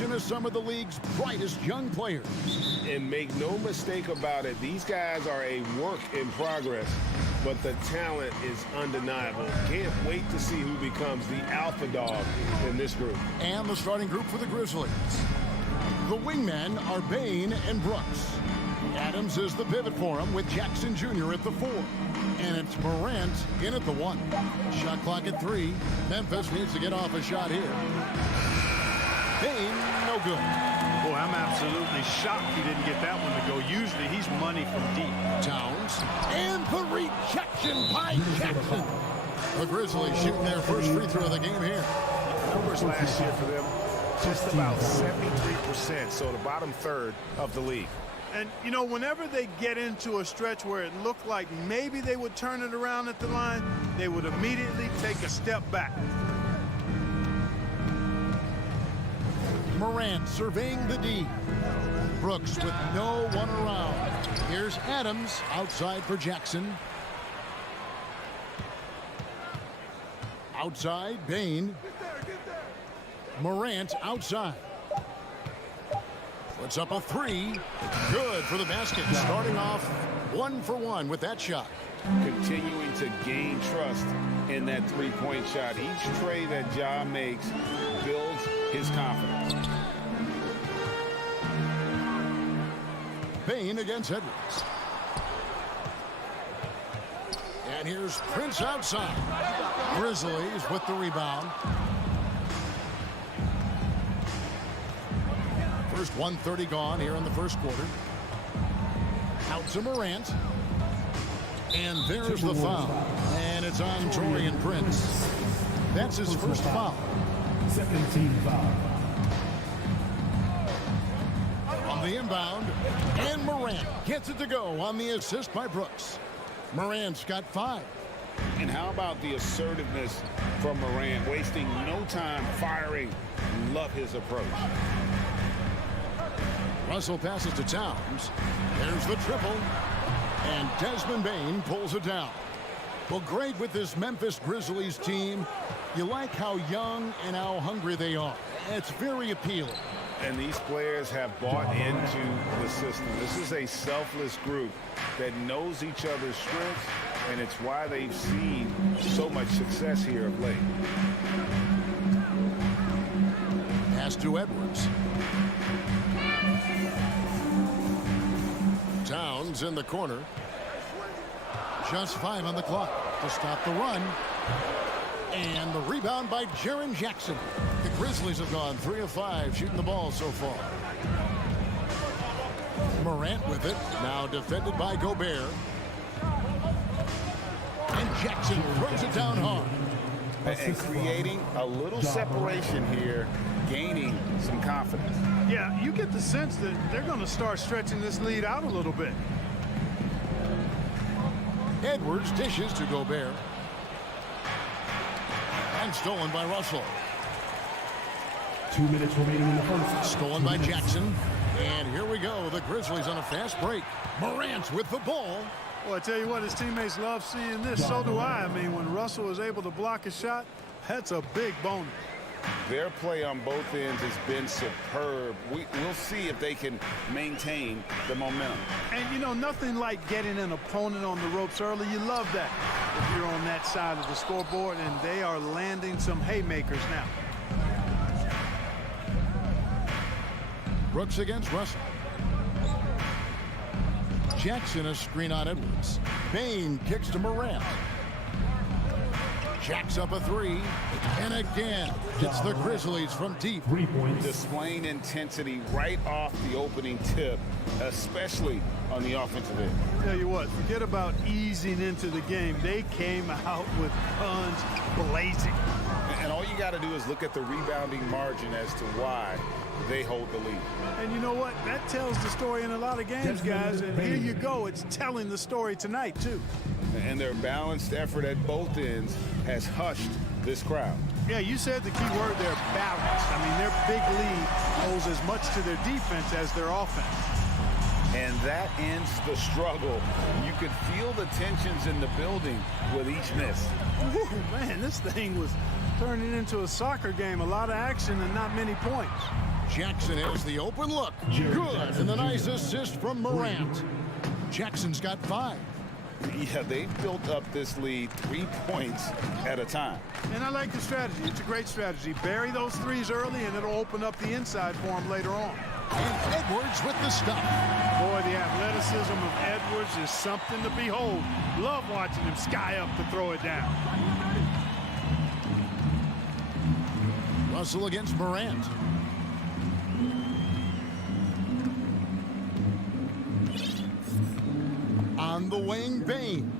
collection of some of the league's brightest young players. And make no mistake about it, these guys are a work in progress, but the talent is undeniable. Can't wait to see who becomes the alpha dog in this group. And the starting group for the Grizzlies. The wingmen are Bain and Brooks. Adams is the pivot for him with Jackson Jr. at the 4. And it's Morant in at the 1. Shot clock at 3. Memphis needs to get off a shot here. Bain, no good. Boy, I'm absolutely shocked he didn't get that one to go. Usually he's money from deep. Towns. And the rejection by Jackson. The Grizzlies shooting their first free throw of the game here. Numbers last year for them, just about 73%, so the bottom third of the league. And, you know, whenever they get into a stretch where it looked like maybe they would turn it around at the line, they would immediately take a step back. Morant surveying the D. Brooks with no one around. Here's Adams outside for Jackson. Outside, Bain. Morant outside. Puts up a 3. Good for the basket. Starting off 1 for 1 with that shot. Continuing to gain trust in that three-point shot. Each trade that Ja makes builds his confidence. Bain against Edwards. And here's Prince outside. Grizzlies with the rebound. First 1:30 gone here in the first quarter. Out to Morant. And there's the foul. And it's on Taurean Prince. That's his first foul. Second team foul. On the inbound. And Morant gets it to go on the assist by Brooks. Morant's got 5. And how about the assertiveness from Morant, wasting no time firing. Love his approach. Russell passes to Towns. There's the triple. And Desmond Bain pulls it down. Well, great with this Memphis Grizzlies team. You like how young and how hungry they are. It's very appealing. And these players have bought into the system. This is a selfless group that knows each other's strengths, and it's why they've seen so much success here of late. Pass to Edwards. Towns in the corner. Just 5 on the clock to stop the run. And the rebound by Jaren Jackson. The Grizzlies have gone 3 of 5 shooting the ball so far. Morant with it. Now defended by Gobert. And Jackson throws it down hard. And creating a little separation here, gaining some confidence. Yeah, you get the sense that they're going to start stretching this lead out a little bit. Edwards dishes to Gobert. And stolen by Russell. 2 minutes remaining in the first. Stolen by Jackson. And here we go. The Grizzlies on a fast break. Morant with the ball. Well, I tell you what, his teammates love seeing this. So do I. I mean, when Russell was able to block a shot, that's a big bonus. Their play on both ends has been superb. We'll see if they can maintain the momentum. And, you know, nothing like getting an opponent on the ropes early. You love that if you're on that side of the scoreboard, and they are landing some haymakers now. Brooks against Russell. Jackson a screen on Edwards. Bain kicks to Morant. Jacks up a 3. And again, it's the Grizzlies from deep. 3 points. Displaying intensity right off the opening tip, especially on the offensive end. Tell you what, forget about easing into the game. They came out with guns blazing. And all you got to do is look at the rebounding margin as to why they hold the lead. And you know what? That tells the story in a lot of games, guys. And here you go. It's telling the story tonight, too. And their balanced effort at both ends has hushed this crowd. Yeah, you said the key word there, balance. I mean, their big lead owes as much to their defense as their offense. And that ends the struggle. You could feel the tensions in the building with each miss. Ooh, man, this thing was turning into a soccer game. A lot of action and not many points. Jackson has the open look. Good. And the nice assist from Morant. Jackson's got 5. Yeah, they built up this lead 3 points at a time. And I like the strategy. It's a great strategy. Bury those threes early, and it'll open up the inside for him later on. And Edwards with the stop. Boy, the athleticism of Edwards is something to behold. Love watching him sky up to throw it down. Russell against Morant. On the wing, Bane.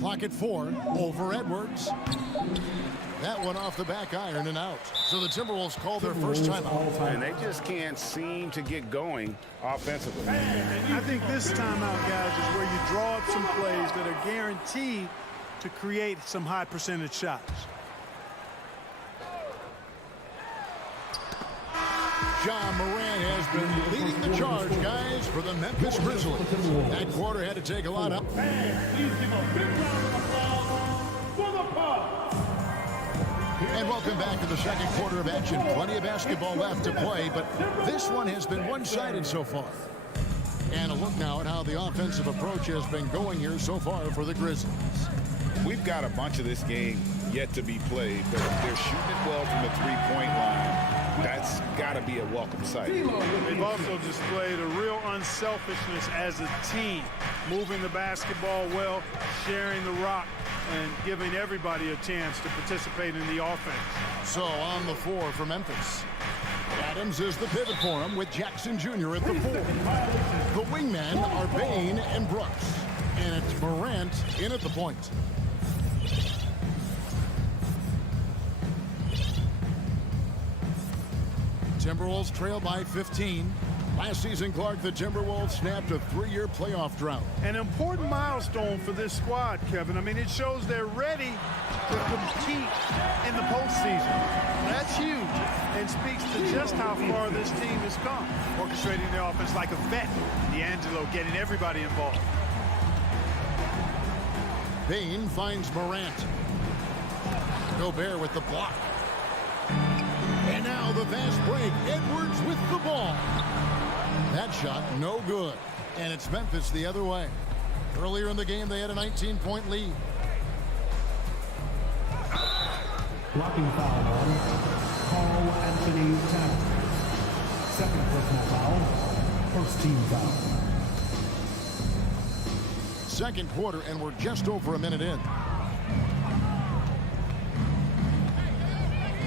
Clock at 4 over Edwards. That one off the back iron and out. So the Timberwolves call their first timeout. And they just can't seem to get going offensively. I think this timeout, guys, is where you draw up some plays that are guaranteed to create some high percentage shots. John Morant has been leading the charge, guys, for the Memphis Grizzlies. That quarter had to take a lot up. And welcome back to the second quarter of action. Plenty of basketball left to play, but this one has been one-sided so far. And a look now at how the offensive approach has been going here so far for the Grizzlies. We've got a bunch of this game yet to be played, but they're shooting it well from the three-point line. That's got to be a welcome sight. They've also displayed a real unselfishness as a team, moving the basketball well, sharing the rock, and giving everybody a chance to participate in the offense. So on the floor for Memphis, Adams is the pivot for him with Jackson Jr. at the 4. The wingmen are Bane and Brooks, and it's Morant in at the point. Timberwolves trail by 15. Last season, Clark, the Timberwolves snapped a 3-year playoff drought. An important milestone for this squad, Kevin. I mean, it shows they're ready to compete in the postseason. That's huge and speaks to just how far this team has come. Orchestrating the offense like a vet. D'Angelo getting everybody involved. Bane finds Morant. Gobert with the block. And now the fast break. Edwards with the ball. That shot no good. And it's Memphis the other way. Earlier in the game, they had a 19-point lead. Blocking foul on Carl Anthony Towns. Second personal foul. First team foul. Second quarter, and we're just over a minute in.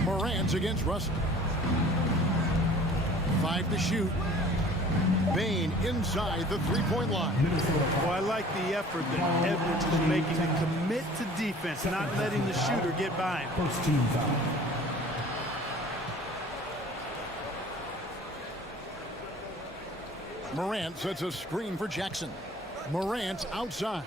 Morant against Russell. 5 to shoot. Bane inside the three-point line. Well, I like the effort that Edwards is making to commit to defense, not letting the shooter get by him. First team foul. Morant sets a screen for Jackson. Morant outside.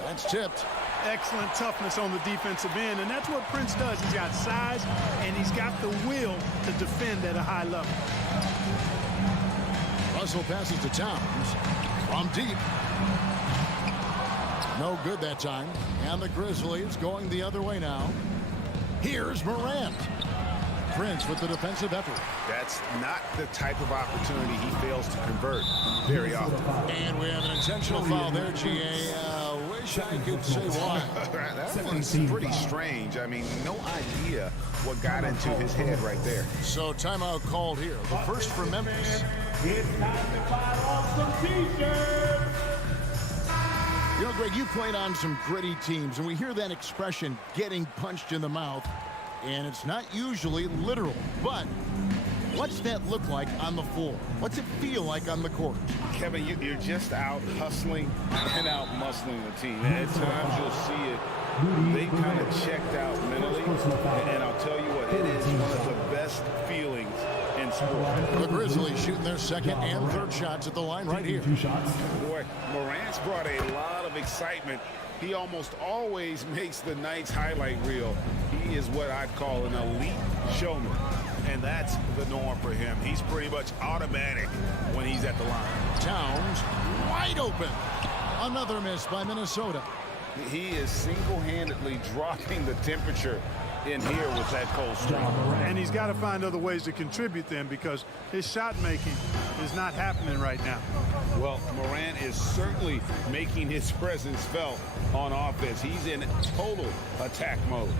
That's tipped. Excellent toughness on the defensive end, and that's what Prince does. He's got size, and he's got the will to defend at a high level. Russell passes to Towns. From deep. No good that time. And the Grizzlies going the other way now. Here's Morant. Prince with the defensive effort. That's not the type of opportunity he fails to convert very often. And we have an intentional foul there, G.A. Wish I could say why. That one's pretty strange. I mean, no idea what got into his head right there. So timeout called here. The first for Memphis. It's time to fire off some t-shirts. You know, Greg, you played on some gritty teams, and we hear that expression, getting punched in the mouth. And it's not usually literal, but what's that look like on the floor? What's it feel like on the court? Kevin, you're just out hustling and out muscling the team. At times you'll see it. They kind of checked out mentally. And I'll tell you what, it is one of the best feelings in sport. The Grizzlies shooting their second and third shots at the line right here. Boy, Morant's brought a lot of excitement. He almost always makes the night's highlight reel. He is what I'd call an elite showman, and that's the norm for him. He's pretty much automatic when he's at the line. Towns wide open. Another miss by Minnesota. He is single-handedly dropping the temperature in here with that cold streak. And he's got to find other ways to contribute then, because his shot making is not happening right now. Well, Morant is certainly making his presence felt on offense. He's in total attack mode.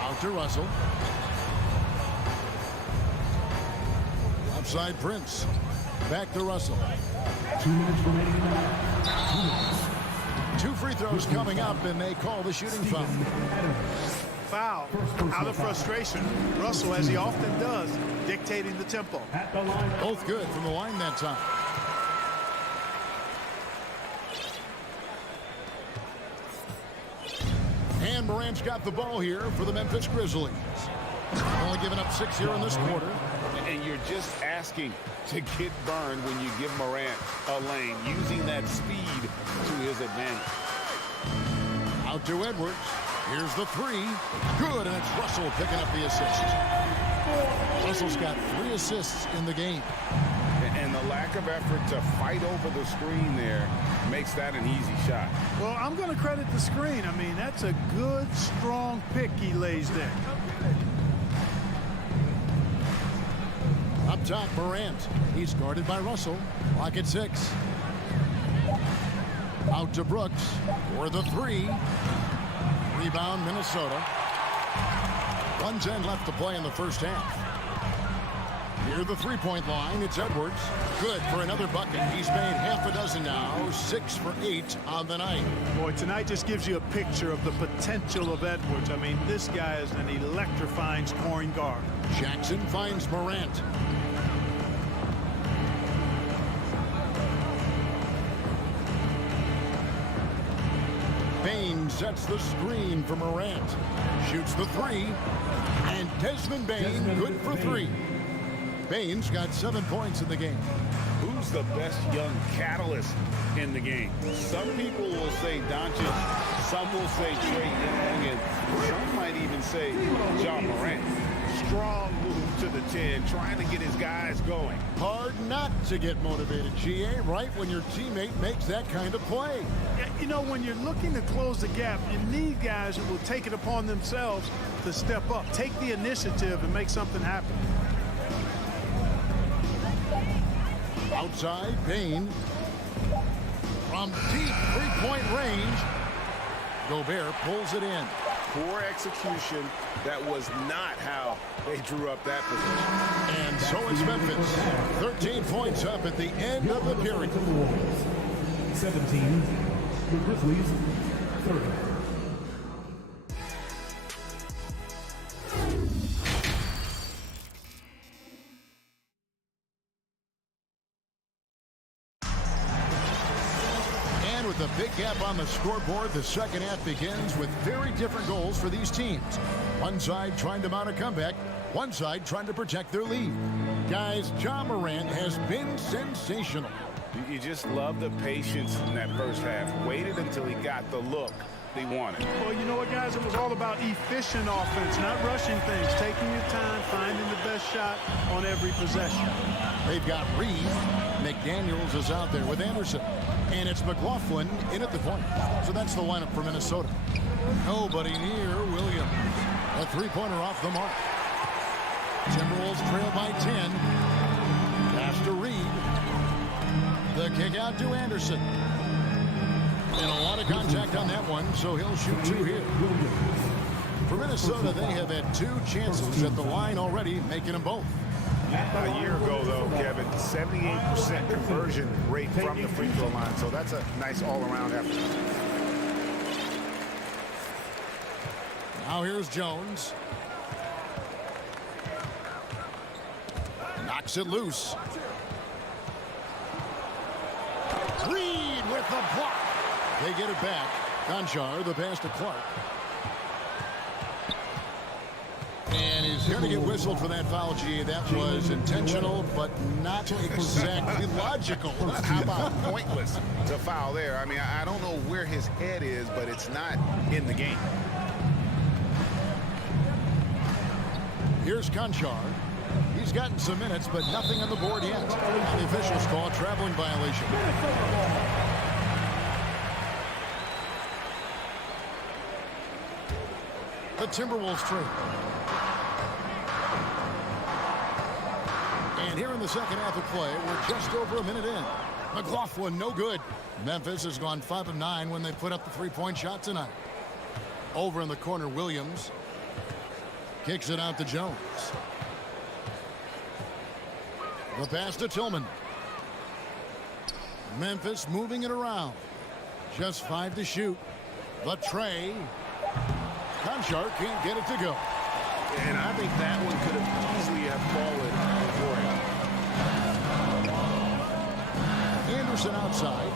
Out to Russell. Outside Prince. Back to Russell. 2 minutes remaining in the match. 2 minutes. 2 free throws coming up, and they call the shooting foul. Foul out of frustration. Russell, as he often does, dictating the tempo. At the line. Both good from the line that time. And Morant's got the ball here for the Memphis Grizzlies. Only giving up 6 here in this quarter. And you're just asking to get burned when you give Morant a lane, using that speed to his advantage. Out to Edwards. Here's the 3. Good, and it's Russell picking up the assist. Russell's got 3 assists in the game. And the lack of effort to fight over the screen there makes that an easy shot. Well, I'm going to credit the screen. I mean, that's a good, strong pick he lays there. Up top, Morant. He's guarded by Russell. Clock at 6. Out to Brooks for the 3. Rebound, Minnesota. 1:10 left to play in the first half. Near the three-point line, it's Edwards. Good for another bucket. He's made half a dozen now. 6 for 8 on the night. Boy, tonight just gives you a picture of the potential of Edwards. I mean, this guy is an electrifying scoring guard. Jackson finds Morant. Bain sets the screen for Morant. Shoots the 3. And Desmond Bain, good for 3. Bain's got 7 points in the game. Who's the best young catalyst in the game? Some people will say Doncic, some will say Trae Young, and some might even say Ja Morant. Strong move to the 10, trying to get his guys going. Hard not to get motivated, GA, right when your teammate makes that kind of play. You know, when you're looking to close the gap, you need guys who will take it upon themselves to step up, take the initiative, and make something happen. Outside, Bain. From deep three-point range, Gobert pulls it in. Poor execution. That was not how they drew up that position. And so it's Memphis. 13 points up at the end of the period. 17. The Grizzlies, 30. With a big gap on the scoreboard, the second half begins with very different goals for these teams. One side trying to mount a comeback, one side trying to protect their lead. Guys, Ja Morant has been sensational. You just love the patience in that first half. Waited until he got the look he wanted. Well, you know what, guys? It was all about efficient offense, not rushing things, taking your time, finding the best shot on every possession. They've got Reed. McDaniels is out there with Anderson. And it's McLaughlin in at the point. So that's the lineup for Minnesota. Nobody near Williams. A three-pointer off the mark. Timberwolves trail by 10. Pass to Reed. The kick out to Anderson. And a lot of contact on that one, so he'll shoot 2 here. For Minnesota, they have had 2 chances at the line already, making them both. A year ago, though, Kevin, 78% conversion rate from the free throw line. So that's a nice all-around effort. Now here's Jones. Knocks it loose. Reed with the block. They get it back. Conchar, the pass to Clark. And he's going to get whistled for that foul, G. That was intentional, but not exactly logical. How about pointless to foul there? I mean, I don't know where his head is, but it's not in the game. Here's Conchar. He's gotten some minutes, but nothing on the board yet. The officials call a traveling violation. Timberwolves trade. And here in the second half of play, we're just over a minute in. McLaughlin, no good. Memphis has gone 5 of 9 when they put up the three-point shot tonight. Over in the corner, Williams kicks it out to Jones. The pass to Tillman. Memphis moving it around. Just 5 to shoot. The tray. Conchar can't get it to go. And I think that one could have easily have fallen for him. Anderson outside.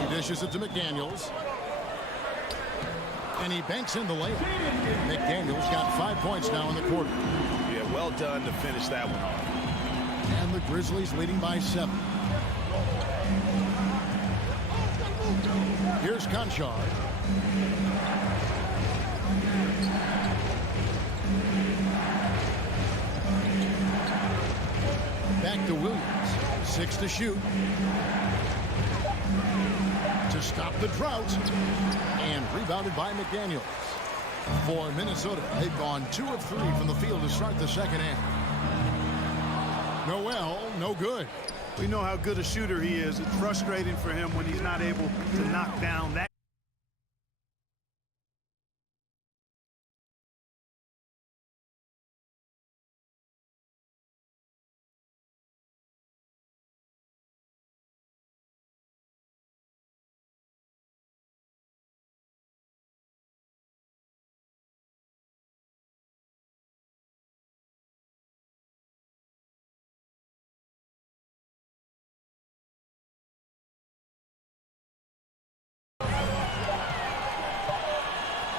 He dishes it to McDaniels. And he banks in the layup. McDaniels got 5 points now in the quarter. Yeah, well done to finish that one off. And the Grizzlies leading by 7. Here's Conchar. Back to Williams. 6 to shoot. To stop the drought. And rebounded by McDaniels. For Minnesota, they've gone 2 of 3 from the field to start the second half. Noel, no good. We know how good a shooter he is. It's frustrating for him when he's not able to knock down that.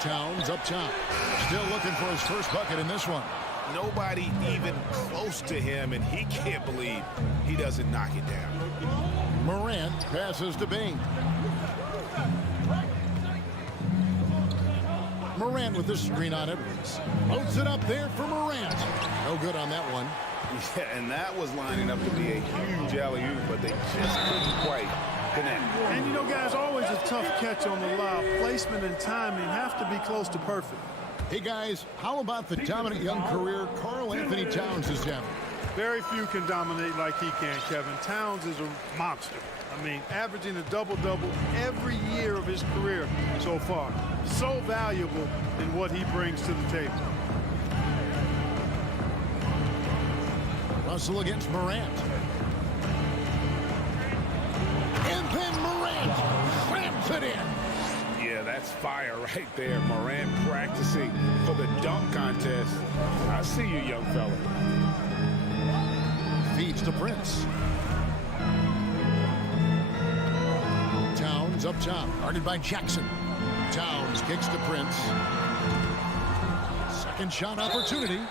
Towns up top. Still looking for his first bucket in this one. Nobody even close to him, and he can't believe he doesn't knock it down. Morant passes to Bing. Morant with the screen on Edwards. Loads it up there for Morant. No good on that one. Yeah, and that was lining up to be a huge alley-oop, but they just couldn't quite connect. And you know, guys, always a tough catch on the lob. Placement and timing have to be close to perfect. Hey, guys, how about the dominant young career Karl Anthony Towns is having? Very few can dominate like he can, Kevin. Towns is a monster. I mean, averaging a double-double every year of his career so far. So valuable in what he brings to the table. Russell against Morant. And then Morant slams it in. Yeah, that's fire right there. Morant practicing for the dunk contest. I see you, young fella. Feeds to Prince. Towns up top, guarded by Jackson. Towns kicks to Prince. Second shot opportunity.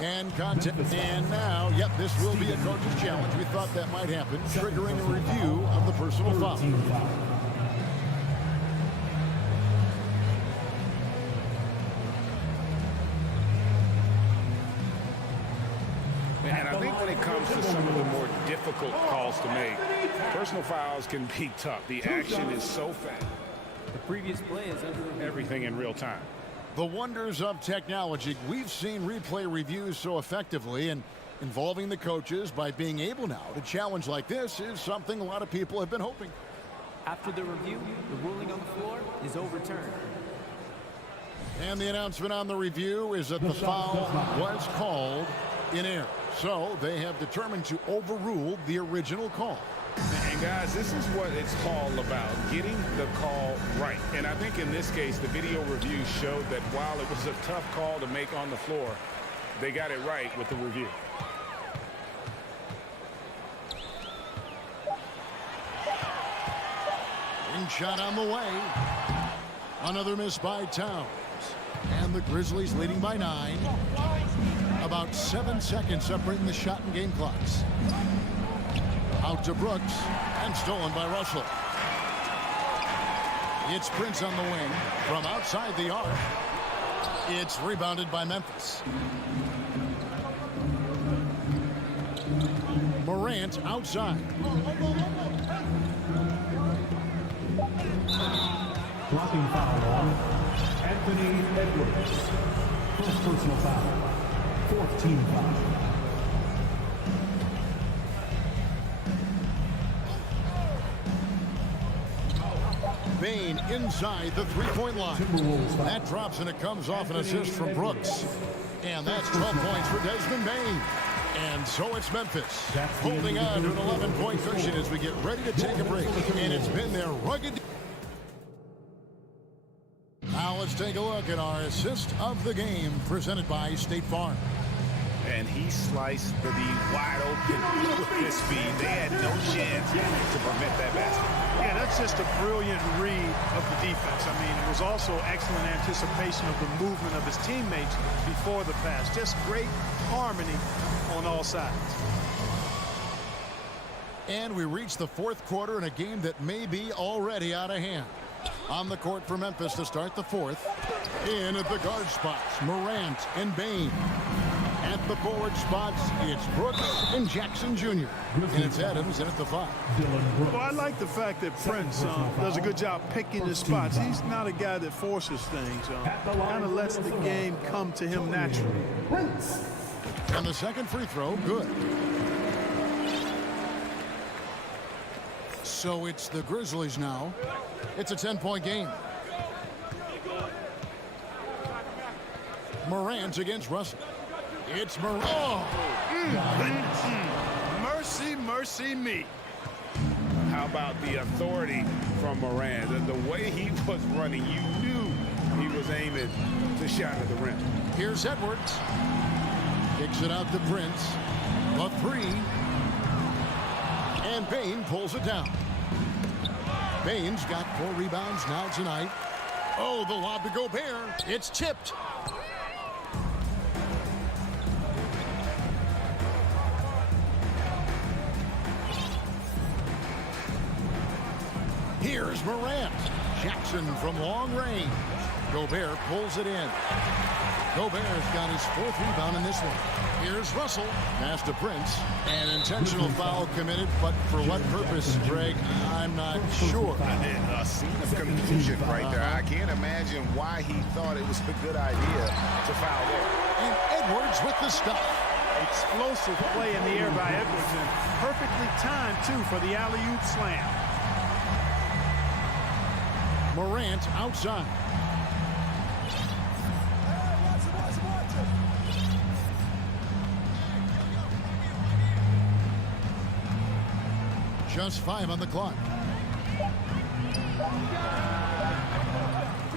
And contact. And now, yep, this will be a coach's challenge. We thought that might happen, triggering a review of the personal foul. And I think when it comes to some of the more difficult calls to make, personal fouls can be tough. The action is so fast. The previous play is everything in real time. The wonders of technology. We've seen replay reviews so effectively, and involving the coaches by being able now to challenge like this is something a lot of people have been hoping. After the review, the ruling on the floor is overturned. And the announcement on the review is that the foul was called in error. So they have determined to overrule the original call. And guys, this is what it's all about, getting the call right. And I think in this case, the video review showed that while it was a tough call to make on the floor, they got it right with the review. Ring shot on the way. Another miss by Towns. And the Grizzlies leading by 9. About 7 seconds separating the shot and game clocks. Out to Brooks, and stolen by Russell. It's Prince on the wing from outside the arc. It's rebounded by Memphis. Morant outside. Blocking foul on Anthony Edwards. First personal foul. Fourth team foul. Bane inside the three-point line. That drops and it comes off an assist from Brooks. And that's 12 points for Desmond Bane. And so it's Memphis holding on to an 11-point cushion as we get ready to take a break. And it's been their rugged. Now let's take a look at our assist of the game presented by State Farm. And he sliced the D wide open with this speed. They had no chance to prevent that basket. Yeah, that's just a brilliant read of the defense. I mean, it was also excellent anticipation of the movement of his teammates before the pass. Just great harmony on all sides. And we reach the fourth quarter in a game that may be already out of hand. On the court for Memphis to start the fourth. In at the guard spots, Morant and Bane. At the forward spots, it's Brooks and Jackson Jr. And it's Adams in at the 5. Well, I like the fact that Prince does a good job picking his spots. He's not a guy that forces things. Kind of lets the game come to him naturally. And the second free throw, good. So it's the Grizzlies now. It's a 10-point game. Morant against Russell. It's Morant. Oh, Mercy, mercy me. How about the authority from Morant? The way he was running, you knew he was aiming to shatter the rim. Here's Edwards. Kicks it out to Prince. A three. And Bane pulls it down. Bane's got 4 rebounds now tonight. Oh, the lob to Gobert. It's tipped. Here's Morant. Jackson from long range. Gobert pulls it in. Gobert's got his 4th rebound in this one. Here's Russell. Pass to Prince. An intentional foul committed, but for what purpose, Greg? I'm not sure. A scene of confusion right there. I can't imagine why he thought it was a good idea to foul there. And Edwards with the stuff. Explosive play in the air by Edwards, and perfectly timed, too, for the alley-oop slam. Morant outside. Just 5 on the clock.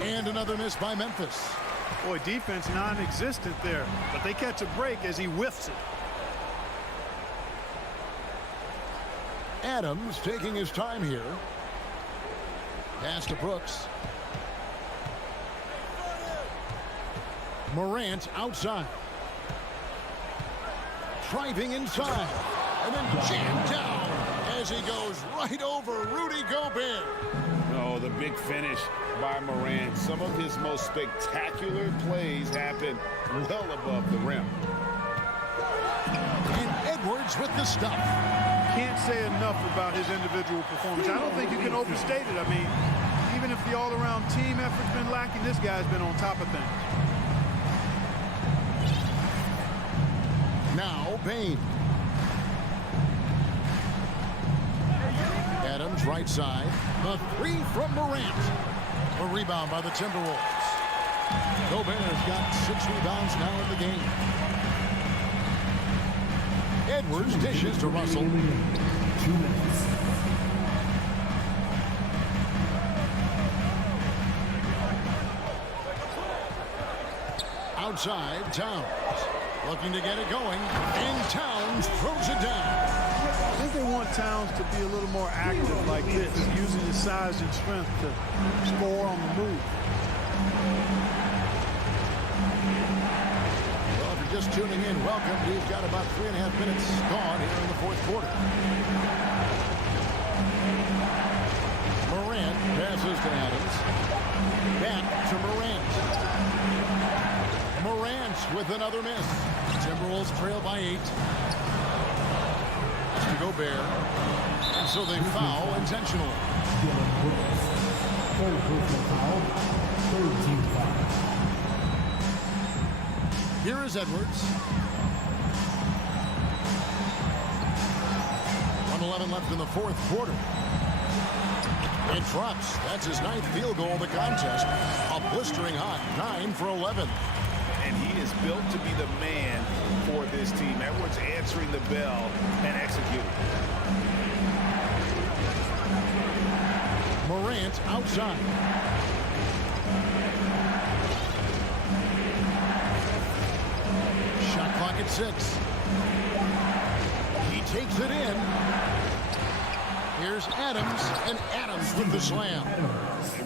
And another miss by Memphis. Boy, defense non-existent there, but they catch a break as he whiffs it. Adams taking his time here. Pass to Brooks. Morant outside. Driving inside. And then jammed down as he goes right over Rudy Gobert. Oh, the big finish by Morant. Some of his most spectacular plays happen well above the rim. And Edwards with the stuff. Can't say enough about his individual performance. I don't think you can overstate it. I mean, even if the all-around team effort's been lacking, this guy's been on top of things. Now Bane. Adams right side. The 3 from Morant. A rebound by the Timberwolves. Gobert's got 6 rebounds now in the game. Edwards dishes to Russell. 2 minutes. Outside, Towns. Looking to get it going. And Towns throws it down. I think they want Towns to be a little more active like this, using his size and strength to score on the move. Well, if you're just tuning in, welcome. We've got about 3.5 minutes gone here in the fourth quarter. Morant passes to Adams. Back to Morant. Morant with another miss. Timberwolves trail by 8. to Gobert. And so they foul intentionally. Third personal foul. Third team foul. Here is Edwards. 1:11 left in the fourth quarter. It drops. That's his 9th field goal of the contest. A blistering hot 9 for 11. And he is built to be the man for this team. Edwards answering the bell and executing. Morant outside. Shot clock at 6. He takes it in. Here's Adams, and Adams with the slam.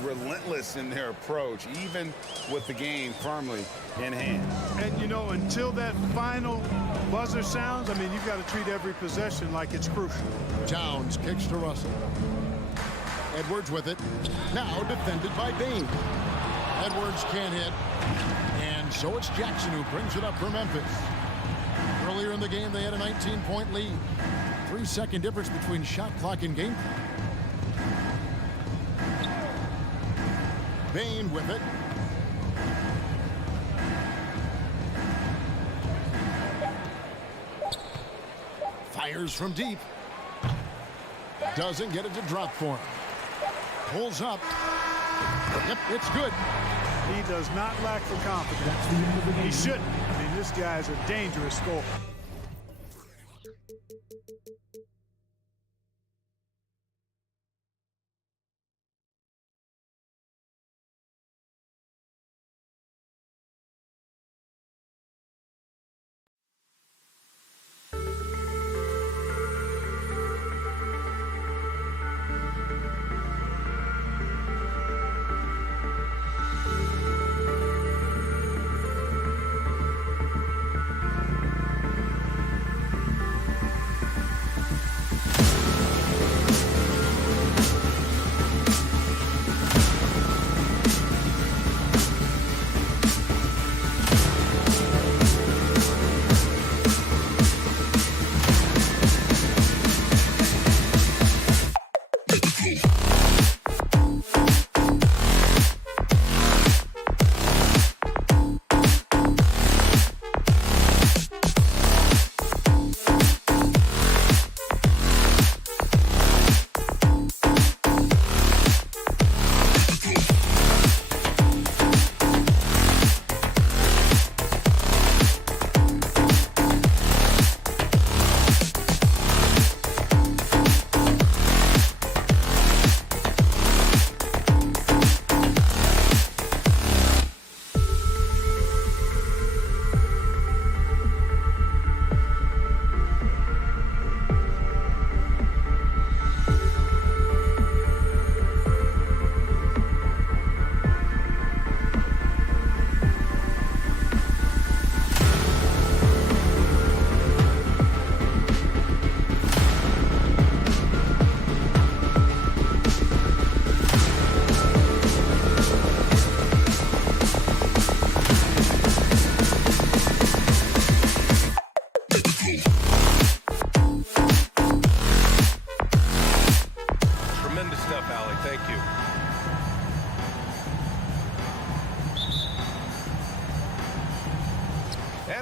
Relentless in their approach, even with the game firmly in hand. And, you know, until that final buzzer sounds, I mean, you've got to treat every possession like it's crucial. Towns kicks to Russell. Edwards with it. Now defended by Bain. Edwards can't hit. And so it's Jackson who brings it up for Memphis. Earlier in the game, they had a 19-point lead. 3-second difference between shot clock and game clock. Bain with it. Fires from deep. Doesn't get it to drop for him. Pulls up. Yep, it's good. He does not lack for confidence. He shouldn't. I mean, this guy is a dangerous scorer.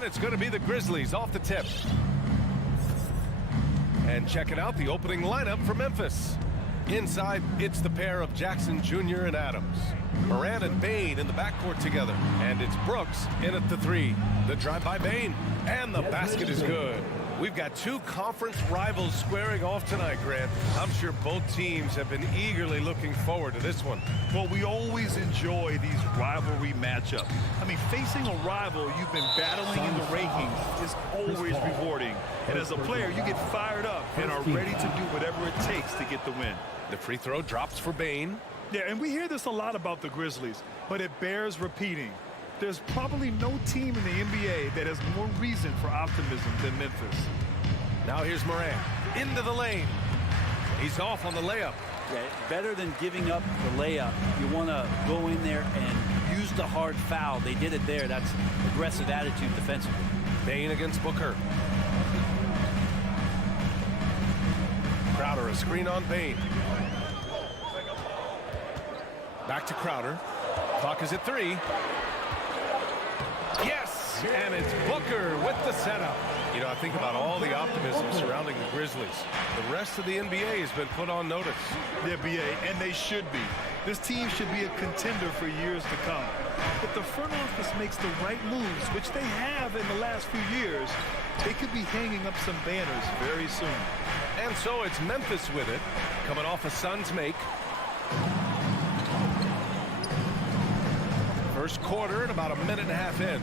It's going to be the Grizzlies off the tip. And checking out the opening lineup for Memphis. Inside, it's the pair of Jackson Jr. and Adams. Morant and Bain in the backcourt together. And it's Brooks in at the 3. The drive by Bain. And the basket is good. We've got two conference rivals squaring off tonight, Grant. I'm sure both teams have been eagerly looking forward to this one. Well, we always enjoy these rivalry matchups. I mean, facing a rival you've been battling in the rankings is always rewarding. And as a player, you get fired up and are ready to do whatever it takes to get the win. The free throw drops for Bain. Yeah, and we hear this a lot about the Grizzlies, but it bears repeating. There's probably no team in the NBA that has more reason for optimism than Memphis. Now here's Morant into the lane. He's off on the layup. Yeah, better than giving up the layup. You want to go in there and use the hard foul. They did it there. That's aggressive attitude defensively. Bain against Booker. a screen on Bain. Back to Crowder. Clock is at 3. Yes, and it's Booker with the setup. You know, I think about all the optimism surrounding the Grizzlies. The rest of the NBA has been put on notice. The NBA, and they should be. This team should be a contender for years to come. If the front office makes the right moves, which they have in the last few years, they could be hanging up some banners very soon. And so it's Memphis with it, coming off a Suns make. First quarter and about a minute and a half in.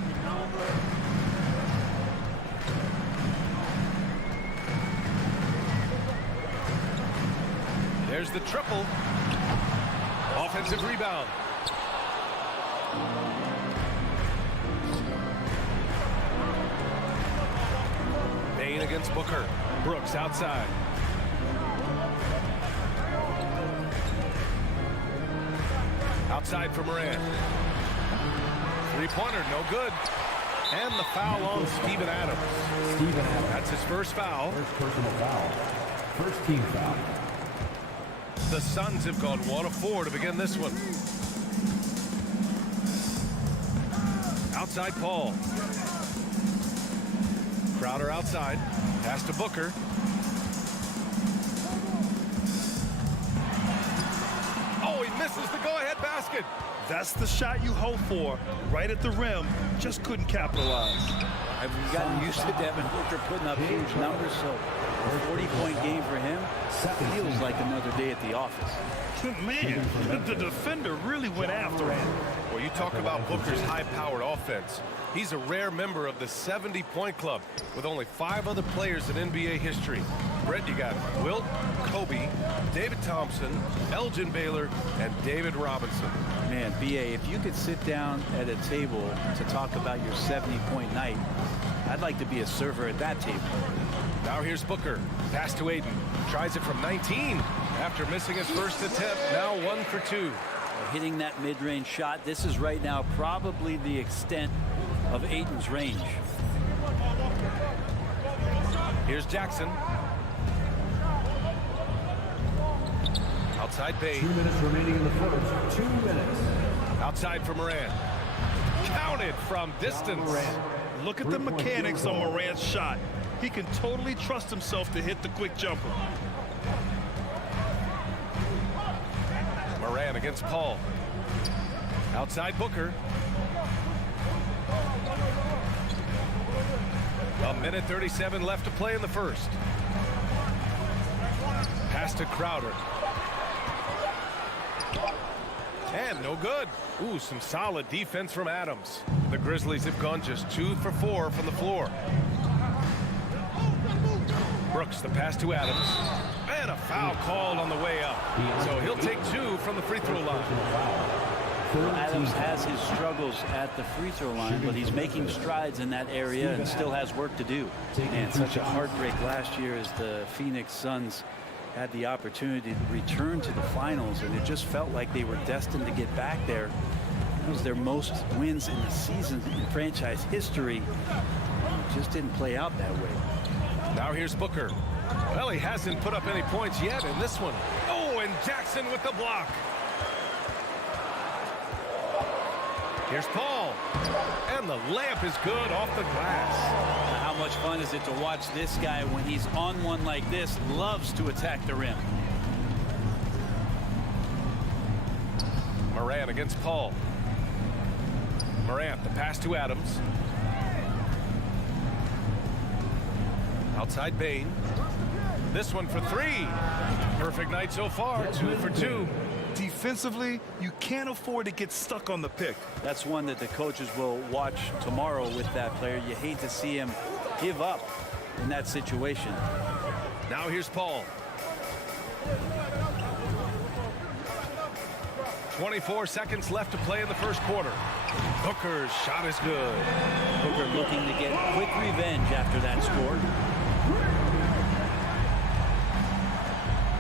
There's the triple. Offensive rebound. Bain against Booker. Brooks outside. Outside for Moran. Three-pointer, no good. And the foul on Steven Adams. That's his first foul. First personal foul. First team foul. The Suns have gone 1 of 4 to begin this one. Outside Paul. Crowder outside. Pass to Booker. Oh, he misses the go-ahead basket. That's the shot you hope for. Right at the rim. Just couldn't capitalize. I've gotten used to Devin Booker putting up huge numbers, so a 40-point game for him feels like another day at the office. Man, the defender really went after him. Well, you talk about Booker's high-powered offense. He's a rare member of the 70-point club with only 5 other players in NBA history. Brett, you got Wilt, Kobe, David Thompson, Elgin Baylor, and David Robinson. Man, B.A., if you could sit down at a table to talk about your 70-point night, I'd like to be a server at that table. Now here's Booker. Pass to Aiden. Tries it from 19 after missing his first attempt. Now 1 for 2. Hitting that mid-range shot, this is right now probably the extent of Aiden's range. Here's Jackson. Outside Bain. 2 minutes remaining in the first. 2 minutes. Outside for Moran. Counted from distance. Look at the mechanics on Morant's shot. He can totally trust himself to hit the quick jumper. Moran against Paul. Outside Booker. A minute 37 left to play in the first. Pass to Crowder. And no good. Ooh, some solid defense from Adams. The Grizzlies have gone just 2 for 4 from the floor. Brooks, the pass to Adams. And a foul called on the way up. So he'll take 2 from the free throw line. Adams has his struggles at the free throw line, but he's making strides in that area and still has work to do. And such a heartbreak last year as the Phoenix Suns had the opportunity to return to the finals, and it just felt like they were destined to get back there. It was their most wins in the season in franchise history. It just didn't play out that way. Now here's Booker. Well, he hasn't put up any points yet in this one. Oh, and Jackson with the block. Here's Paul. And the layup is good off the glass. How much fun is it to watch this guy when he's on one like this, loves to attack the rim. Morant against Paul. Morant, the pass to Adams. Outside Bain. This one for 3. Perfect night so far, 2 for 2. Defensively, you can't afford to get stuck on the pick. That's one that the coaches will watch tomorrow with that player. You hate to see him give up in that situation. Now here's Paul. 24 seconds left to play in the first quarter. Booker's shot is good. Booker looking to get quick revenge after that score.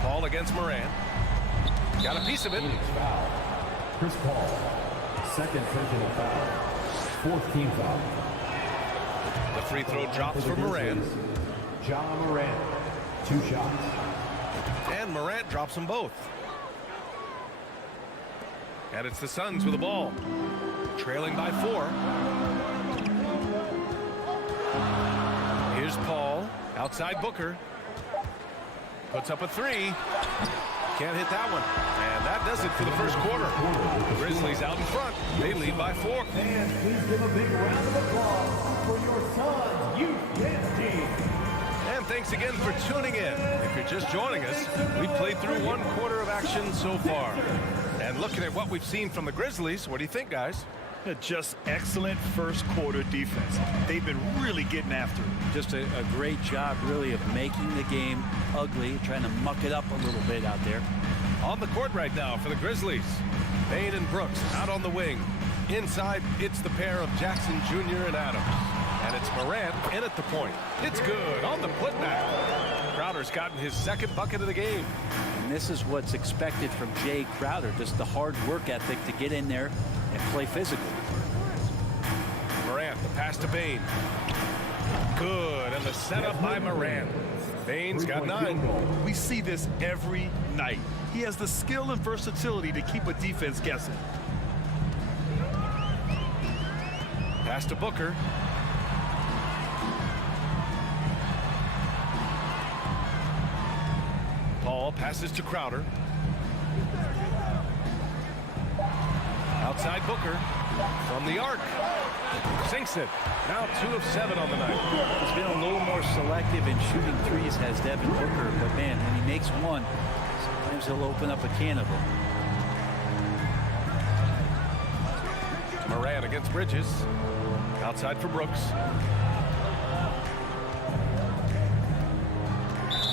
Paul against Moran. Got a piece of it. Chris Paul, second personal foul. 4th team foul. The free throw drops for Moran. John Moran, 2 shots. And Morant drops them both. And it's the Suns with the ball. Trailing by 4. Here's Paul. Outside Booker. Puts up a 3. Can't hit that one. And that does it for the first quarter. Grizzlies out in front. They lead by 4. And please give a big round of applause for your Suns youth dance team. And thanks again for tuning in. If you're just joining us, we've played through 1 quarter of action so far. And looking at what we've seen from the Grizzlies, what do you think, guys? Just excellent first quarter defense. They've been really getting after it. Just a great job, really, of making the game ugly, trying to muck it up a little bit out there. On the court right now for the Grizzlies, Bane and Brooks out on the wing. Inside, it's the pair of Jackson Jr. and Adams. And it's Morant in at the point. It's good on the putback. Crowder's gotten his 2nd bucket of the game. And this is what's expected from Jay Crowder, just the hard work ethic to get in there and play physical. Morant, the pass to Bane. Good, and the setup by Morant. Bane's got 9. We see this every night. He has the skill and versatility to keep a defense guessing. Pass to Booker. Paul passes to Crowder. Outside Booker. From the arc. Sinks it. Now 2 of 7 on the night. He's been a little more selective in shooting threes, has Devin Booker. But, man, when he makes one, sometimes he'll open up a can of them. Morant against Bridges. Outside for Brooks.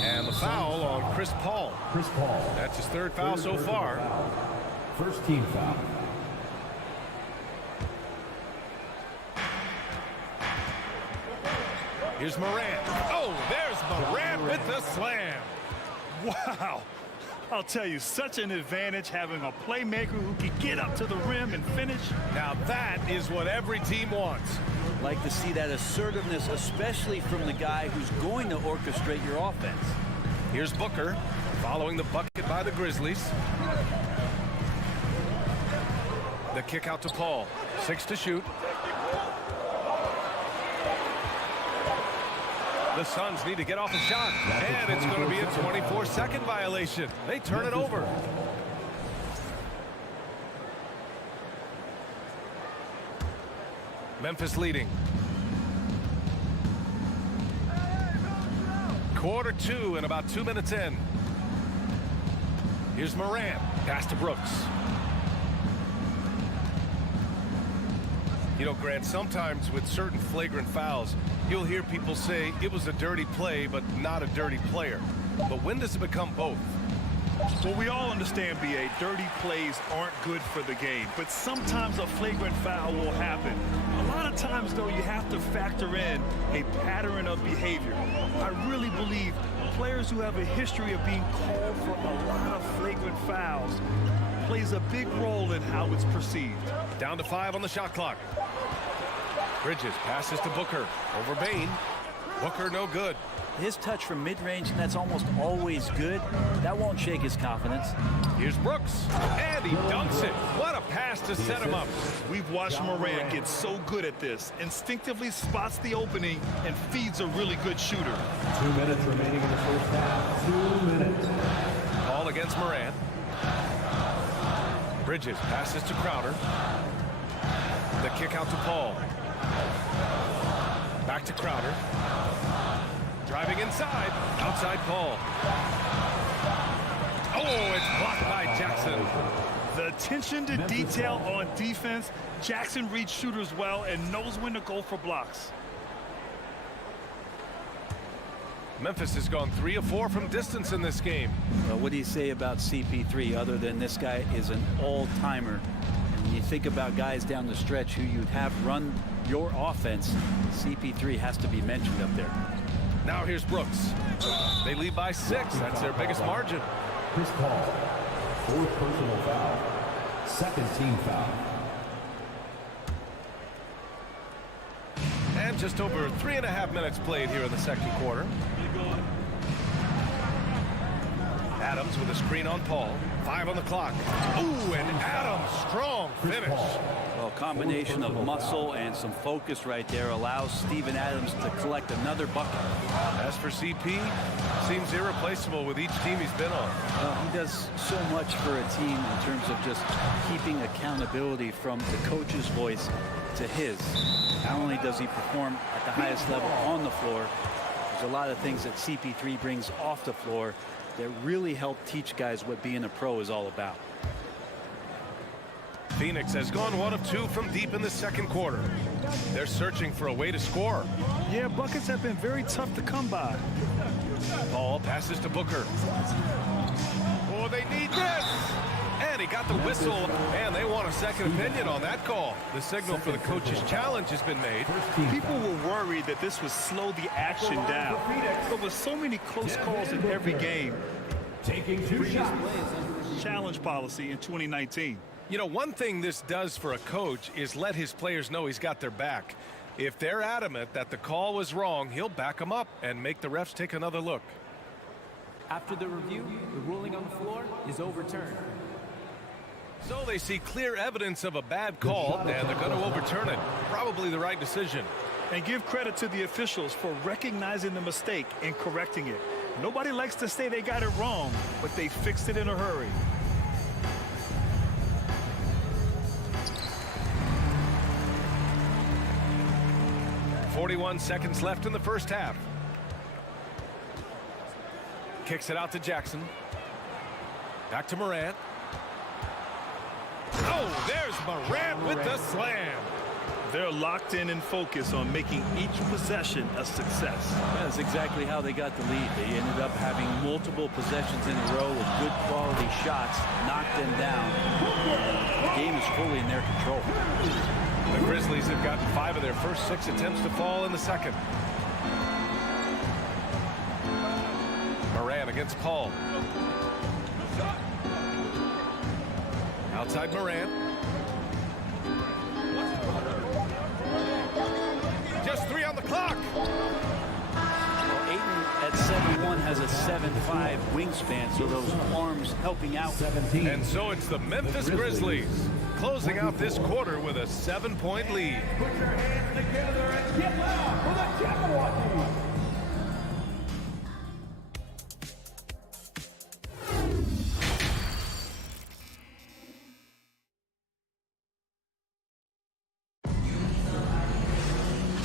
And the foul on Chris Paul. Chris Paul. That's his 3rd foul so far. First team foul. Here's Morant. Oh, there's Morant with the slam. Wow. I'll tell you, such an advantage having a playmaker who can get up to the rim and finish. Now that is what every team wants. Like to see that assertiveness, especially from the guy who's going to orchestrate your offense. Here's Booker following the bucket by the Grizzlies. The kick out to Paul. 6 to shoot. The Suns need to get off a shot, and it's going to be a 24-second violation. They turn it over. Memphis leading. Quarter 2 and about 2 minutes in. Here's Morant. Pass to Brooks. You know, Grant, sometimes with certain flagrant fouls, you'll hear people say it was a dirty play, but not a dirty player. But when does it become both? Well, we all understand, B.A., dirty plays aren't good for the game, but sometimes a flagrant foul will happen. A lot of times, though, you have to factor in a pattern of behavior. I really believe players who have a history of being called for a lot of flagrant fouls plays a big role in how it's perceived. Down to 5 on the shot clock. Bridges passes to Booker over Bane. Booker no good. His touch from mid-range, and that's almost always good. That won't shake his confidence. Here's Brooks, and he dunks it. What a pass to set him up. We've watched Morant get so good at this. Instinctively spots the opening and feeds a really good shooter. 2 minutes remaining in the first half. 2 minutes. Ball against Morant. Bridges passes to Crowder. The kick out to Paul. Back to Crowder. Driving inside. Outside Paul. Oh, it's blocked by Jackson. The attention to detail on defense. Jackson reads shooters well and knows when to go for blocks. Memphis has gone 3 of 4 from distance in this game. Well, what do you say about CP3 other than this guy is an all-timer? When you think about guys down the stretch who you'd have run your offense, CP3 has to be mentioned up there. Now here's Brooks. They lead by 6. That's their biggest margin. Chris Paul, 4th personal foul, 2nd team foul. And just over 3.5 minutes played here in the second quarter. Adams Adams with a screen on Paul. 5 on the clock. Ooh, and Adams, strong finish. Well, combination of muscle and some focus right there allows Steven Adams to collect another bucket. As for CP, seems irreplaceable with each team he's been on. Well, he does so much for a team in terms of just keeping accountability from the coach's voice to his. Not only does he perform at the highest level on the floor, there's a lot of things that CP3 brings off the floor that really help teach guys what being a pro is all about. Phoenix has gone 1 of 2 from deep in the second quarter. They're searching for a way to score. Yeah, buckets have been very tough to come by. Paul passes to Booker. Oh, they need this! And he got the whistle, and they want a second opinion on that call. The signal for the coach's challenge has been made. People were worried that this would slow the action down. But with so many close calls in every game, Taking 2 shots. challenge policy in 2019. You know, one thing this does for a coach is let his players know he's got their back. If they're adamant that the call was wrong, he'll back them up and make the refs take another look. After the review, the ruling on the floor is overturned. So they see clear evidence of a bad call, and they're going to overturn it. Probably the right decision. And give credit to the officials for recognizing the mistake and correcting it. Nobody likes to say they got it wrong, but they fixed it in a hurry. .41 seconds left in the first half. Kicks it out to Jackson. Back to Morant. Oh, there's Morant with the slam. They're locked in and focused on making each possession a success. That's exactly how they got the lead. They ended up having multiple possessions in a row with good quality shots, knocked them down. The game is fully in their control. The Grizzlies have gotten 5 of their first 6 attempts to fall in the second. Morant against Paul. Outside Morant. Just 3 on the clock. Ayton at 7'1" has a 7'5" wingspan, so those arms helping out. 17. And so it's the Memphis Grizzlies closing out this quarter with a 7-point lead. Put your hands together and get loud for the Jabberwockies.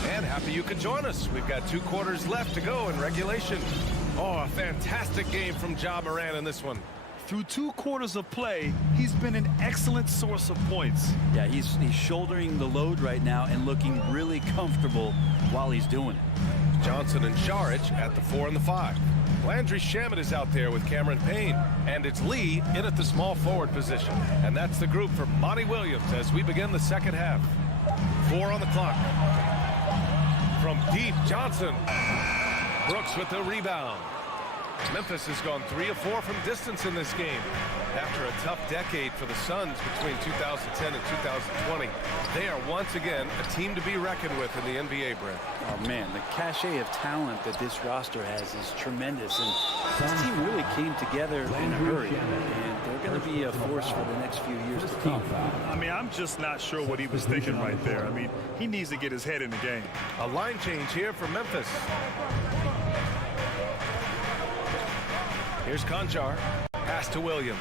And happy you could join us. We've got 2 quarters left to go in regulation. Oh, a fantastic game from Ja Morant in this one. Through 2 quarters of play, he's been an excellent source of points. Yeah, he's shouldering the load right now and looking really comfortable while he's doing it. Johnson and Sharic at the 4 and the 5. Landry Shamet is out there with Cameron Payne. And it's Lee in at the small forward position. And that's the group for Monty Williams as we begin the second half. 4 on the clock. From deep, Johnson. Brooks with the rebound. Memphis has gone 3 of 4 from distance in this game. After a tough decade for the Suns between 2010 and 2020, they are once again a team to be reckoned with in the NBA, Brent. Oh, man, the cachet of talent that this roster has is tremendous. And this team really came together in a hurry. And they're going to be a force for the next few years to come. I mean, I'm just not sure what he was thinking right there. I mean, he needs to get his head in the game. A line change here for Memphis. Here's Conjar. Pass to Williams.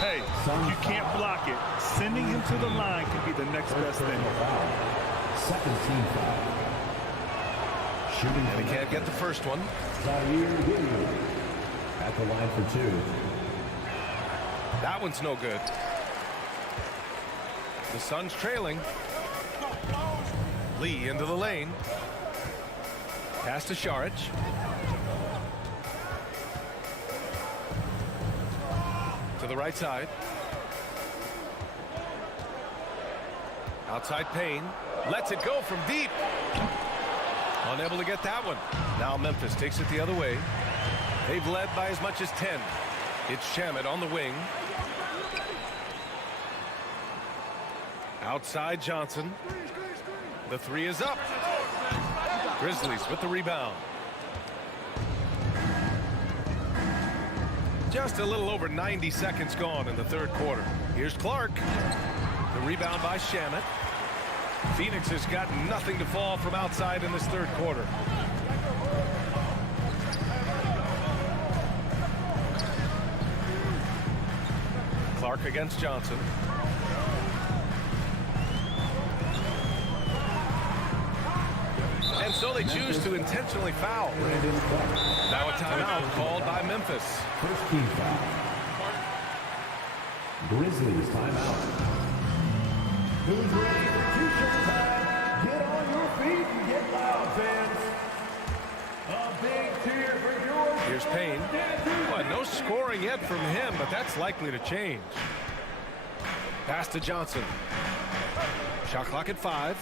Hey, you can't block it. Sending him to the line could be the next best thing. Second team foul. Shooting. And he can't get the first one. Zaire Williams at the line for 2. That one's no good. The Suns trailing. Lee into the lane. Pass to Sharic. To the right side. Outside Payne. Lets it go from deep. Unable to get that one. Now Memphis takes it the other way. They've led by as much as 10. It's Shamet on the wing. Outside Johnson. The 3 is up. Grizzlies with the rebound. Just a little over 90 seconds gone in the third quarter. Here's Clark. The rebound by Shamet. Phoenix has got nothing to fall from outside in this third quarter. Clark against Johnson. And so they choose to intentionally foul. Now a timeout called by Memphis. First team foul. Grizzlies timeout. Who's ready for two-shot time? Get on your feet and get loud, fans. A big cheer for George. Here's Payne. Well, no scoring yet from him, but that's likely to change. Pass to Johnson. Shot clock at 5.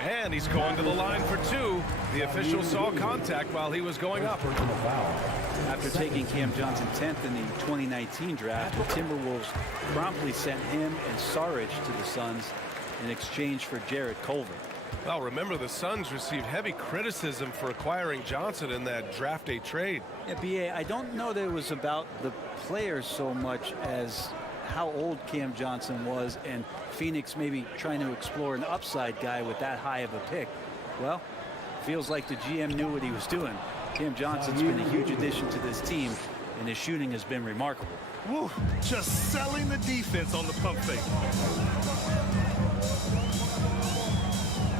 And he's going to the line for 2. The official saw contact while he was going up. After taking Cam Johnson 10th in the 2019 draft, the Timberwolves promptly sent him and Saric to the Suns in exchange for Jarrett Culver. Well, remember, the Suns received heavy criticism for acquiring Johnson in that draft day trade. Yeah, B.A., I don't know that it was about the players so much as how old Cam Johnson was, and Phoenix maybe trying to explore an upside guy with that high of a pick. Well, feels like the GM knew what he was doing. Cam Johnson's been a huge addition to this team, and his shooting has been remarkable. Woo, just selling the defense on the pump fake.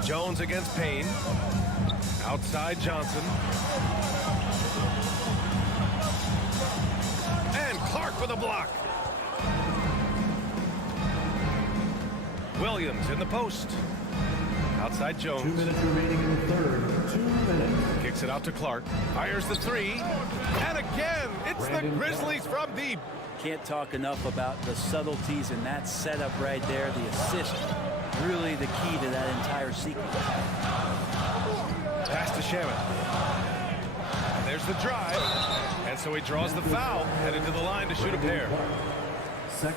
Jones against Payne. Outside Johnson. And Clark with a block. Williams in the post. Outside Jones. 2 minutes remaining in the third. 2 minutes. Kicks it out to Clark. Fires the 3. And again, it's the Grizzlies from deep. Can't talk enough about the subtleties in that setup right there. The assist, really the key to that entire sequence. Pass to Shamet. And there's the drive. And so he draws the foul, headed to the line to shoot a pair.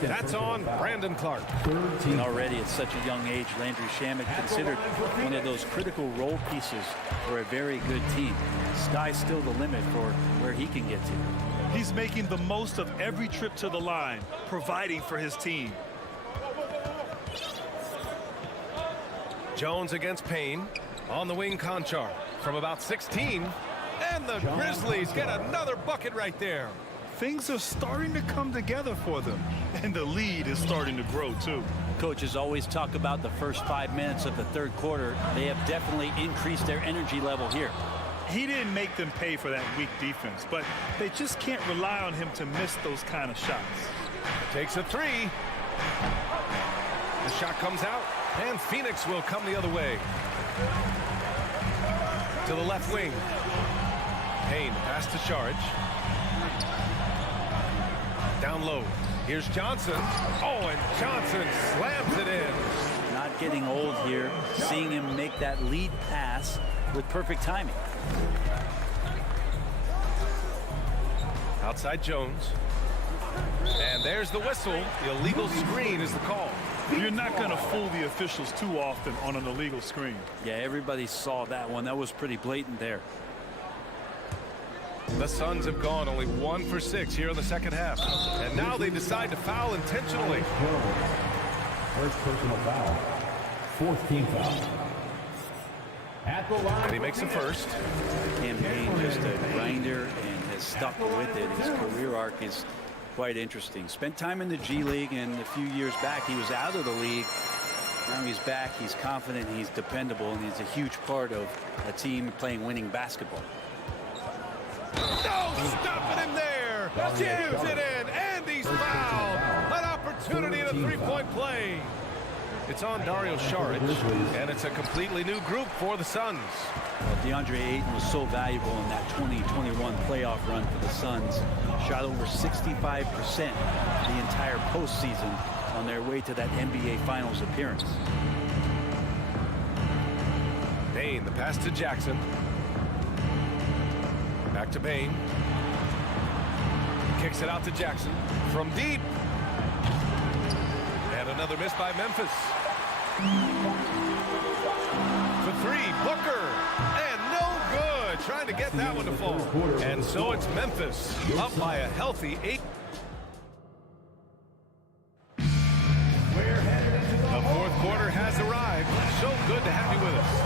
That's on Brandon Clark. And already at such a young age, Landry Shamet considered one of those critical role pieces for a very good team. Sky's still the limit for where he can get to. He's making the most of every trip to the line, providing for his team. Jones against Payne. On the wing, Conchar from about 16. And the Grizzlies get another bucket right there. Things are starting to come together for them, and the lead is starting to grow too. Coaches always talk about the first 5 minutes of the third quarter. They have definitely increased their energy level here. He didn't make them pay for that weak defense, but they just can't rely on him to miss those kind of shots. Takes a 3. The shot comes out, and Phoenix will come the other way. To the left wing. Payne pass to Saric. Down low. Here's Johnson. Oh, and Johnson slams it in. Not getting old here. Seeing him make that lead pass with perfect timing. Outside Jones. And there's the whistle. The illegal screen is the call. You're not going to fool the officials too often on an illegal screen. Yeah, everybody saw that one. That was pretty blatant there. The Suns have gone only 1 for 6 here in the second half. And now they decide to foul intentionally. First personal foul. Fourth team foul. At the line. And he makes the first. Cam Payne just a grinder and has stuck with it. His career arc is quite interesting. Spent time in the G League, and a few years back he was out of the league. Now he's back. He's confident. He's dependable, and he's a huge part of a team playing winning basketball. No, stopping him there. Jams it in, and he's fouled. An opportunity in a three-point play. It's on Dario Saric, and it's a completely new group for the Suns. Well, DeAndre Ayton was so valuable in that 2021 playoff run for the Suns. Shot over 65% the entire postseason on their way to that NBA Finals appearance. Payne, the pass to Jackson. Back to Payne. Kicks it out to Jackson from deep. And another miss by Memphis. For 3, Booker. And no good. Trying to to get that one to fall. And so it's Memphis up by a healthy 8. The fourth quarter has arrived. So good to have you with us.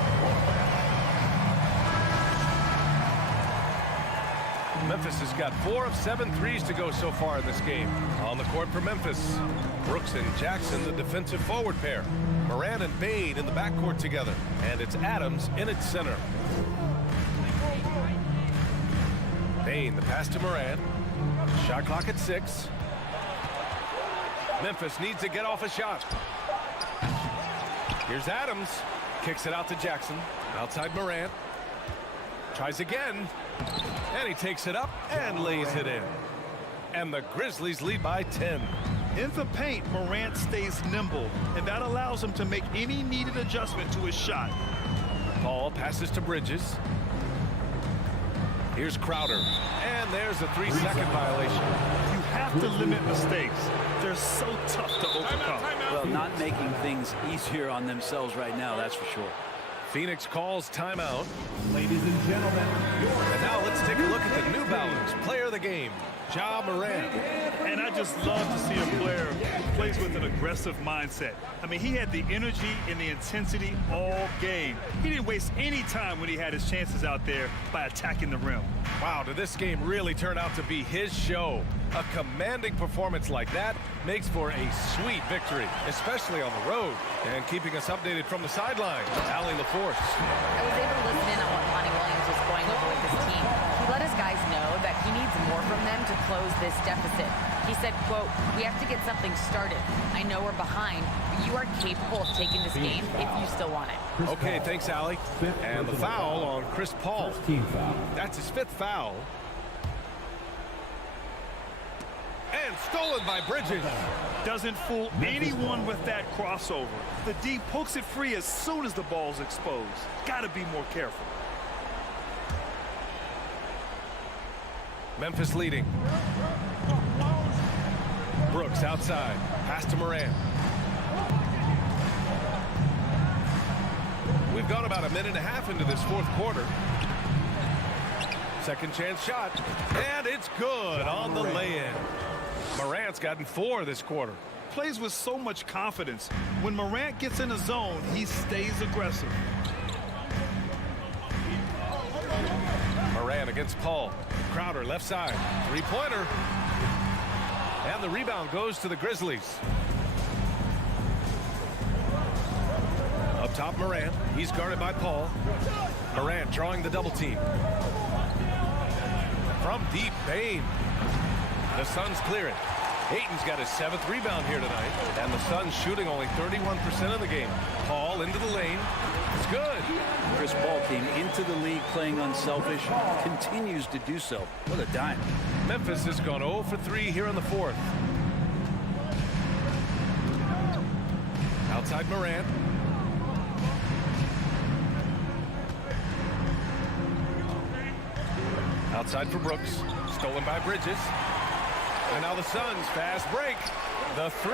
Memphis has got 4 of 7 threes to go so far in this game. On the court for Memphis, Brooks and Jackson, the defensive forward pair. Morant and Bane in the backcourt together. And it's Adams in its center. Bane, the pass to Morant. Shot clock at 6. Memphis needs to get off a shot. Here's Adams. Kicks it out to Jackson. Outside Morant. Tries again. And he takes it up and lays it in. And the Grizzlies lead by 10. In the paint, Morant stays nimble, and that allows him to make any needed adjustment to his shot. Paul passes to Bridges. Here's Crowder. And there's a 3-second violation. You have to limit mistakes. They're so tough to overcome. Well, not making things easier on themselves right now, that's for sure. Phoenix calls timeout. Ladies and gentlemen, And now let's take a look at the New Balance player of the game, Ja Morant. And I just love to see a player who plays with an aggressive mindset. I mean, he had the energy and the intensity all game. He didn't waste any time when he had his chances out there by attacking the rim. Wow, did this game really turn out to be his show? A commanding performance like that makes for a sweet victory, especially on the road. And keeping us updated from the sideline, Allie LaForce. I was able to listen in on what Monty Williams was going over with his team. He let his guys know that he needs more from them to close this deficit. He said, quote, "We have to get something started. I know we're behind, but you are capable of taking this game if you still want it." Okay, thanks, Allie. And the foul on Chris Paul. team foul. That's his 5th foul. And stolen by Bridges. Doesn't fool anyone with that crossover. The D pokes it free as soon as the ball's exposed. Gotta be more careful. Memphis leading. Brooks outside. Pass to Morant. We've gone about a minute and a half into this fourth quarter. Second chance shot. And it's good on the lay-in. Morant's gotten 4 this quarter. Plays with so much confidence. When Morant gets in a zone, he stays aggressive. Morant against Paul. Crowder left side. 3-pointer. And the rebound goes to the Grizzlies. Up top, Morant. He's guarded by Paul. Morant drawing the double team. From deep, Bane. The Suns clear it. Ayton's got his 7th rebound here tonight. And the Suns shooting only 31% of the game. Paul into the lane. It's good. Chris Paul came into the league playing unselfish, continues to do so. What a dime. Memphis has gone 0 for 3 here in the fourth. Outside Morant. Outside for Brooks. Stolen by Bridges. And now the Suns fast break. The 3.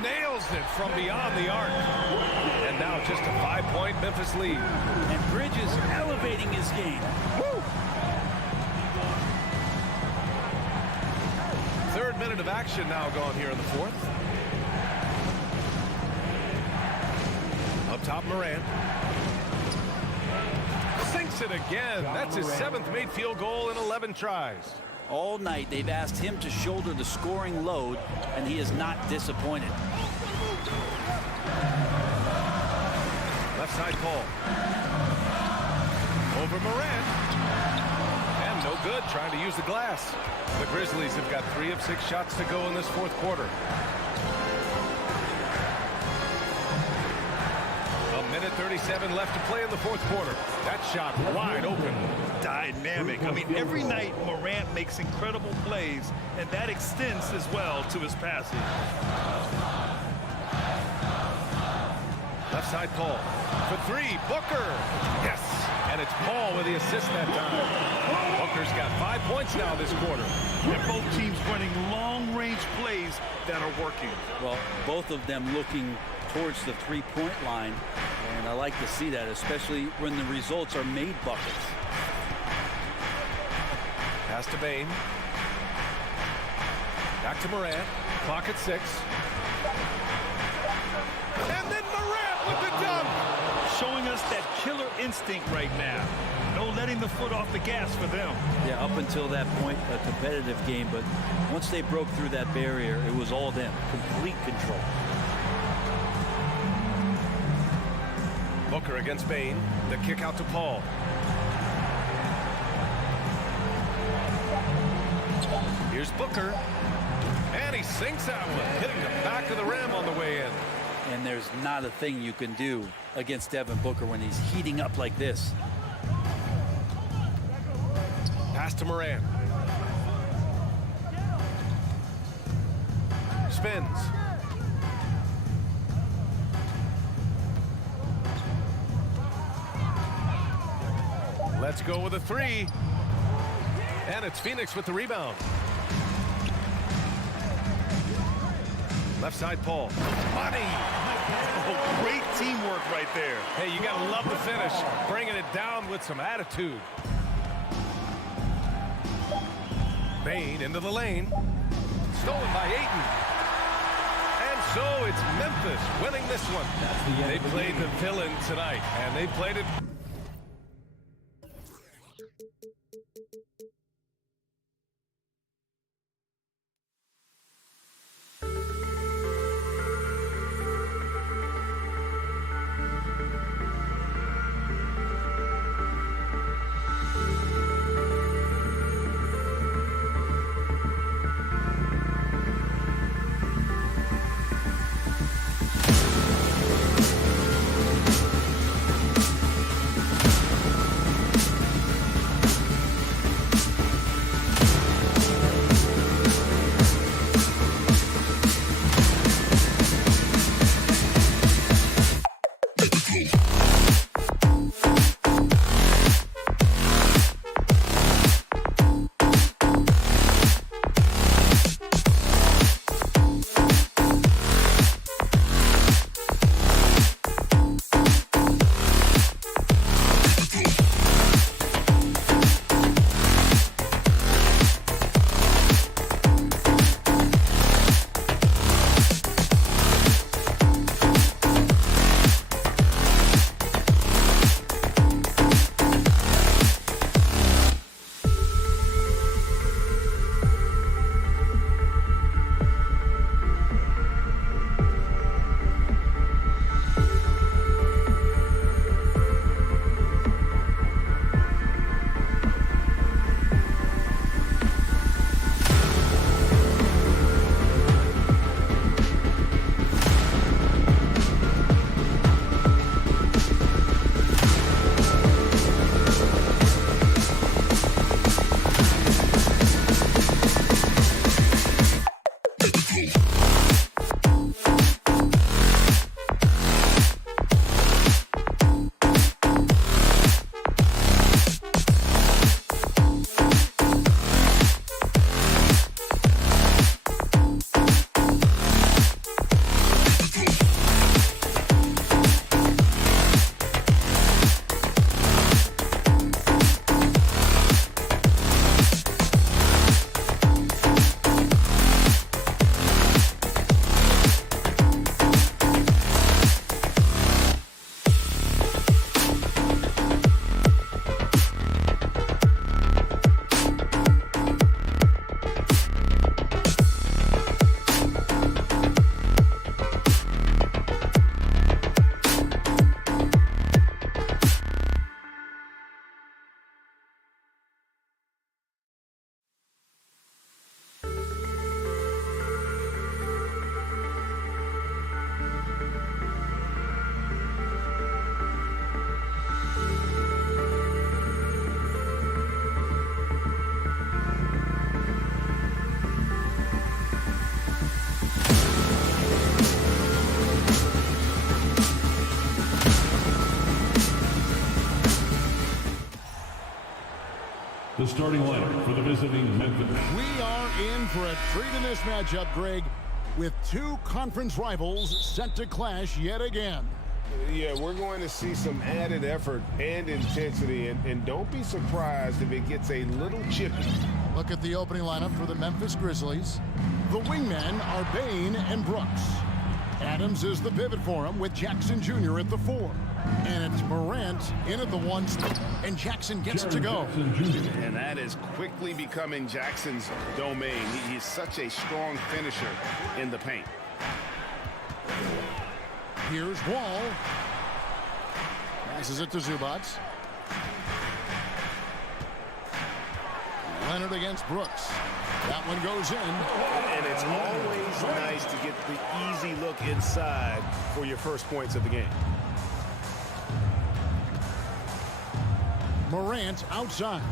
Nails it from beyond the arc. And now just a 5-point Memphis lead. And Bridges elevating his game. Woo! 3rd minute of action now gone here in the fourth. Up top, Morant. Sinks it again. That's his 7th made field goal in 11 tries. All night they've asked him to shoulder the scoring load, and he is not disappointed. Left side Paul. Over Morant. And no good, trying to use the glass. The Grizzlies have got 3 of 6 shots to go in this fourth quarter. A minute 37 left to play in the fourth quarter. That shot wide open. Dynamic. I mean, every night Morant makes incredible plays, and that extends as well to his passing. Left side Paul. For 3, Booker. Yes. And it's Paul with the assist that time. Booker's got 5 points now this quarter. And both teams running long-range plays that are working. Well, both of them looking towards the 3-point line, and I like to see that, especially when the results are made buckets. Pass to Bain. Back to Morant. Clock at 6. And then Morant with the dunk. Showing us that killer instinct right now. No letting the foot off the gas for them. Yeah, up until that point, a competitive game, but once they broke through that barrier, it was all them. Complete control. Booker against Bain. The kick out to Paul. Here's Booker. And he sinks that one, hitting the back of the rim on the way in. And there's not a thing you can do against Devin Booker when he's heating up like this. Pass to Morant. Spins. Let's go with a 3. And it's Phoenix with the rebound. Left side, Paul. Money! Oh, great teamwork right there. Hey, you gotta love the finish. Bringing it down with some attitude. Bain into the lane. Stolen by Ayton. And so it's Memphis winning this one. They played the villain tonight, and they played it. The starting lineup for the visiting Memphis. We are in for a treat in this matchup, Greg, with two conference rivals set to clash yet again. Yeah, we're going to see some added effort and intensity, and don't be surprised if it gets a little chippy. Look at the opening lineup for the Memphis Grizzlies. The wingmen are Bain and Brooks. Adams is the pivot for him with Jackson Jr. at the 4. And it's Morant in at the 1 spot. And Jackson gets to go. And that is quickly becoming Jackson's domain. He's such a strong finisher in the paint. Here's Wall. Passes it to Zubac. Leonard against Brooks. That one goes in. And it's always nice to get the easy look inside for your first points of the game. Morant outside.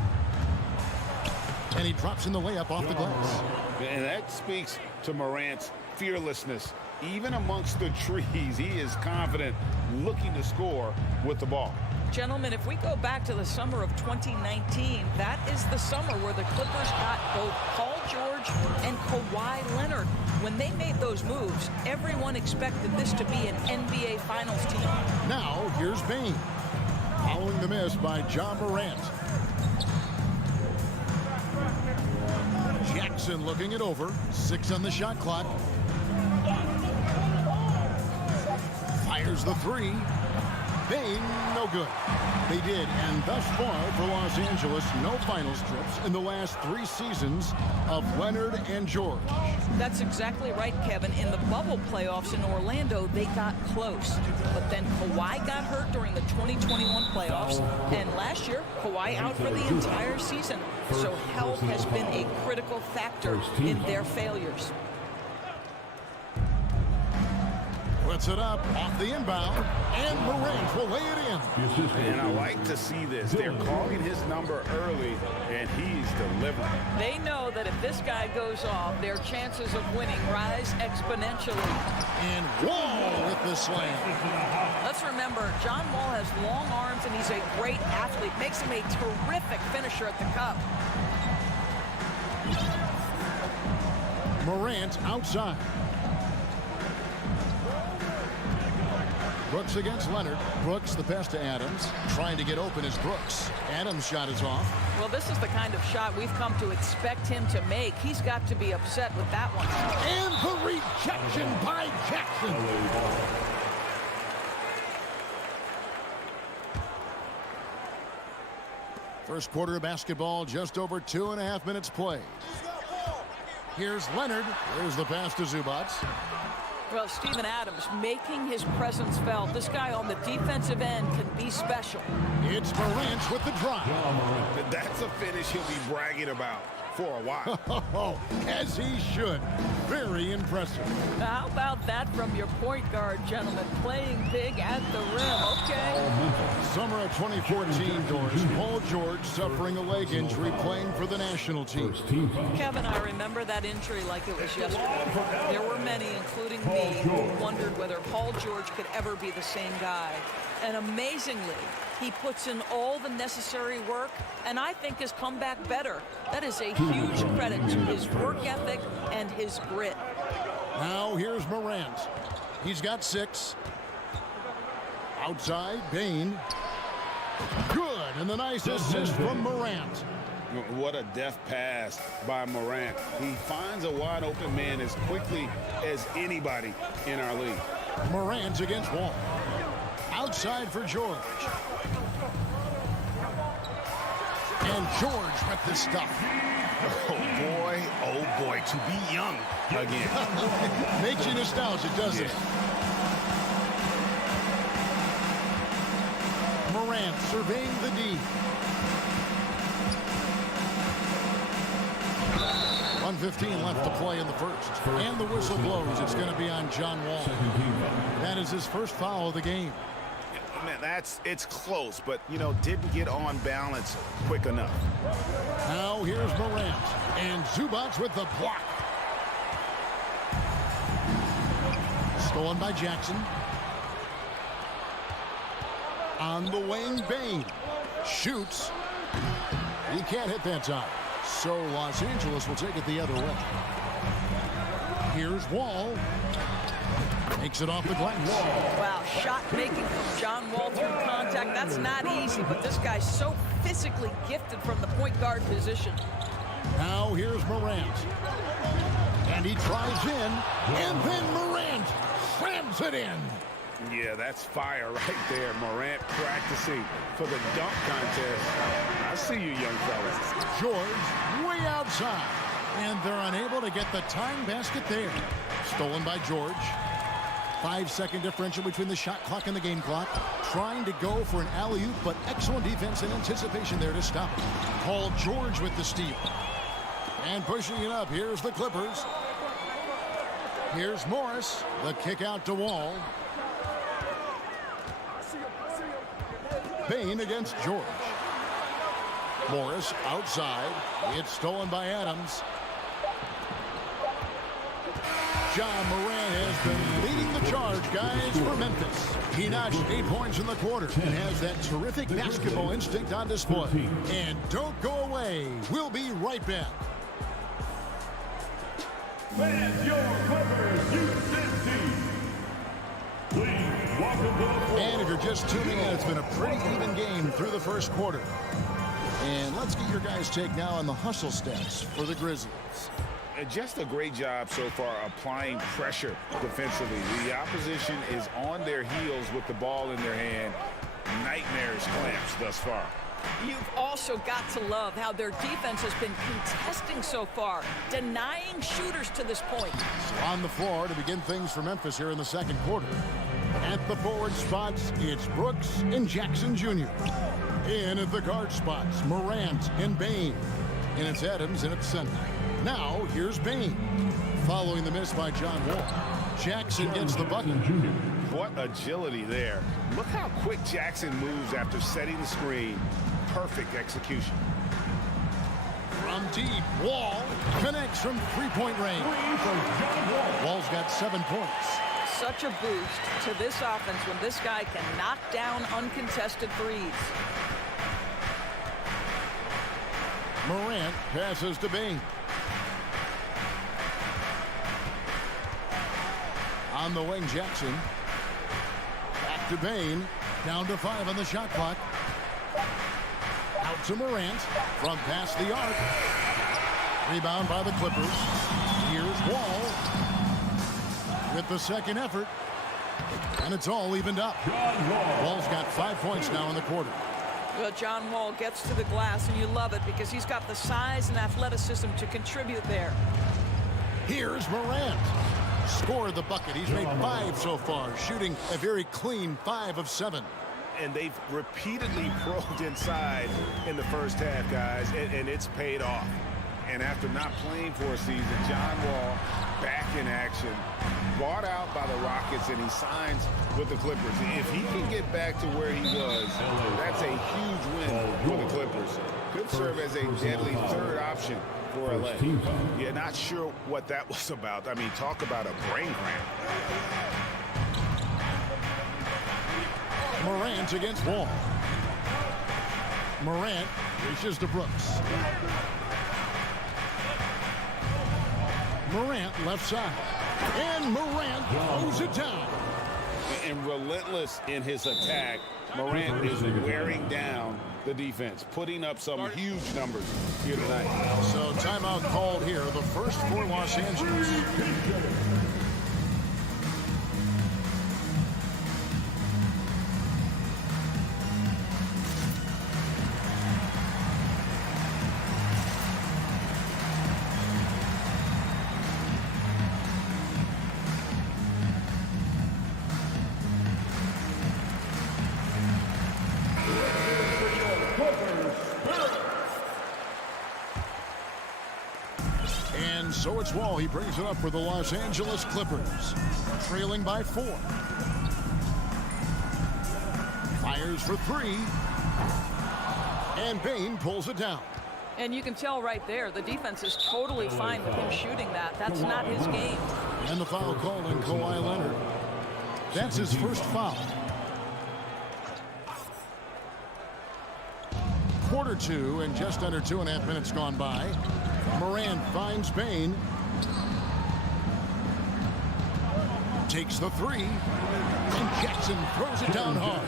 And he drops in the layup off the glass. And that speaks to Morant's fearlessness. Even amongst the trees, he is confident, looking to score with the ball. Gentlemen, if we go back to the summer of 2019, that is the summer where the Clippers got both Paul George and Kawhi Leonard. When they made those moves, everyone expected this to be an NBA Finals team. Now, here's Bain. Following the miss by John Morant. Jackson looking it over. 6 on the shot clock. Fires the 3. Bain, no good. They did, and thus far for Los Angeles, no finals trips in the last 3 seasons of Leonard and George. That's exactly right, Kevin. In the bubble playoffs in Orlando, they got close. But then Kawhi got hurt during the 2021 playoffs, and last year, Kawhi out for the entire season. So health has been a critical factor in their failures. Puts it up off the inbound, and Morant will lay it in. And I like to see this. They're calling his number early, and he's delivering. They know that if this guy goes off, their chances of winning rise exponentially. And Wall with the slam. Let's remember, John Wall has long arms, and he's a great athlete. Makes him a terrific finisher at the cup. Morant outside. Brooks against Leonard. Brooks, the pass to Adams. Trying to get open is Brooks. Adams' shot is off. Well, this is the kind of shot we've come to expect him to make. He's got to be upset with that one. And the rejection by Jackson. First quarter of basketball, just over 2.5 minutes played. Here's Leonard. There's the pass to Zubac. Well, Steven Adams making his presence felt. This guy on the defensive end can be special. It's Morant with the drive. That's a finish he'll be bragging about for a while. As he should. Very impressive. How about that from your point guard, gentlemen? Playing big at the rim, okay? Summer of 2014, Doris. Paul George suffering a leg injury playing for the national team. Kevin, I remember that injury like it was yesterday. There were many, including me, who wondered whether Paul George could ever be the same guy. And amazingly, he puts in all the necessary work, and I think has come back better. That is a huge credit to his work ethic and his grit. Now here's Morant. He's got 6. Outside, Bain. Good, and the nice assist from Morant. What a deft pass by Morant. He finds a wide open man as quickly as anybody in our league. Morant against Wall. Outside for George. And George with the stuff. Oh boy, to be young again. Makes you nostalgic, doesn't it? Morant surveying the D. 1:15 left to play in the first. And the whistle blows. It's going to be on John Wall. That is his first foul of the game. Man, it's close, but, didn't get on balance quick enough. Now here's Morant. And Zubac with the block. Stolen by Jackson. On the wing, Bain. Shoots. He can't hit that time. So Los Angeles will take it the other way. Here's Wall. Makes it off the glass. Wow, shot making from John Wall through contact. That's not easy, but this guy's so physically gifted from the point guard position. Now here's Morant. And he tries in, and then Morant slams it in. Yeah, that's fire right there. Morant practicing for the dunk contest. I see you, young fellas. George way outside, and they're unable to get the tying basket there. Stolen by George. 5-second differential between the shot clock and the game clock. Trying to go for an alley-oop, but excellent defense and anticipation there to stop it. Paul George with the steal. And pushing it up, here's the Clippers. Here's Morris, the kick out to Wall. Payne against George. Morris outside. It's stolen by Adams. John Morant has been leading the charge, guys, for Memphis. He notched 8 points in the quarter and has that terrific basketball instinct on display. And don't go away. We'll be right back. Fans, your Clippers, Houston team. Please welcome to the floor. And if you're just tuning in, it's been a pretty even game through the first quarter. And let's get your guys' take now on the hustle stats for the Grizzlies. Just a great job so far applying pressure defensively. The opposition is on their heels with the ball in their hand. Nightmarish clamps thus far. You've also got to love how their defense has been contesting so far, denying shooters to this point. On the floor to begin things for Memphis here in the second quarter. At the forward spots, it's Brooks and Jackson Jr. In at the guard spots, Morant and Bane. And it's Adams in at center. Now, here's Bane. Following the miss by John Wall. Jackson gets the bucket. What agility there. Look how quick Jackson moves after setting the screen. Perfect execution. From deep, Wall connects from three-point range. Wall's got 7 points. Such a boost to this offense when this guy can knock down uncontested threes. Morant passes to Bane. On the wing, Jackson. Back to Bane. Down to 5 on the shot clock. Out to Morant. From past the arc. Rebound by the Clippers. Here's Wall. With the second effort. And it's all evened up. Wall's got 5 points now in the quarter. Well, John Wall gets to the glass, and you love it because he's got the size and athleticism to contribute there. Here's Morant. Scored the bucket. He's made 5 so far, shooting a very clean 5 of 7. And they've repeatedly probed inside in the first half, guys, and it's paid off. And after not playing for a season, John Wall back in action, bought out by the Rockets, and he signs with the Clippers. If he can get back to where he was, that's a huge win for the Clippers. Could serve as a deadly third option for LA. Yeah, not sure what that was about. I mean, talk about a brain cramp. Morant against Wall. Morant reaches to Brooks. Morant left side. And Morant throws it down. And relentless in his attack, Morant is wearing down the defense, putting up some huge numbers here tonight. So timeout called here, the first for Los Angeles. So it's Wall. He brings it up for the Los Angeles Clippers. Trailing by 4. Fires for 3. And Bane pulls it down. And you can tell right there, the defense is totally fine with him shooting that. That's not his game. And the foul called on Kawhi Leonard. That's his first foul. Quarter 2 and just under 2.5 minutes gone by. Morant finds Bane. Takes the 3. And Jackson throws it down hard.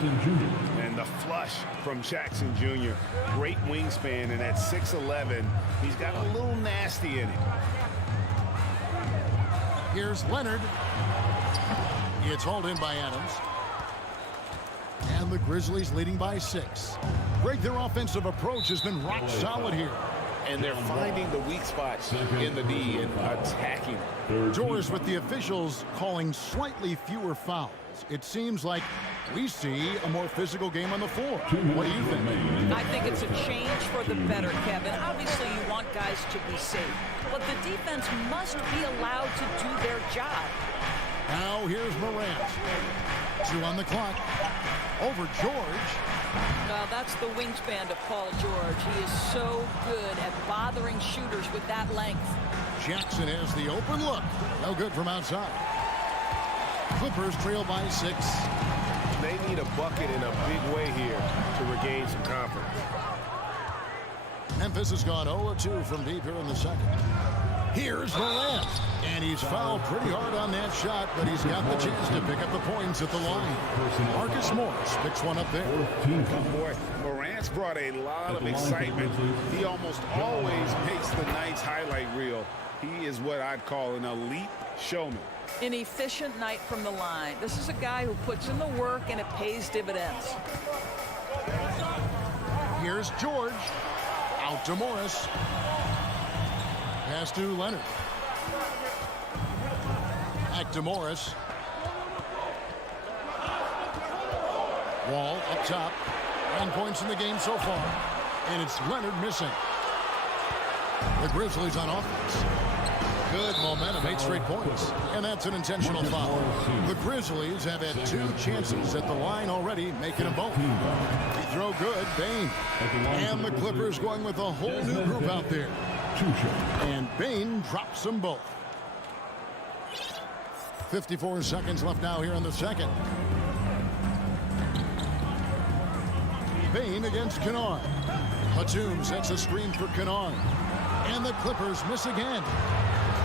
And the flush from Jackson Jr. Great wingspan, and at 6'11", he's got a little nasty in it. Here's Leonard. It's hauled in by Adams. And the Grizzlies leading by 6. Greg, their offensive approach has been rock solid here. And they're finding the weak spots in the D and attacking. Doors with the officials calling slightly fewer fouls. It seems like we see a more physical game on the floor. What do you think? I think it's a change for the better, Kevin. Obviously, you want guys to be safe, but the defense must be allowed to do their job. Now here's Morant. 2 on the clock. Over George. Well, that's the wingspan of Paul George. He is so good at bothering shooters with that length. Jackson has the open look. No good from outside. Clippers trail by 6. They need a bucket in a big way here to regain some confidence. Memphis has gone 0-2 from deep here in the second. Here's Morant. And he's fouled pretty hard on that shot, but he's got the chance to pick up the points at the line. Marcus Morris picks one up there. Boy, Morant's brought a lot of excitement. He almost always makes the night's highlight reel. He is what I'd call an elite showman. An efficient night from the line. This is a guy who puts in the work, and it pays dividends. Here's George. Out to Morris. Pass to Leonard. Back to Morris. Wall up top. 9 points in the game so far. And it's Leonard missing. The Grizzlies on offense. Good momentum, 8 straight points. And that's an intentional foul. The Grizzlies have had 2 chances at the line already, making them both. They throw good, Bane. And the Clippers going with a whole new group out there. And Bane drops them both. 54 seconds left now here in the second. Bane against Kennard. Batum sets a screen for Kennard. And the Clippers miss again.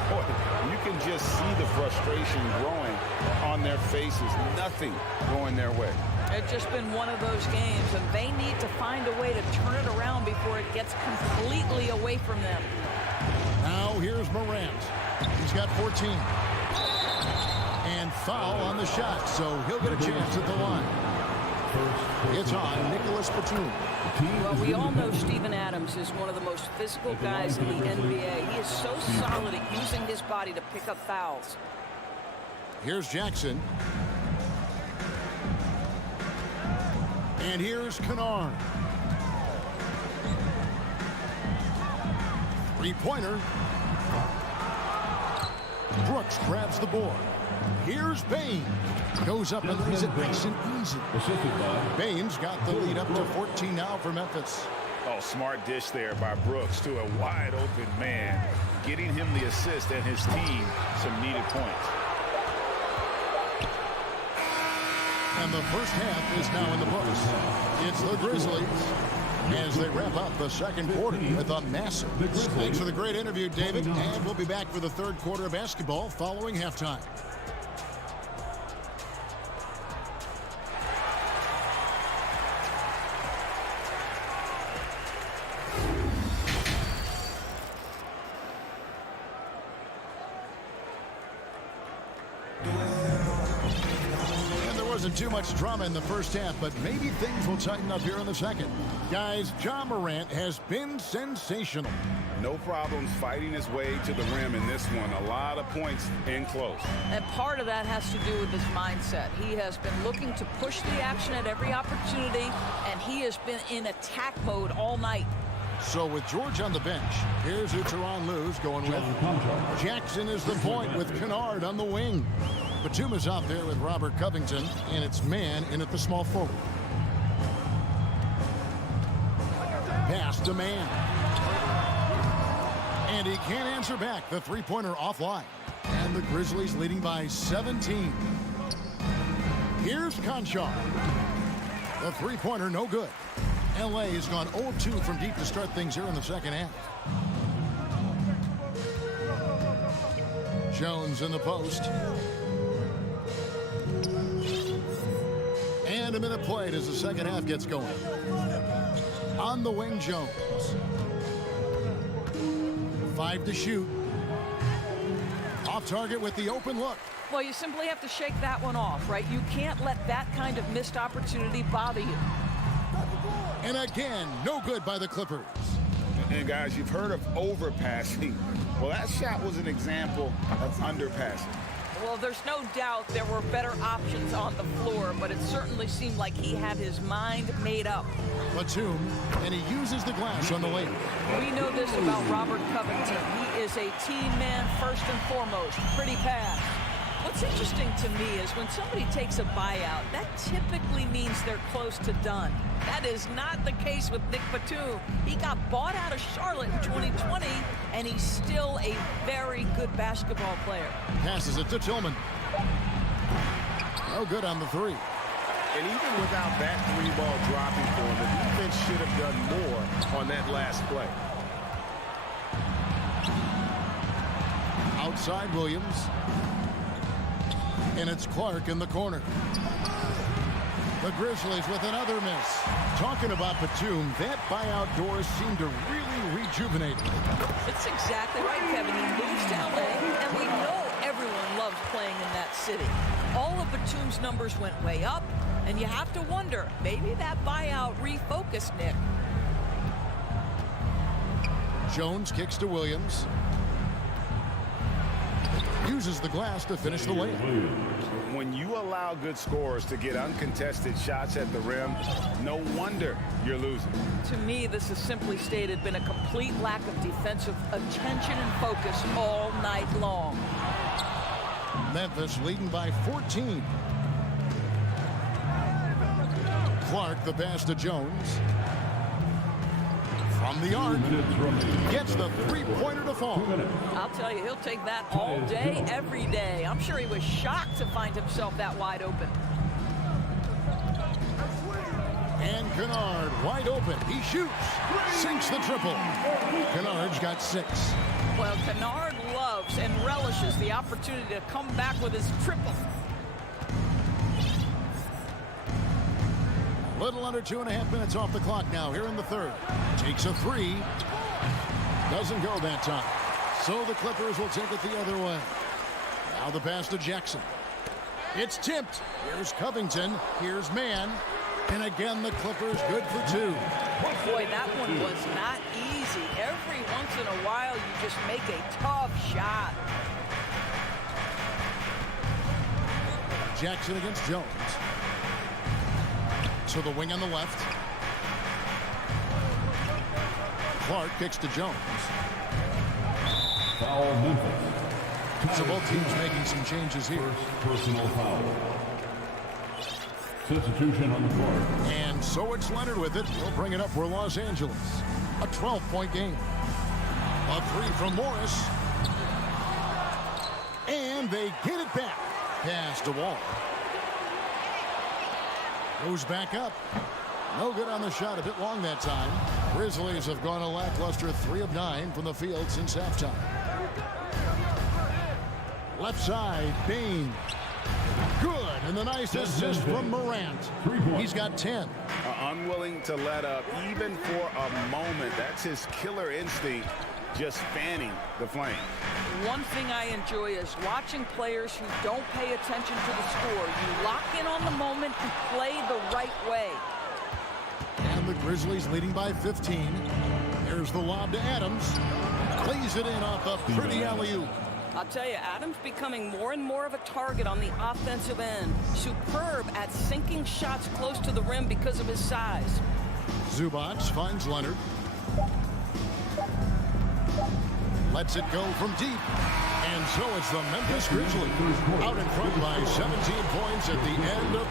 Boy, you can just see the frustration growing on their faces. Nothing going their way. It's just been one of those games, and they need to find a way to turn it around before it gets completely away from them. Now here's Morant. He's got 14. And foul on the shot, so he'll get a chance at the line. It's on Nicholas Batum. Well, we all know Steven Adams is one of the most physical guys in the NBA. He is so solid at using his body to pick up fouls. Here's Jackson. And here's Kennard. 3-pointer. Brooks grabs the board. Here's Bane. Goes up and lays it nice and easy. Bane's got the lead up to 14 now for Memphis. Oh, smart dish there by Brooks to a wide open man, getting him the assist and his team some needed points. And the first half is now in the books. It's the Grizzlies as they wrap up the second quarter with a massive. Thanks for the great interview, David. And we'll be back for the third quarter of basketball following halftime. Wasn't too much drama in the first half, but maybe things will tighten up here in the second. Guys, Ja Morant has been sensational. No problems fighting his way to the rim in this one. A lot of points in close. And part of that has to do with his mindset. He has been looking to push the action at every opportunity, and he has been in attack mode all night. So with George on the bench, here's who Tyronn Lue's going with. Jackson is the point with Kennard on the wing. Batum is out there with Robert Covington, and it's man in at the small forward. Pass to man. And he can't answer back. The three-pointer offline. And the Grizzlies leading by 17. Here's Conchar. The three-pointer no good. LA has gone 0-2 from deep to start things here in the second half. Jones in the post. And a minute played as the second half gets going. On the wing, Jones. 5 to shoot. Off target with the open look. Well, you simply have to shake that one off, right? You can't let that kind of missed opportunity bother you. And again, no good by the Clippers. And guys, you've heard of overpassing. Well, that shot was an example of underpassing. Well, there's no doubt there were better options on the floor, but it certainly seemed like he had his mind made up. Batum, and he uses the glass on the lane. We know this about Robert Covington. He is a team man first and foremost. Pretty pass. What's interesting to me is when somebody takes a buyout, that typically means they're close to done. That is not the case with Nick Batum. He got bought out of Charlotte in 2020, and he's still a very good basketball player. Passes it to Tillman. No good on the three. And even without that three ball dropping for him, the defense should have done more on that last play. Outside Williams. And it's Clark in the corner. The Grizzlies with another miss. Talking about Batum, that buyout door seemed to really rejuvenate him. It's exactly right, Kevin. He moves to LA, and we know everyone loves playing in that city. All of Batum's numbers went way up, and you have to wonder, maybe that buyout refocused Nick. Jones kicks to Williams. Uses the glass to finish the layup. When you allow good scorers to get uncontested shots at the rim, no wonder you're losing. To me, this has simply stated been a complete lack of defensive attention and focus all night long. Memphis leading by 14. Clark the pass to Jones. From the arc, gets the three-pointer to fall. I'll tell you, he'll take that all day, every day. I'm sure he was shocked to find himself that wide open. And Kennard wide open. He shoots, sinks the triple. Kennard's got 6. Well, Kennard loves and relishes the opportunity to come back with his triple. Little under 2.5 minutes off the clock now here in the third. Takes a 3. Doesn't go that time. So the Clippers will take it the other way. Now the pass to Jackson. It's tipped. Here's Covington. Here's Mann. And again, the Clippers good for 2. Boy, that one was not easy. Every once in a while, you just make a tough shot. Jackson against Jones. To the wing on the left. Clark kicks to Jones. Foul Memphis. So both teams making some changes here. First personal foul. Substitution on the court. And so it's Leonard with it. He'll bring it up for Los Angeles. A 12-point game. A 3 from Morris. And they get it back. Pass to Wall. Goes back up. No good on the shot. A bit long that time. Grizzlies have gone a lackluster 3 of 9 from the field since halftime. Left side, Bain. Good. And the nice assist from Morant. He's got 10. Unwilling to let up even for a moment. That's his killer instinct, just fanning the flame. One thing I enjoy is watching players who don't pay attention to the score. You lock in on the moment and play the right way. And the Grizzlies leading by 15. Here's the lob to Adams. Plays it in off a pretty alley-oop. I'll tell you, Adams becoming more and more of a target on the offensive end. Superb at sinking shots close to the rim because of his size. Zubac finds Leonard. Lets it go from deep. And so it's the Memphis Grizzlies out in front by 17 points at the end of...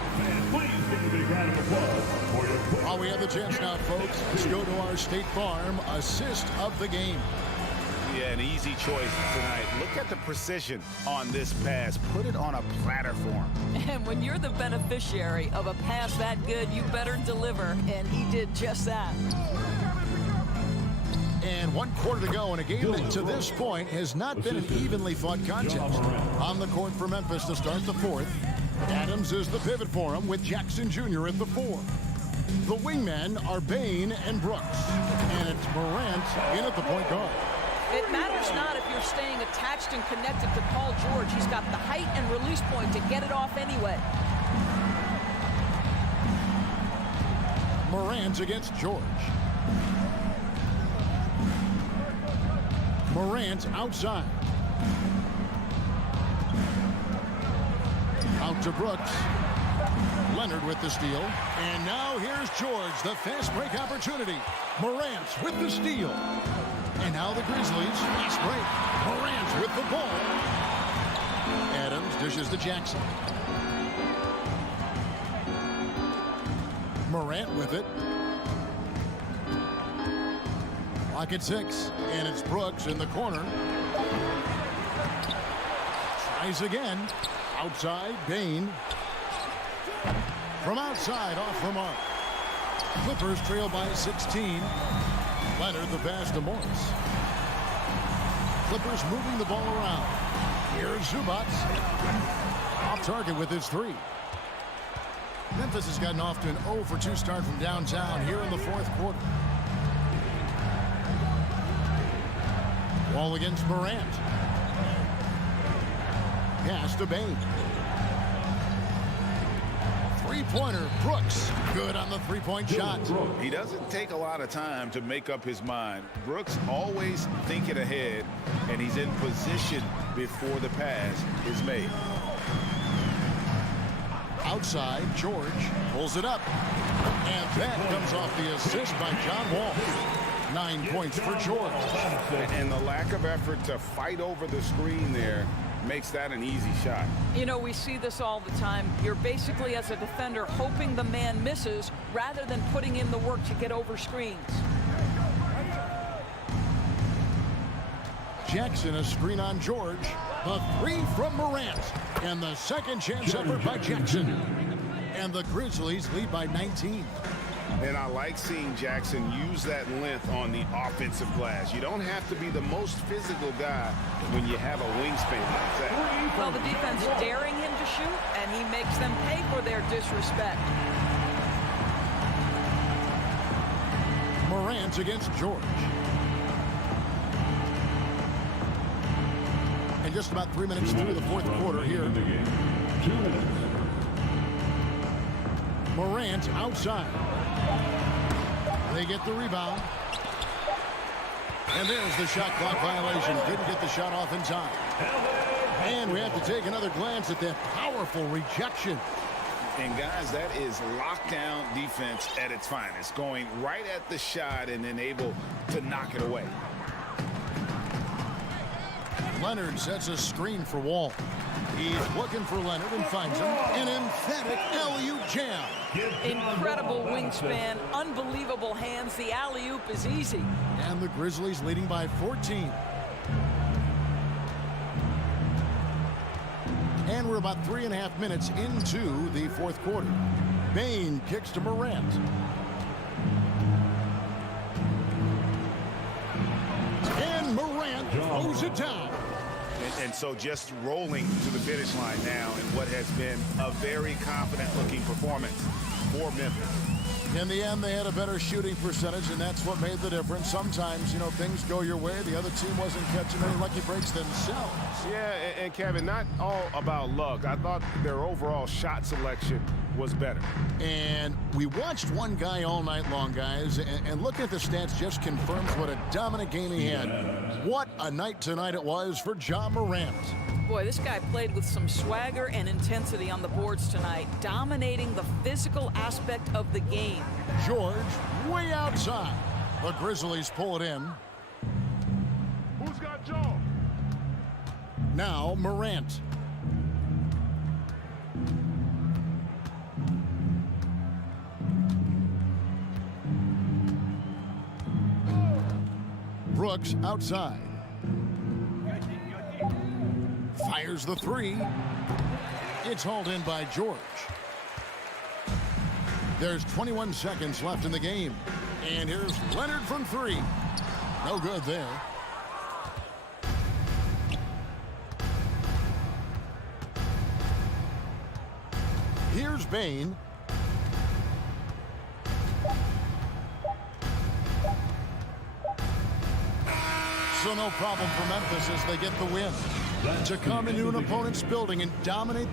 Please give a big round of applause for your... While we have the chance now, folks, let's go to our State Farm assist of the game. Yeah, an easy choice tonight. Look at the precision on this pass. Put it on a platter for him. And when you're the beneficiary of a pass that good, you better deliver. And he did just that. And 1 quarter to go in a game that to this point has not been an evenly fought contest. On the court for Memphis to start the fourth. Adams is the pivot for him with Jackson Jr. at the 4. The wingmen are Bain and Brooks. And it's Morant in at the point guard. It matters not if you're staying attached and connected to Paul George. He's got the height and release point to get it off anyway. Morant against George. Morant outside. Out to Brooks. Leonard with the steal. And now here's George, the fast break opportunity. Morant with the steal. And now the Grizzlies, fast break. Morant with the ball. Adams dishes to Jackson. Morant with it. Clock at 6, and it's Brooks in the corner. Tries again. Outside, Bain. From outside, off the mark. Clippers trail by 16. Leonard the pass to Morris. Clippers moving the ball around. Here's Zubac. Off target with his 3. Memphis has gotten off to an 0 for 2 start from downtown here in the 4th quarter. Ball against Morant. Pass to Bain. Three-pointer, Brooks. Good on the three-point shot. He doesn't take a lot of time to make up his mind. Brooks always thinking ahead, and he's in position before the pass is made. Outside, George pulls it up. And that comes off the assist by John Wall. 9 points for George. And the lack of effort to fight over the screen there makes that an easy shot. You know, we see this all the time. You're basically, as a defender, hoping the man misses rather than putting in the work to get over screens. Jackson, a screen on George. A 3 from Morant. And the second chance effort by Jackson. And the Grizzlies lead by 19. And I like seeing Jackson use that length on the offensive glass. You don't have to be the most physical guy when you have a wingspan like that. Well, the defense daring him to shoot, and he makes them pay for their disrespect. Morant against George. And just about 3 minutes through the 4th quarter here. 2 minutes. Morant outside. They get the rebound. And there's the shot clock violation. Didn't get the shot off in time. And we have to take another glance at that powerful rejection. And guys, that is lockdown defense at its finest. Going right at the shot and then able to knock it away. Leonard sets a screen for Wall. He's looking for Leonard and finds him. An emphatic alley-oop jam. Incredible wingspan, unbelievable hands. The alley-oop is easy. And the Grizzlies leading by 14. And we're about 3.5 minutes into the 4th quarter. Bain kicks to Morant. And Morant throws it down. And so just rolling to the finish line now in what has been a very confident-looking performance for Memphis. In the end, they had a better shooting percentage, and that's what made the difference. Sometimes, you know, things go your way. The other team wasn't catching any lucky breaks themselves. Yeah, and Kevin, not all about luck. I thought their overall shot selection was better. And we watched one guy all night long, guys, and looking at the stats just confirms what a dominant game he had. What a night tonight it was for Ja Morant. Boy, this guy played with some swagger and intensity on the boards tonight, dominating the physical aspect of the game. George way outside. The Grizzlies pull it in. Who's got Joe? Now Morant. Brooks outside. Fires the 3. It's hauled in by George. There's 21 seconds left in the game. And here's Leonard from 3. No good there. Here's Bane. So no problem for Memphis as they get the win. To come into an opponent's building and dominate.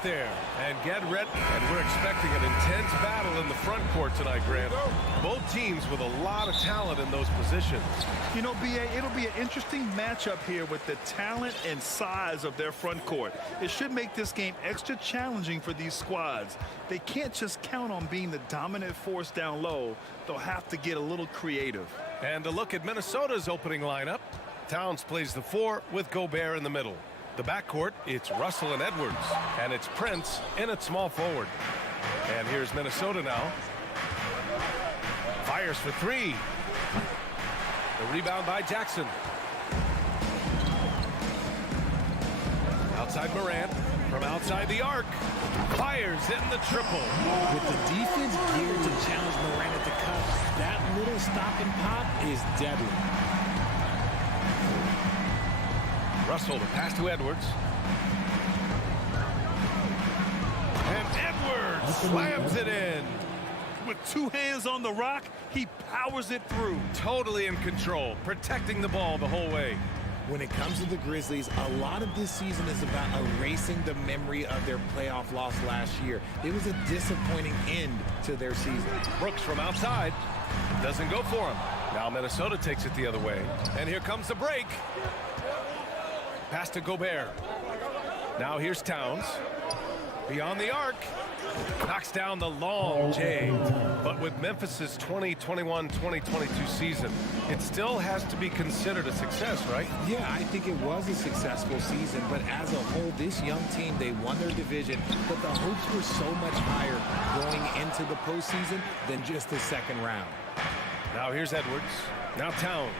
There and get ready, and we're expecting an intense battle in the front court tonight, Grant. Both teams with a lot of talent in those positions. You know, B.A., it'll be an interesting matchup here with the talent and size of their front court. It should make this game extra challenging for these squads. They can't just count on being the dominant force down low. They'll have to get a little creative. And a look at Minnesota's opening lineup. Towns plays the 4 with Gobert in the middle. The backcourt, it's Russell and Edwards, and it's Prince in at small forward. And here's Minnesota now. Fires for 3. The rebound by Jackson. Outside Morant, from outside the arc. Fires in the triple. With the defense geared to challenge Morant at the cup, that little stop and pop is deadly. Russell to pass to Edwards. And Edwards slams it in. With 2 hands on the rock, he powers it through. Totally in control, protecting the ball the whole way. When it comes to the Grizzlies, a lot of this season is about erasing the memory of their playoff loss last year. It was a disappointing end to their season. Brooks from outside. Doesn't go for him. Now Minnesota takes it the other way. And here comes the break. Pass to Gobert. Now here's Towns. Beyond the arc. Knocks down the long J. But with Memphis's 2021-2022 season, it still has to be considered a success, right? Yeah, I think it was a successful season, but as a whole, this young team, they won their division, but the hopes were so much higher going into the postseason than just the second round. Now here's Edwards. Now Towns.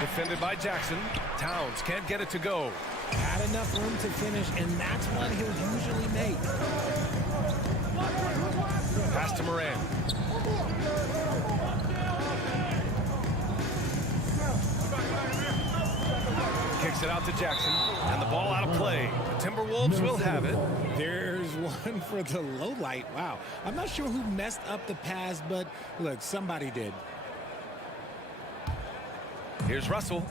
Defended by Jackson. Towns can't get it to go. Had enough room to finish, and that's one he'll usually make. Pass to Moran. Kicks it out to Jackson, and the ball out of play. The Timberwolves will have it. There's one for the low light. Wow. I'm not sure who messed up the pass, but look, somebody did. Here's Russell.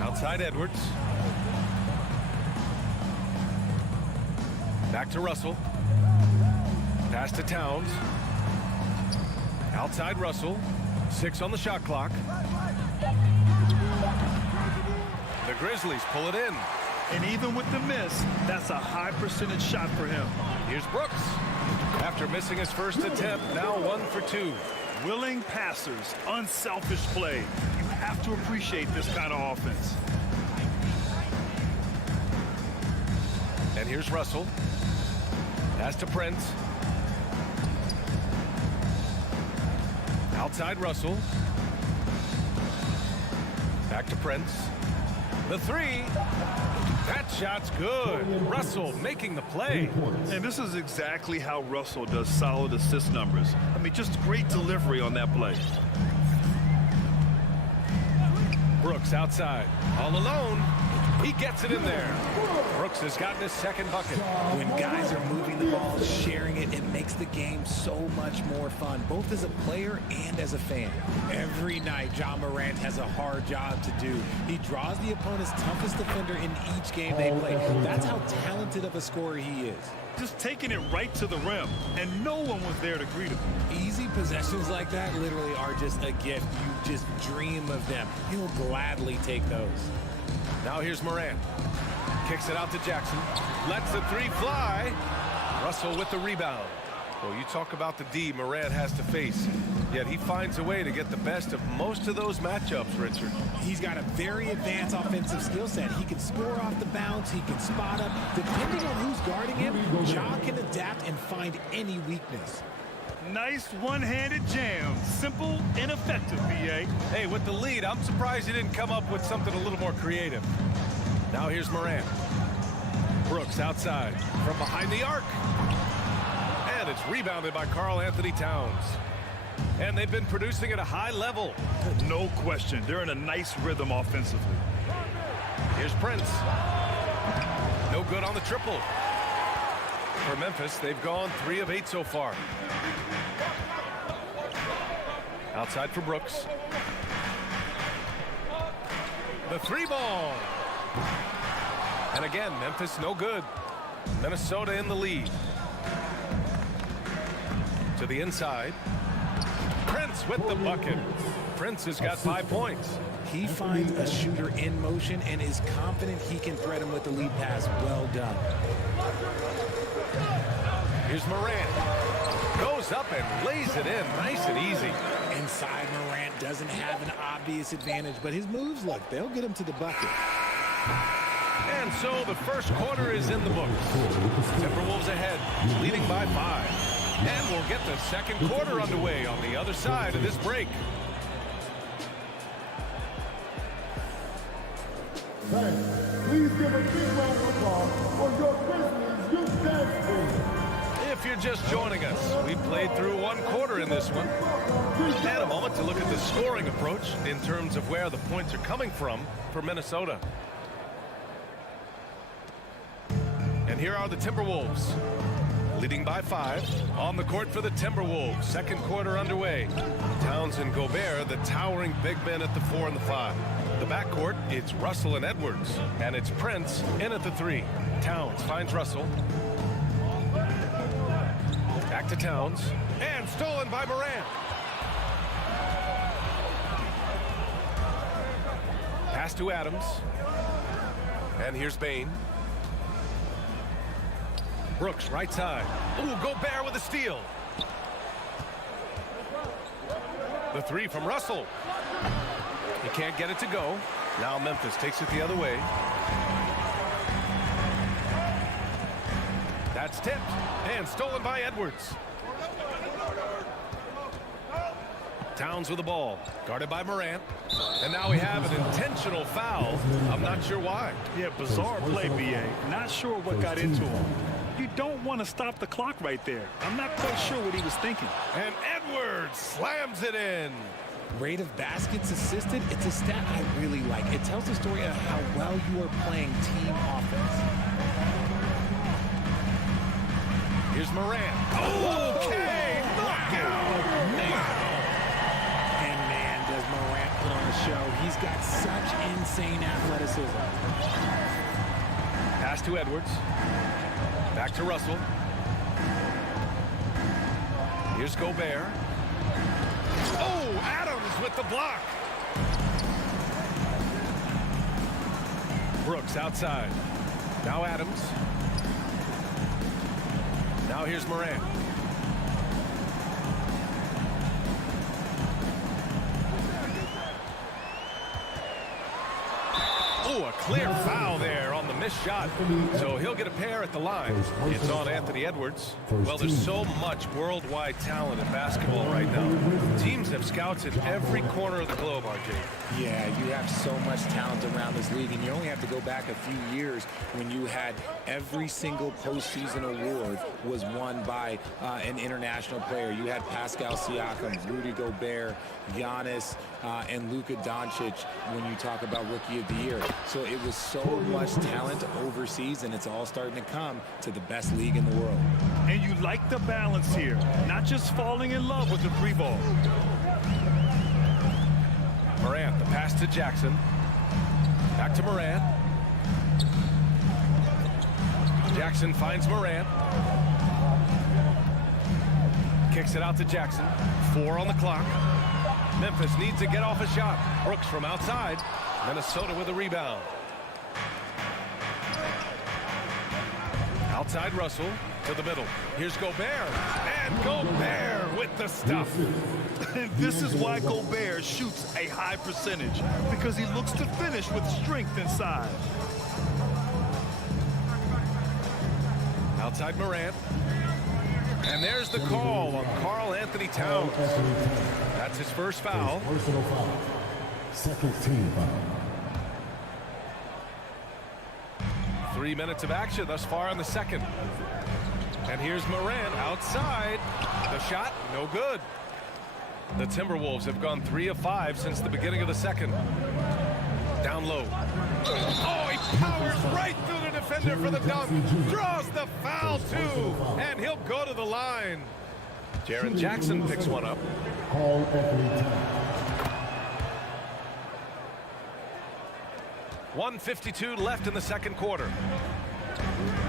Outside Edwards. Back to Russell. Pass to Towns. Outside Russell. 6 on the shot clock. The Grizzlies pull it in. And even with the miss, that's a high percentage shot for him. Here's Brooks. After missing his first attempt, now 1 for 2. Willing passers, unselfish play. You have to appreciate this kind of offense. And here's Russell. Pass to Prince. Outside Russell. Back to Prince. The 3. That shot's good. Russell making the play. And this is exactly how Russell does solid assist numbers. I mean, just great delivery on that play. Brooks outside. All alone. He gets it in there. Brooks has gotten his second bucket. When guys are moving the ball, sharing it, it makes the game so much more fun, both as a player and as a fan. Every night, Ja Morant has a hard job to do. He draws the opponent's toughest defender in each game they play. That's how talented of a scorer he is. Just taking it right to the rim, and no one was there to greet him. Easy possessions like that literally are just a gift. You just dream of them. He'll gladly take those. Now here's Moran. Kicks it out to Jackson. Lets the 3 fly. Russell with the rebound. Well, you talk about the D Moran has to face. Yet he finds a way to get the best of most of those matchups, Richard. He's got a very advanced offensive skill set. He can score off the bounce. He can spot up. Depending on who's guarding him, Ja can adapt and find any weakness. Nice one-handed jam. Simple and effective, B.A. Hey, with the lead, I'm surprised he didn't come up with something a little more creative. Now here's Moran. Brooks outside from behind the arc. And it's rebounded by Karl Anthony Towns. And they've been producing at a high level. No question. They're in a nice rhythm offensively. Here's Prince. No good on the triple. For Memphis, they've gone 3 of 8 so far. Outside for Brooks. The 3 ball. And again, Memphis no good. Minnesota in the lead. To the inside. Prince with the bucket. Prince has got 5 points. He finds a shooter in motion and is confident he can thread him with the lead pass. Well done. Here's Morant. Goes up and lays it in. Nice and easy. Inside, Morant doesn't have an obvious advantage, but his moves, look, they'll get him to the bucket. And so the first quarter is in the books. Timberwolves ahead, leading by 5. And we'll get the second quarter underway on the other side of this break. Please give a big round of applause for your Grizzlies youth dance team. If you're just joining us, we played through 1 quarter in this one. And a moment to look at the scoring approach in terms of where the points are coming from for Minnesota. And here are the Timberwolves, leading by 5 on the court for the Timberwolves. Second quarter underway. Towns and Gobert, the towering big men at the 4 and the 5. The backcourt, it's Russell and Edwards, and it's Prince in at the 3. Towns finds Russell. Back to Towns, and stolen by Morant. Pass to Adams, and here's Bane. Brooks, right side. Ooh, Gobert with a steal. The 3 from Russell. He can't get it to go. Now Memphis takes it the other way. That's tipped and stolen by Edwards. Towns with the ball, guarded by Morant. And now we have an intentional foul. I'm not sure why. Yeah, bizarre play, B.A. Not sure what got into him. You don't want to stop the clock right there. I'm not quite sure what he was thinking. And Edwards slams it in. Rate of baskets assisted, it's a stat I really like. It tells the story of how well you are playing team offense. Here's Morant. Okay, knockout. And man, does Morant put on a show. He's got such insane athleticism. Pass to Edwards. Back to Russell. Here's Gobert. Oh, Adams with the block. Brooks outside. Now Adams. Now here's Morant. Oh, a clear foul there on the missed shot. So he'll get a pair at the line. It's on Anthony Edwards. Well, there's so much worldwide talent in basketball right now. Teams have scouts in every corner of the globe, RJ. Yeah, you have so much talent around this league, and you only have to go back a few years when you had every single postseason award was won by an international player. You had Pascal Siakam, Rudy Gobert, Giannis, and Luka Doncic when you talk about Rookie of the Year. So it was so much talent overseas, and it's all starting to come to the best league in the world. And you like the balance here, not just falling in love with the free ball. Morant, the pass to Jackson. Back to Morant. Jackson finds Morant. Kicks it out to Jackson. 4 on the clock. Memphis needs to get off a shot. Brooks from outside. Minnesota with a rebound. Outside Russell to the middle. Here's Gobert. And Gobert with the stuff. This is why Gobert shoots a high percentage, because he looks to finish with strength inside. Outside Morant. And there's the call on Karl Anthony Towns. That's his first foul. Personal foul. Second team foul. 3 minutes of action thus far in the second. And here's Morant outside. The shot, no good. The Timberwolves have gone 3 of 5 since the beginning of the second. Down low. Oh, he powers right through the defender for the dunk. Draws the foul, too. And he'll go to the line. Jaren Jackson picks one up. Karl Anthony Towns. 1:52 left in the second quarter.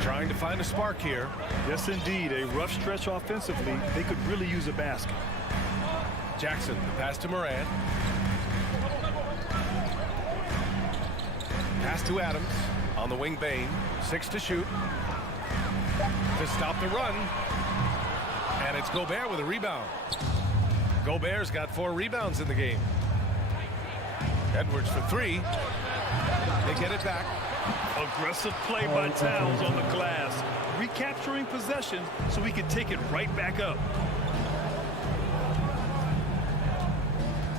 Trying to find a spark here. Yes, indeed. A rough stretch offensively. They could really use a basket. Jackson, the pass to Morant. Pass to Adams. On the wing, Bane. 6 to shoot. To stop the run. And it's Gobert with a rebound. Gobert's got 4 rebounds in the game. Edwards for 3. They get it back. Aggressive play by Towns on the glass. Recapturing possession so he can take it right back up.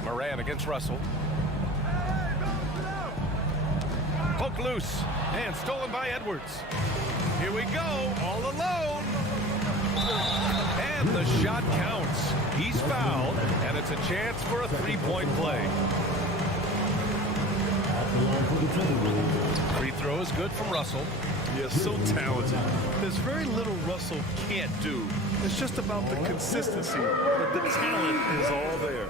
Morant against Russell. Poke loose. And stolen by Edwards. Here we go. All alone. And the shot counts. He's fouled. And it's a chance for a 3-point play. Free throw is good from Russell. Yeah, so talented. There's very little Russell can't do. It's just about the consistency, but the talent is all there.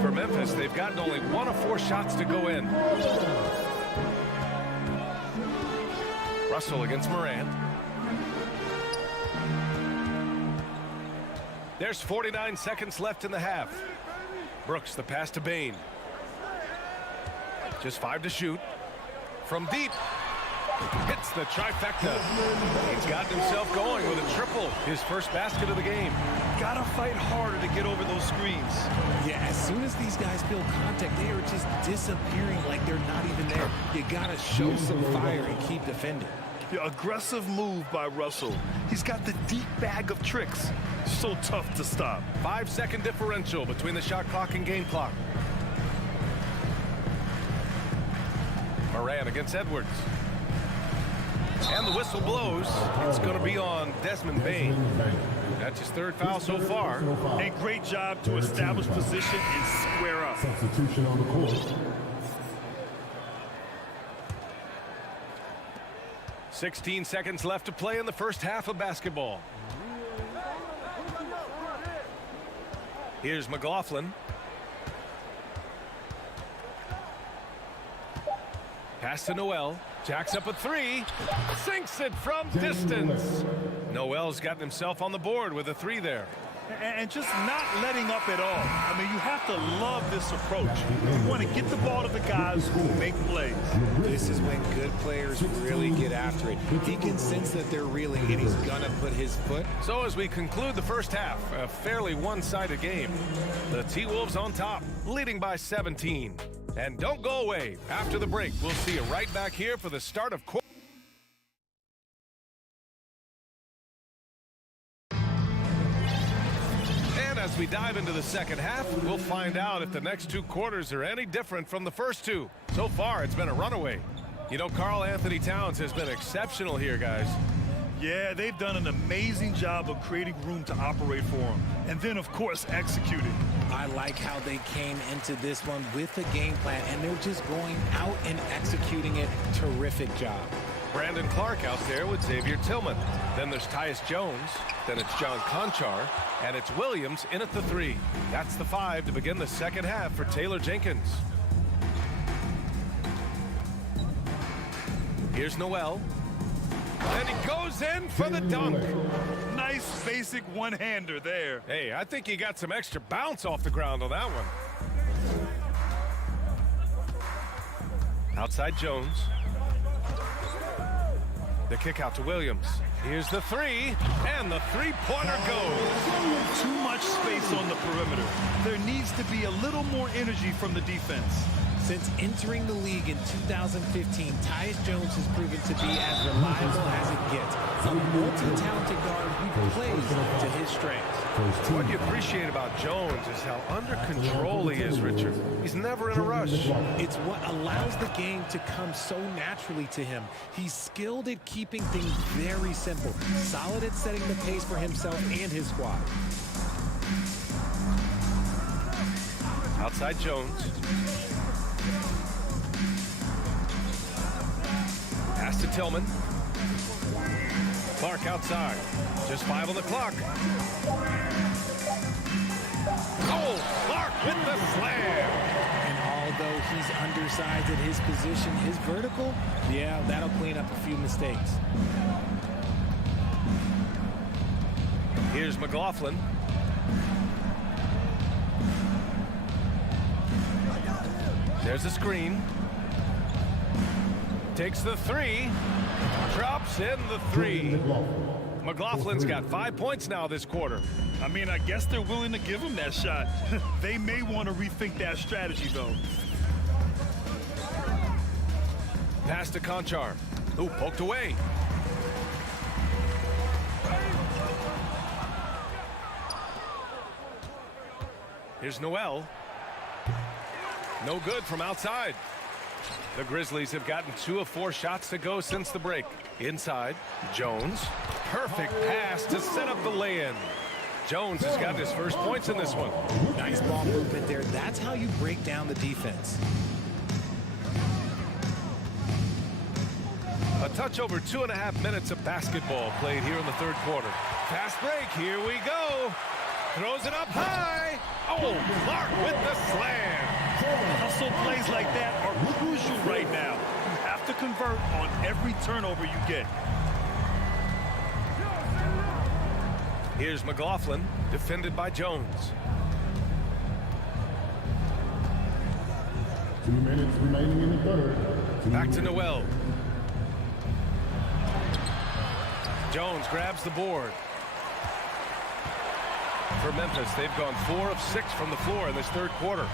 For Memphis, they've gotten only 1 of 4 shots to go in. Russell against Morant. There's 49 seconds left in the half. Brooks, the pass to Bane. Just 5 to shoot. From deep. Hits the trifecta. He's gotten himself going with a triple. His first basket of the game. Gotta fight harder to get over those screens. Yeah, as soon as these guys feel contact, they are just disappearing like they're not even there. You gotta show some fire and keep defending. Yeah, aggressive move by Russell. He's got the deep bag of tricks. So tough to stop. 5-second differential between the shot clock and game clock. Morant against Edwards. And the whistle blows. It's going to be on Desmond Bane. That's his 3rd foul so far. A great job to establish position and square up. Substitution on the court. 16 seconds left to play in the first half of basketball. Here's McLaughlin. Pass to Noel. Jacks up a 3. Sinks it from distance. Noel's gotten himself on the board with a 3 there. And just not letting up at all. I mean, you have to love this approach. You want to get the ball to the guys who make plays. This is when good players really get after it. He can sense that they're reeling, and he's going to put his foot. So as we conclude the first half, a fairly one-sided game. The T-Wolves on top, leading by 17. And don't go away. After the break, we'll see you right back here for the start of quarter. As we dive into the second half, we'll find out if the next 2 quarters are any different from the first 2. So far, it's been a runaway. You know, Karl Anthony Towns has been exceptional here, guys. Yeah, they've done an amazing job of creating room to operate for him. And then, of course, executing. I like how they came into this one with a game plan, and they're just going out and executing it. Terrific job. Brandon Clark out there with Xavier Tillman. Then there's Tyus Jones. Then it's John Conchar. And it's Williams in at the 3. That's the 5 to begin the second half for Taylor Jenkins. Here's Noel. And he goes in for the dunk. Nice basic one-hander there. Hey, I think he got some extra bounce off the ground on that one. Outside Jones. The kick out to Williams. Here's the 3, and the 3-pointer goes. Too much space on the perimeter. There needs to be a little more energy from the defense. Since entering the league in 2015, Tyus Jones has proven to be as reliable as it gets. A multi-talented guard who plays to his strengths. What you appreciate about Jones is how under control he is, Richard. He's never in a rush. It's what allows the game to come so naturally to him. He's skilled at keeping things very simple, solid at setting the pace for himself and his squad. Outside Jones. Pass to Tillman. Clark outside. Just 5 on the clock. Oh, Clark with the slam. And although he's undersized at his position, his vertical, yeah, that'll clean up a few mistakes. Here's McLaughlin. There's a screen. Takes the 3. Drops in the 3. McLaughlin's got 5 points now this quarter. I mean, I guess they're willing to give him that shot. They may want to rethink that strategy, though. Pass to Conchar. Ooh, poked away. Here's Noel. No good from outside. The Grizzlies have gotten 2 of 4 shots to go since the break. Inside, Jones. Perfect pass to set up the lay-in. Jones has gotten his first points in this one. Nice ball movement there. That's how you break down the defense. A touch over 2.5 minutes of basketball played here in the third quarter. Fast break, here we go. Throws it up high. Oh, Clark with the slam. Hustle plays like that are crucial right now. You have to convert on every turnover you get. Here's McLaughlin, defended by Jones. 2 minutes remaining in the third. Back to Noel. Jones grabs the board. For Memphis, they've gone 4 of 6 from the floor in this third quarter.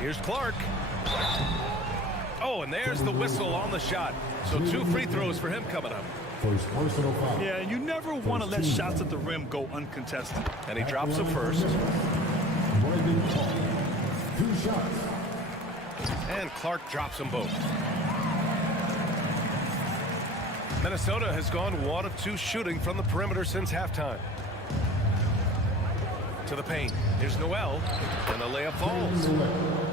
Here's Clark. Oh, and there's the whistle on the shot. So 2 free throws for him coming up. First personal foul. Yeah, you never want to let shots at the rim go uncontested. And he drops the first. 2 shots. And Clark drops them both. Minnesota has gone 1 of 2 shooting from the perimeter since halftime. To the paint. Here's Noel. And the layup falls.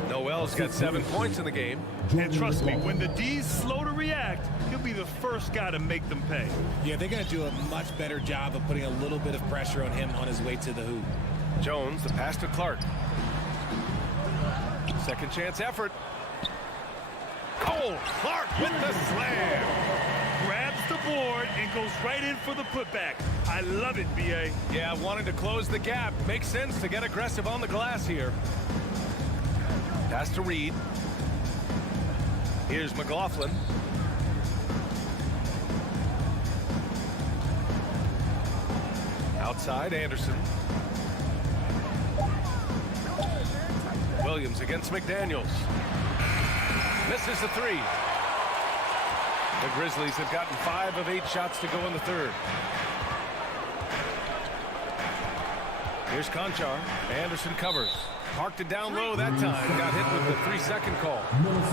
Noel's got 7 points in the game. And trust me, when the D's slow to react, he'll be the first guy to make them pay. Yeah, they're going to do a much better job of putting a little bit of pressure on him on his way to the hoop. Jones, the pass to Clark. Second chance effort. Oh, Clark with the slam. Grabs the board and goes right in for the putback. I love it, B.A. Yeah, wanting to close the gap. Makes sense to get aggressive on the glass here. Pass to Reed. Here's McLaughlin. Outside, Anderson. Williams against McDaniels. Misses the 3. The Grizzlies have gotten 5 of 8 shots to go in the third. Here's Conchar. Anderson covers. Parked it down low that time. Got hit with the 3-second call.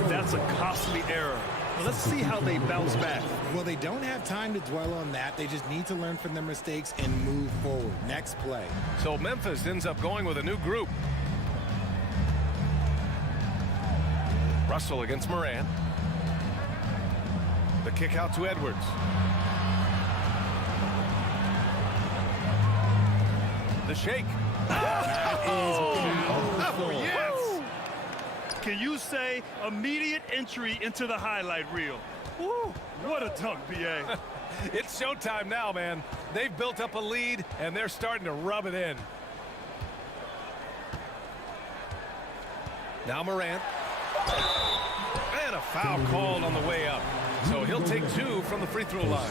That's a costly error. Let's see how they bounce back. Well, they don't have time to dwell on that. They just need to learn from their mistakes and move forward. Next play. So Memphis ends up going with a new group. Russell against Moran. The kick out to Edwards. The shake. Oh, yes! Can you say immediate entry into the highlight reel? Woo, what a dunk, B.A. It's showtime now, man. They've built up a lead, and they're starting to rub it in. Now Morant. And a foul called on the way up. So he'll take 2 from the free throw line.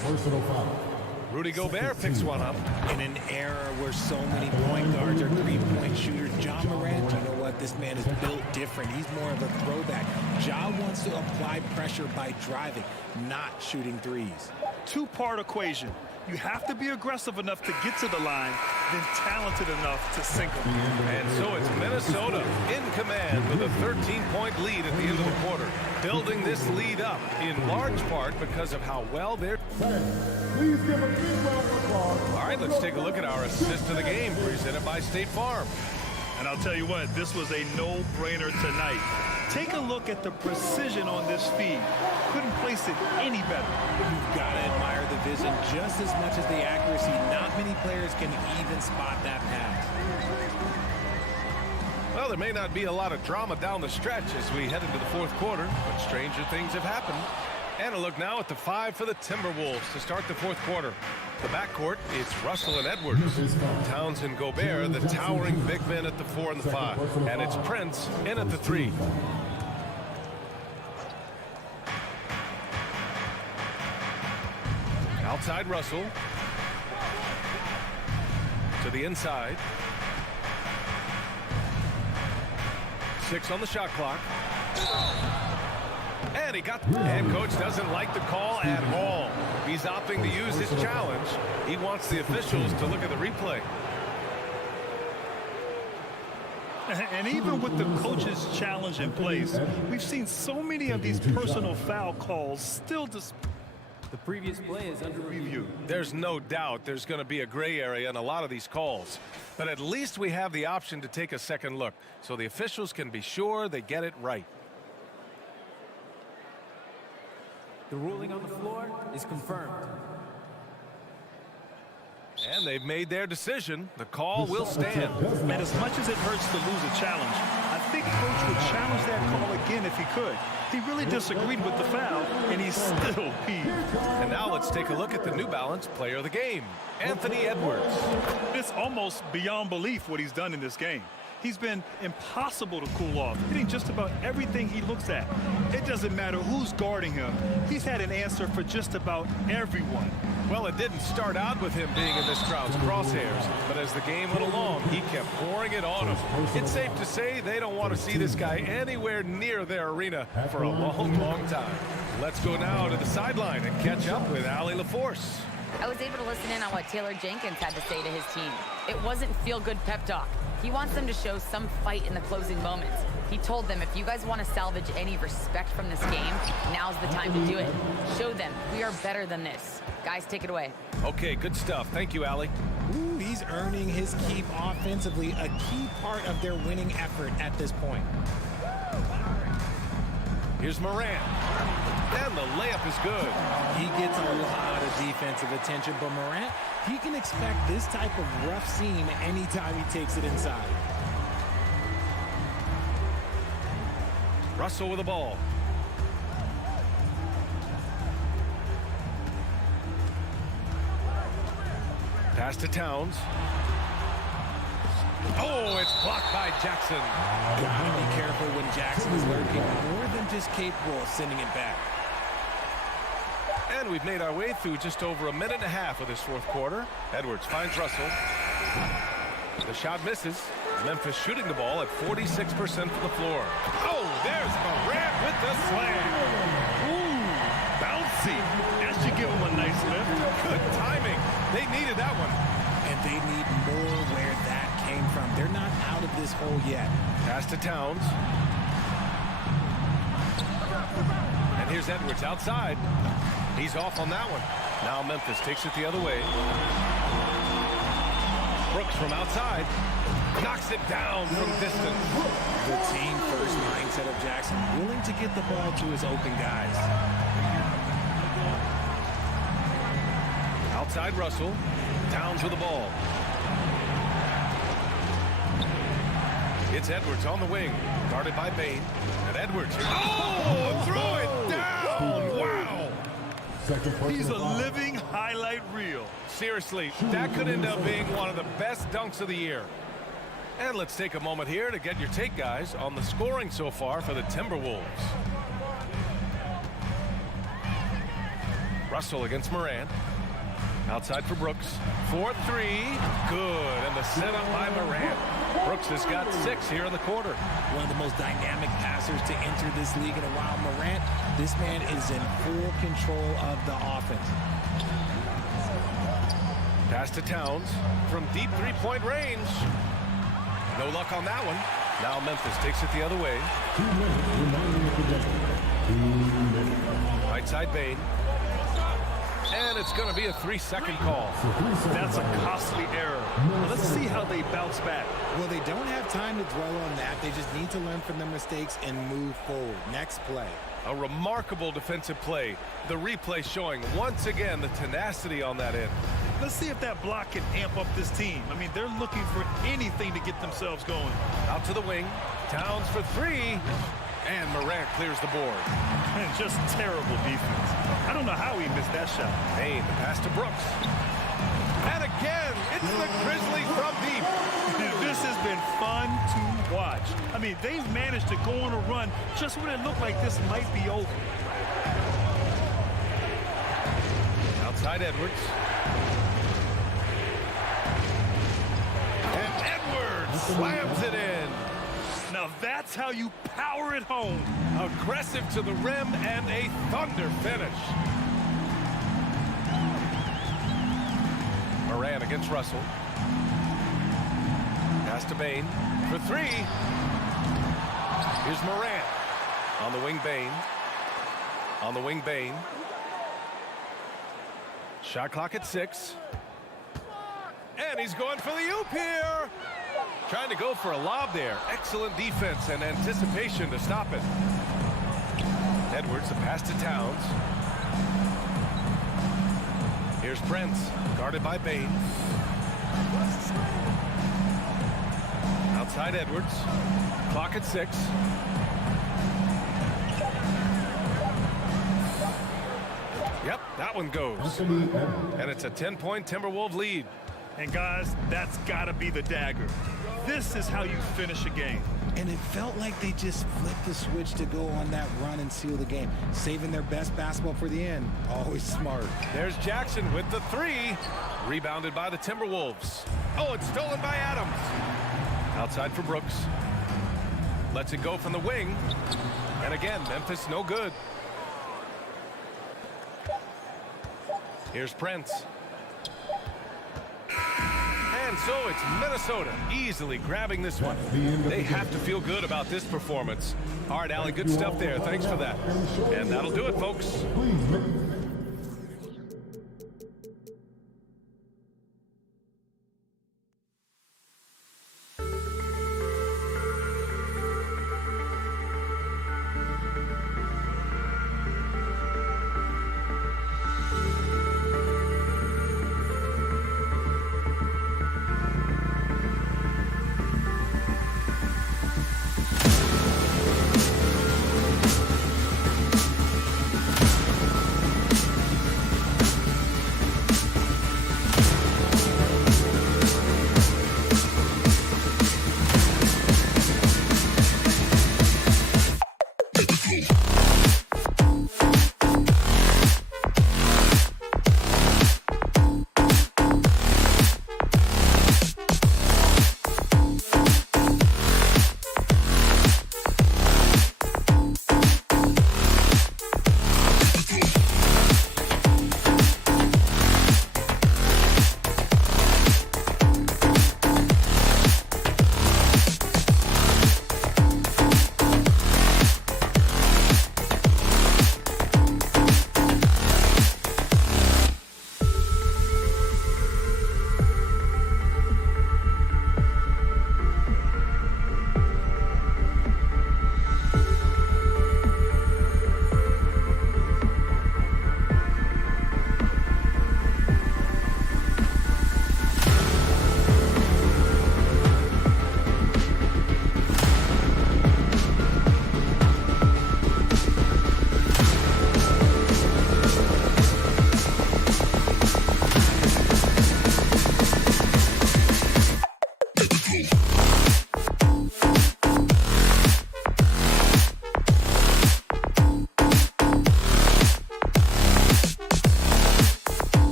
Rudy Gobert picks one up. In an era where so many point guards are three-point shooters, Ja Morant, you know what? This man is built different. He's more of a throwback. Ja wants to apply pressure by driving, not shooting threes. 2-part equation. You have to be aggressive enough to get to the line, then talented enough to sink them. And so it's Minnesota in command with a 13-point lead at the end of the quarter. Building this lead up in large part because of how well they're... Please give a big round of applause. All right, let's take a look at our assist of the game presented by State Farm. And I'll tell you what, this was a no-brainer tonight. Take a look at the precision on this feed. Couldn't place it any better. You've got to admire the vision just as much as the accuracy. Not many players can even spot that pass. Well, there may not be a lot of drama down the stretch as we head into the fourth quarter, but stranger things have happened. And a look now at the 5 for the Timberwolves to start the fourth quarter. The backcourt, it's Russell and Edwards. Towns and Gobert, the towering big men at the 4 and the 5. And it's Prince in at the 3. Outside Russell. To the inside. 6 on the shot clock. And he got, and coach doesn't like the call at all. He's opting to use his challenge. He wants the officials to look at the replay. And even with the coach's challenge in place, we've seen so many of these personal foul calls still the previous play is under review. There's no doubt there's going to be a gray area in a lot of these calls. But at least we have the option to take a second look so the officials can be sure they get it right. The ruling on the floor is confirmed. And they've made their decision. The call will stand. And as much as it hurts to lose a challenge, I think Coach would challenge that call again if he could. He really disagreed with the foul, and he's still peeved. And now let's take a look at the New Balance player of the game, Anthony Edwards. It's almost beyond belief what he's done in this game. He's been impossible to cool off, hitting just about everything he looks at. It doesn't matter who's guarding him. He's had an answer for just about everyone. Well, it didn't start out with him being in this crowd's crosshairs, but as the game went along, he kept pouring it on him. It's safe to say they don't want to see this guy anywhere near their arena for a long, long time. Let's go now to the sideline and catch up with Allie LaForce. I was able to listen in on what Taylor Jenkins had to say to his team. It wasn't feel-good pep talk. He wants them to show some fight in the closing moments. He told them, if you guys want to salvage any respect from this game, now's the time to do it. Show them we are better than this. Guys, take it away. Okay, good stuff. Thank you, Allie. Ooh, he's earning his keep offensively, a key part of their winning effort at this point. Here's Morant. And the layup is good. He gets a lot of defensive attention, but Morant, he can expect this type of rough scene anytime he takes it inside. Russell with the ball. Pass to Towns. Oh, it's blocked by Jackson. Gotta be careful when Jackson is lurking, more than just capable of sending it back. And we've made our way through just over a minute and a half of this fourth quarter. Edwards finds Russell. The shot misses. Memphis shooting the ball at 46% from the floor. Oh, there's Morant with the slam. Ooh, bouncy. That should give him a nice lift. Good timing. They needed that one. And they need more where that came from. They're not out of this hole yet. Pass to Towns. And here's Edwards outside. He's off on that one. Now Memphis takes it the other way. Brooks from outside. Knocks it down from distance. The team-first mindset of Jackson, willing to get the ball to his open guys. Outside Russell. Towns with the ball. It's Edwards on the wing. Guarded by Bain. And Edwards. Oh, throw it down. Wow. He's a living highlight reel. Seriously, that could end up being one of the best dunks of the year. And let's take a moment here to get your take, guys, on the scoring so far for the Timberwolves. Russell against Morant. Outside for Brooks. 4-3. Good. And the setup by Morant. Brooks has got 6 here in the quarter. One of the most dynamic passers to enter this league in a while. Morant, this man is in full control of the offense. Pass to Towns from deep three-point range. No luck on that one. Now Memphis takes it the other way. 2 minutes remaining of the game. 2 minutes. Right side Bain. And it's going to be a 3-second call. That's a costly error. Let's see how they bounce back. Well, they don't have time to dwell on that. They just need to learn from their mistakes and move forward. Next play. A remarkable defensive play. The replay showing once again the tenacity on that end. Let's see if that block can amp up this team. I mean, they're looking for anything to get themselves going. Out to the wing. Towns for 3. And Morant clears the board. And just terrible defense. I don't know how he missed that shot. Bain, the pass to Brooks. And again, it's the Grizzlies from deep. This has been fun to watch. I mean, they've managed to go on a run just when it looked like this might be over. Outside Edwards. And Edwards slams it in. Now that's how you power it home. Aggressive to the rim and a thunder finish. Morant against Russell. Pass to Bain for 3. Here's Morant. On the wing, Bain. On the wing, Bain. Shot clock at 6. And he's going for the oop here. Trying to go for a lob there. Excellent defense and anticipation to stop it. Edwards, the pass to Towns. Here's Prince, guarded by Bain. Outside Edwards. Clock at 6. Yep, that one goes. And it's a 10-point Timberwolves lead. And guys, that's got to be the dagger. This is how you finish a game. And it felt like they just flipped the switch to go on that run and seal the game. Saving their best basketball for the end. Always smart. There's Jackson with the 3. Rebounded by the Timberwolves. Oh, it's stolen by Adams. Outside for Brooks. Lets it go from the wing. And again, Memphis no good. Here's Prince. And so it's Minnesota easily grabbing this one. They have to feel good about this performance. All right, Allie, good stuff there. Thanks for that. And that'll do it, folks.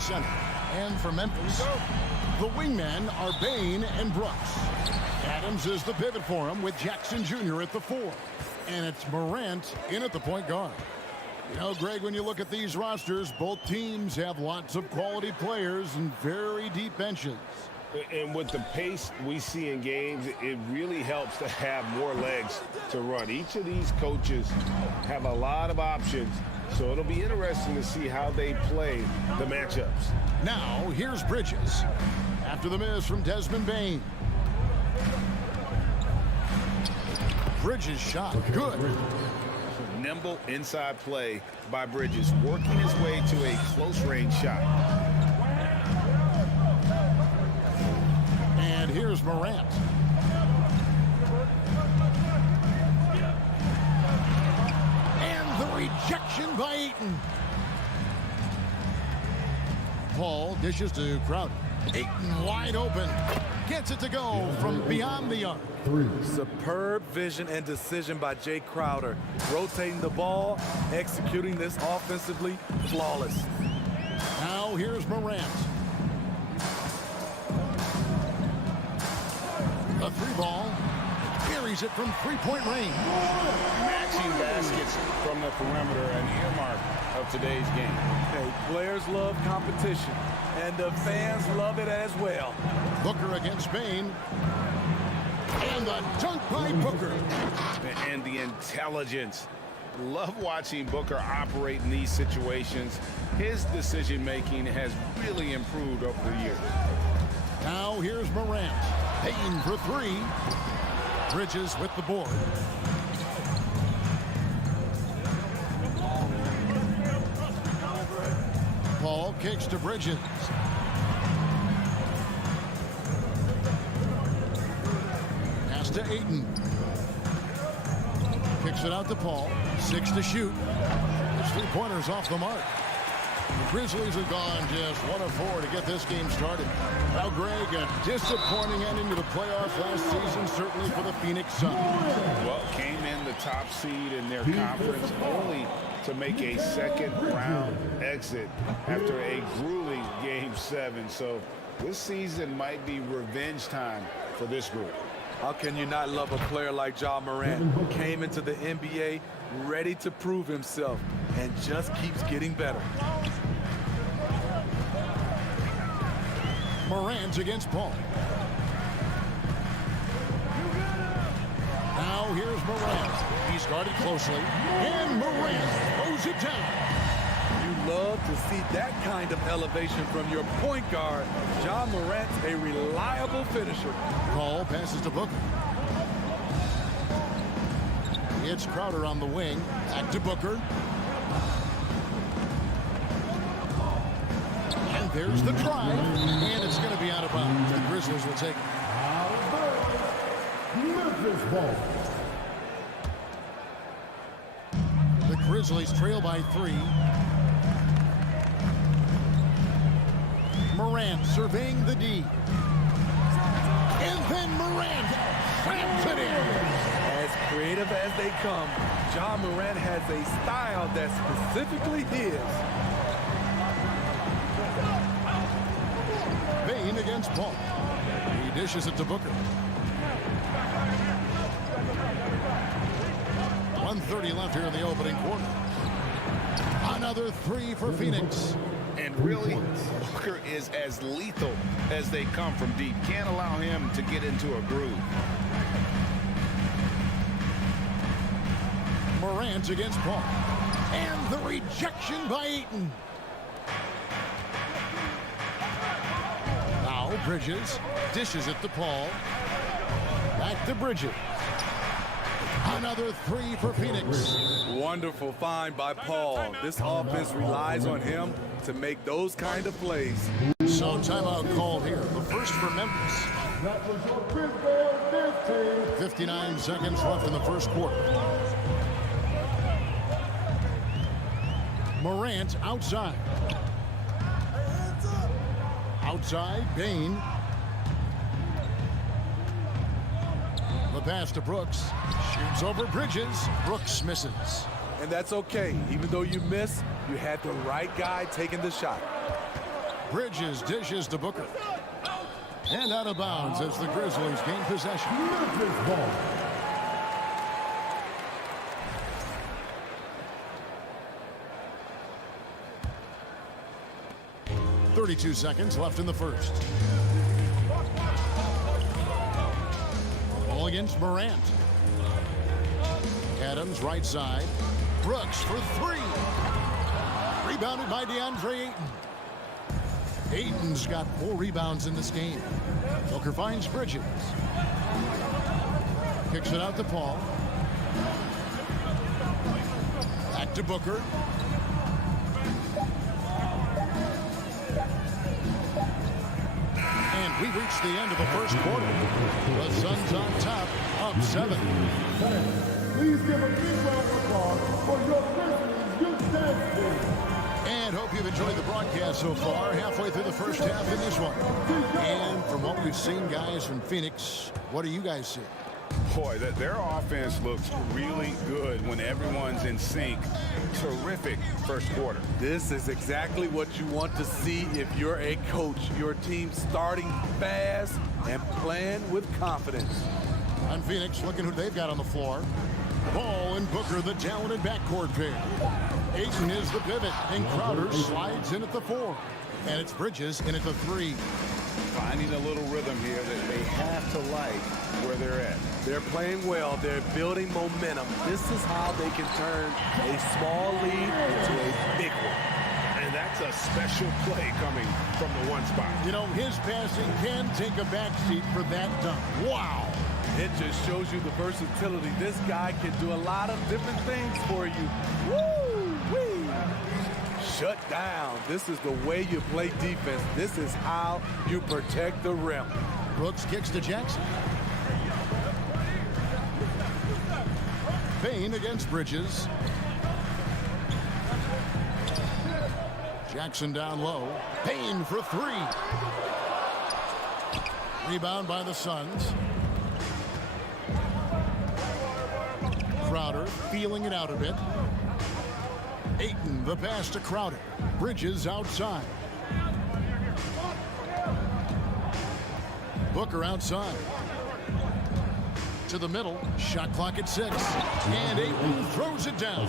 Center. And for Memphis, the wingmen are Bain and Brooks. Adams is the pivot for him with Jackson Jr. at the 4. And it's Morant in at the point guard. You know, Greg, when you look at these rosters, both teams have lots of quality players and very deep benches. And with the pace we see in games, it really helps to have more legs to run. Each of these coaches have a lot of options, so it'll be interesting to see how they play the matchups. Now, here's Bridges. After the miss from Desmond Bain. Bridges shot. Good. Nimble inside play by Bridges, working his way to a close-range shot. And here's Morant. And the rejection by Ayton. Paul dishes to Crowder. Ayton wide open. gets it to go from beyond the arc. Superb vision and decision by Jay Crowder. Rotating the ball, executing this offensively, flawless. Now here's Morant. A three ball. Carries it from three-point range. Matching baskets from the perimeter, an earmark of today's game. Hey, players love competition, and the fans love it as well. Booker against Bane. And the dunk by Booker. And the intelligence. Love watching Booker operate in these situations. His decision-making has really improved over the years. Now here's Morant. Payton for three. Bridges with the board. Paul kicks to Bridges. Pass to Ayton. Kicks it out to Paul. 6 to shoot. His three-pointers off the mark. The Grizzlies have gone just 1 of 4 to get this game started. Now, Greg, a disappointing ending to the playoffs last season, certainly for the Phoenix Suns. Well, came in the top seed in their conference only to make a second-round exit after a grueling Game 7. So this season might be revenge time for this group. How can you not love a player like Ja Morant? Came into the NBA ready to prove himself and just keeps getting better. Morant against Paul. Now here's Morant. He's guarded closely. And Morant throws it down. You love to see that kind of elevation from your point guard. Ja Morant's a reliable finisher. Paul passes to Booker. It's Crowder on the wing. Back to Booker. And there's the drive. And it's going to be out of bounds. The Grizzlies will take it. Memphis ball. The Grizzlies trail by 3. Morant surveying the D. And then Morant slams it in. As creative as they come, Ja Morant has a style that's specifically his. Bane against Paul. He dishes it to Booker. 1:30 left here in the opening quarter. Another 3 for Phoenix. And really, Booker is as lethal as they come from deep. Can't allow him to get into a groove. Morant against Paul. And the rejection by Ayton. Now Bridges dishes it to Paul. Back to Bridges. Another 3 for Phoenix. Wonderful find by Paul. This offense relies on him to make those kind of plays. So timeout called here. The first for Memphis. That was your 59 seconds left in the first quarter. Morant outside. Outside, Bane. The pass to Brooks. Shoots over Bridges. Brooks misses. And that's okay. Even though you miss, you had the right guy taking the shot. Bridges dishes to Booker. And out of bounds as the Grizzlies gain possession. Memphis ball. .32 seconds left in the first. Ball against Morant. Adams right side. Brooks for 3. Rebounded by DeAndre Ayton. Ayton's got 4 rebounds in this game. Booker finds Bridges. Kicks it out to Paul. Back to Booker. And we reached the end of the first quarter. The Suns on top, up 7. Please give a big round of applause for your Grizzlies youth dance team. And hope you've enjoyed the broadcast so far. Halfway through the first half in this one. And from what we've seen, guys, from Phoenix, what do you guys see? Boy, their offense looks really good when everyone's in sync. Terrific first quarter. This is exactly what you want to see if you're a coach. Your team starting fast and playing with confidence. On Phoenix, looking who they've got on the floor. Ball and Booker, the talented backcourt pair. Ayton is the pivot, and Crowder slides in at the 4. And it's Bridges in at the 3. Finding a little rhythm here that they have to like where they're at. They're playing well. They're building momentum. This is how they can turn a small lead into a big one. And that's a special play coming from the one spot. You know, his passing can take a backseat for that dunk. Wow. It just shows you the versatility. This guy can do a lot of different things for you. Woo-wee. Shut down. This is the way you play defense. This is how you protect the rim. Brooks kicks to Jackson. Payne against Bridges. Jackson down low. Payne for 3. Rebound by the Suns. Crowder feeling it out a bit. Ayton, the pass to Crowder. Bridges outside. Booker outside. To the middle. Shot clock at 6. And Ayton throws it down.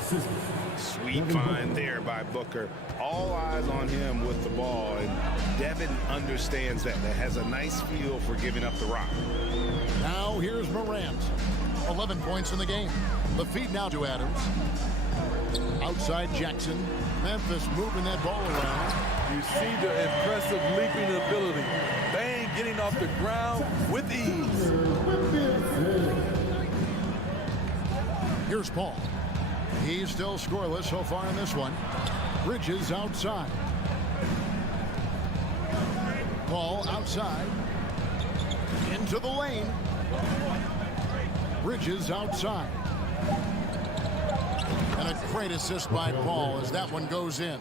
Sweet find there by Booker. All eyes on him with the ball. And Devin understands that. That has a nice feel for giving up the rock. Now here's Morant. 11 points in the game. The feed now to Adams. Outside Jackson. Memphis moving that ball around. You see the impressive leaping ability. Bang getting off the ground with ease. Here's Paul. He's still scoreless so far in this one. Bridges outside. Paul outside. Into the lane. Bridges outside. And a great assist by Paul as that one goes in.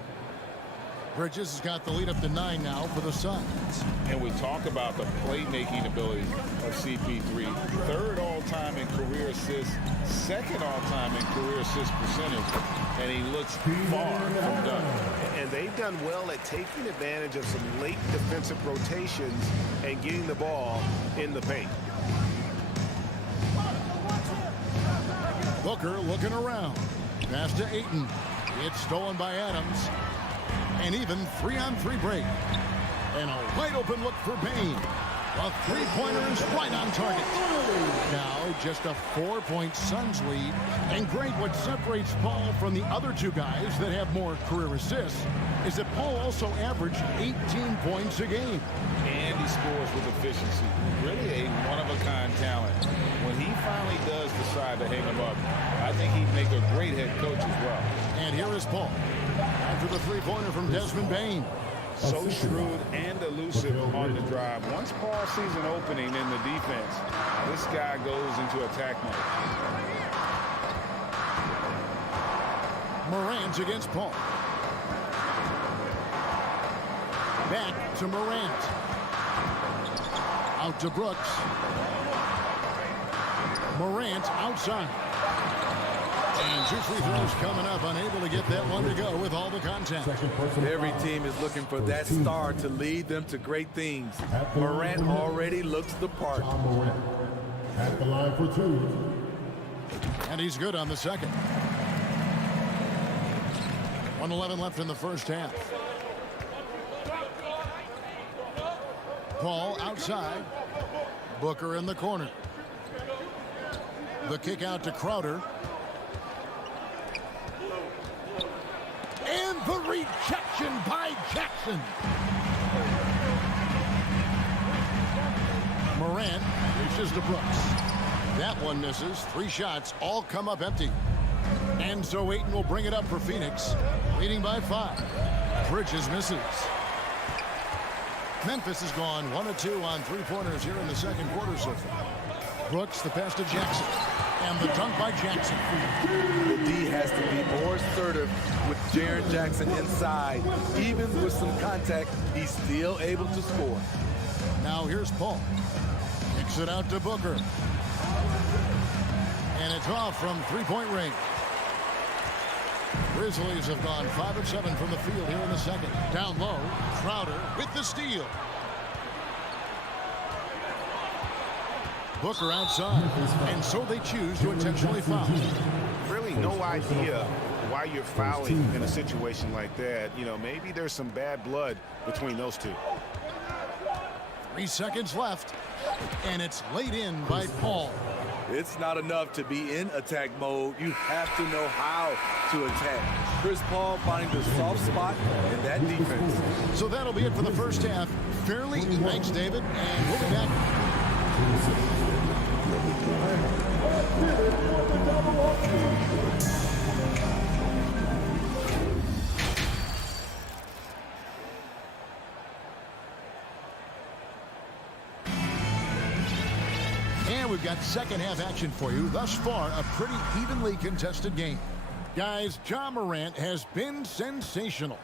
Bridges has got the lead up to 9 now for the Suns. And we talk about the playmaking ability of CP3. 3rd all-time in career assists, 2nd all-time in career assist percentage, and he looks far from done. And they've done well at taking advantage of some late defensive rotations and getting the ball in the paint. Booker looking around. Pass to Ayton. It's stolen by Adams. And even 3-on-3 break. And a wide open look for Payne. A three-pointer is right on target. Now just a 4-point Suns lead. And great, what separates Paul from the other 2 guys that have more career assists is that Paul also averaged 18 points a game. And he scores with efficiency. Really a one-of-a-kind talent. When he finally does decide to hang him up, I think he'd make a great head coach as well. And here is Paul. After the three-pointer from Desmond Bane. So shrewd and elusive on the drive. Once Paul sees an opening in the defense, this guy goes into attack mode. Morant against Paul. Back to Morant. Out to Brooks. Morant outside. And 2 free throws coming up, unable to get that one to go with all the contact. Every team is looking for that star to lead them to great things. Morant already looks the part. At the line for 2. And he's good on the second. 1:11 left in the first half. Paul outside. Booker in the corner. The kick out to Crowder. And the rejection by Jackson. Morant reaches to Brooks. That one misses. 3 shots all come up empty. And so Ayton will bring it up for Phoenix, leading by 5. Bridges misses. Memphis has gone 1 of 2 on 3-pointers here in the second quarter so far. Brooks, the pass to Jackson. And the dunk by Jackson. The D has to be more assertive with Jaren Jackson inside. Even with some contact, he's still able to score. Now here's Paul. Kicks it out to Booker. And it's off from three-point range. Grizzlies have gone 5 of 7 from the field here in the second. Down low, Crowder with the steal. Booker outside, and so they choose to intentionally foul. Really no idea why you're fouling in a situation like that. You know, maybe there's some bad blood between those two. 3 seconds left, and it's laid in by Paul. It's not enough to be in attack mode. You have to know how to attack. Chris Paul finding the soft spot in that defense. So that'll be it for the first half. Fairly, thanks, David, and we'll be back. And we've got second half action for you. Thus far, a pretty evenly contested game. Guys, Ja Morant has been sensational.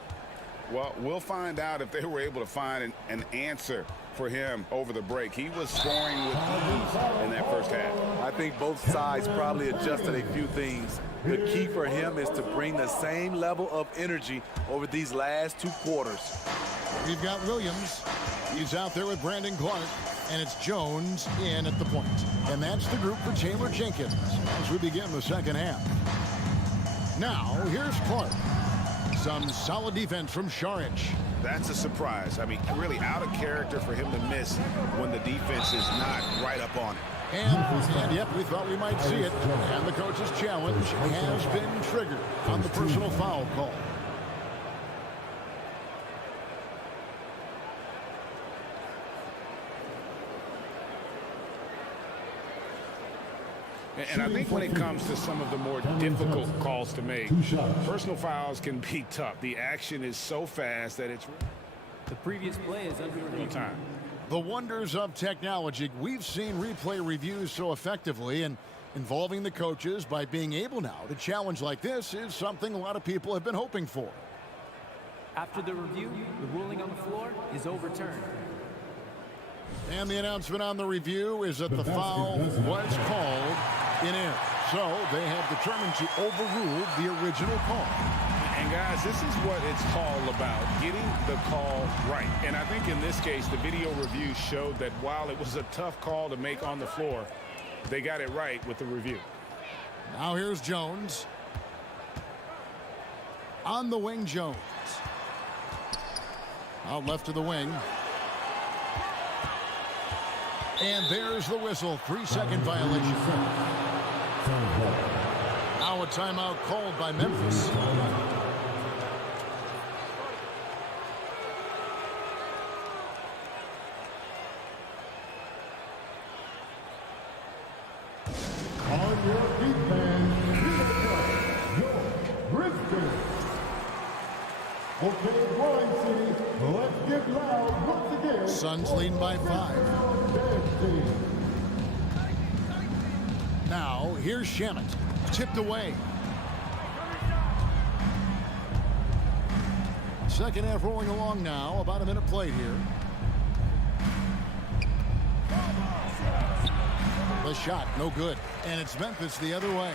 Well, we'll find out if they were able to find an answer for him over the break. He was scoring with ease in that first half. I think both sides probably adjusted a few things. The key for him is to bring the same level of energy over these last 2 quarters. We've got Williams. He's out there with Brandon Clark. And it's Jones in at the point. And that's the group for Taylor Jenkins as we begin the second half. Now, here's Clark. Some solid defense from Sharic. That's a surprise. I mean, really out of character for him to miss when the defense is not right up on it. And yep, we thought we might see it. And the coach's challenge has been triggered on the personal foul call. And I think when it comes to some of the more difficult calls to make, personal fouls can be tough. The action is so fast that it's... The previous play is under review. Time. The wonders of technology. We've seen replay reviews so effectively, and involving the coaches by being able now to challenge like this is something a lot of people have been hoping for. After the review, the ruling on the floor is overturned. And the announcement on the review is that the foul was called in error. So they have determined to overrule the original call. And guys, this is what it's all about, getting the call right. And I think in this case, the video review showed that while it was a tough call to make on the floor, they got it right with the review. Now here's Jones. On the wing, Jones. Out left to the wing. And there's the whistle. 3-second violation. Now a timeout called by Memphis. On your feet, fans, your Grizzlies. Okay, Grind City, let's get loud once again. Suns leading by 5. Now, here's Shamet. Tipped away. Second half rolling along now. About a minute played here. The shot, no good. And it's Memphis the other way.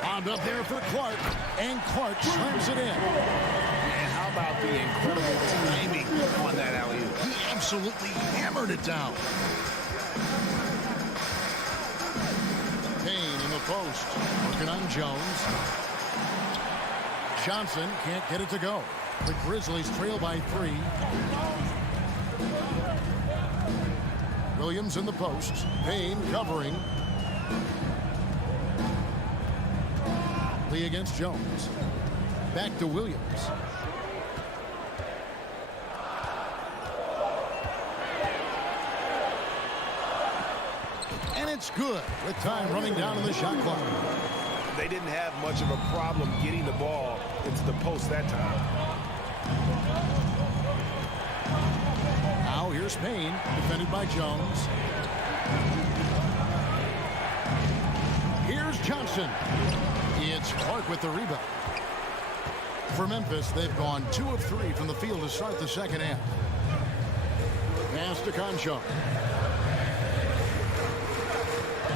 Bombed up there for Clark. And Clark slams it in. And how about the incredible timing on that alley-oop? He absolutely hammered it down. Payne in the post. Working on Jones. Johnson can't get it to go. The Grizzlies trail by 3. Williams in the post. Payne covering. Lee against Jones. Back to Williams. And it's good with time running down in the shot clock. They didn't have much of a problem getting the ball into the post that time. Now here's Payne, defended by Jones. Johnson. It's Clark with the rebound. For Memphis, they've gone 2 of 3 from the field to start the second half. Pass to Concho.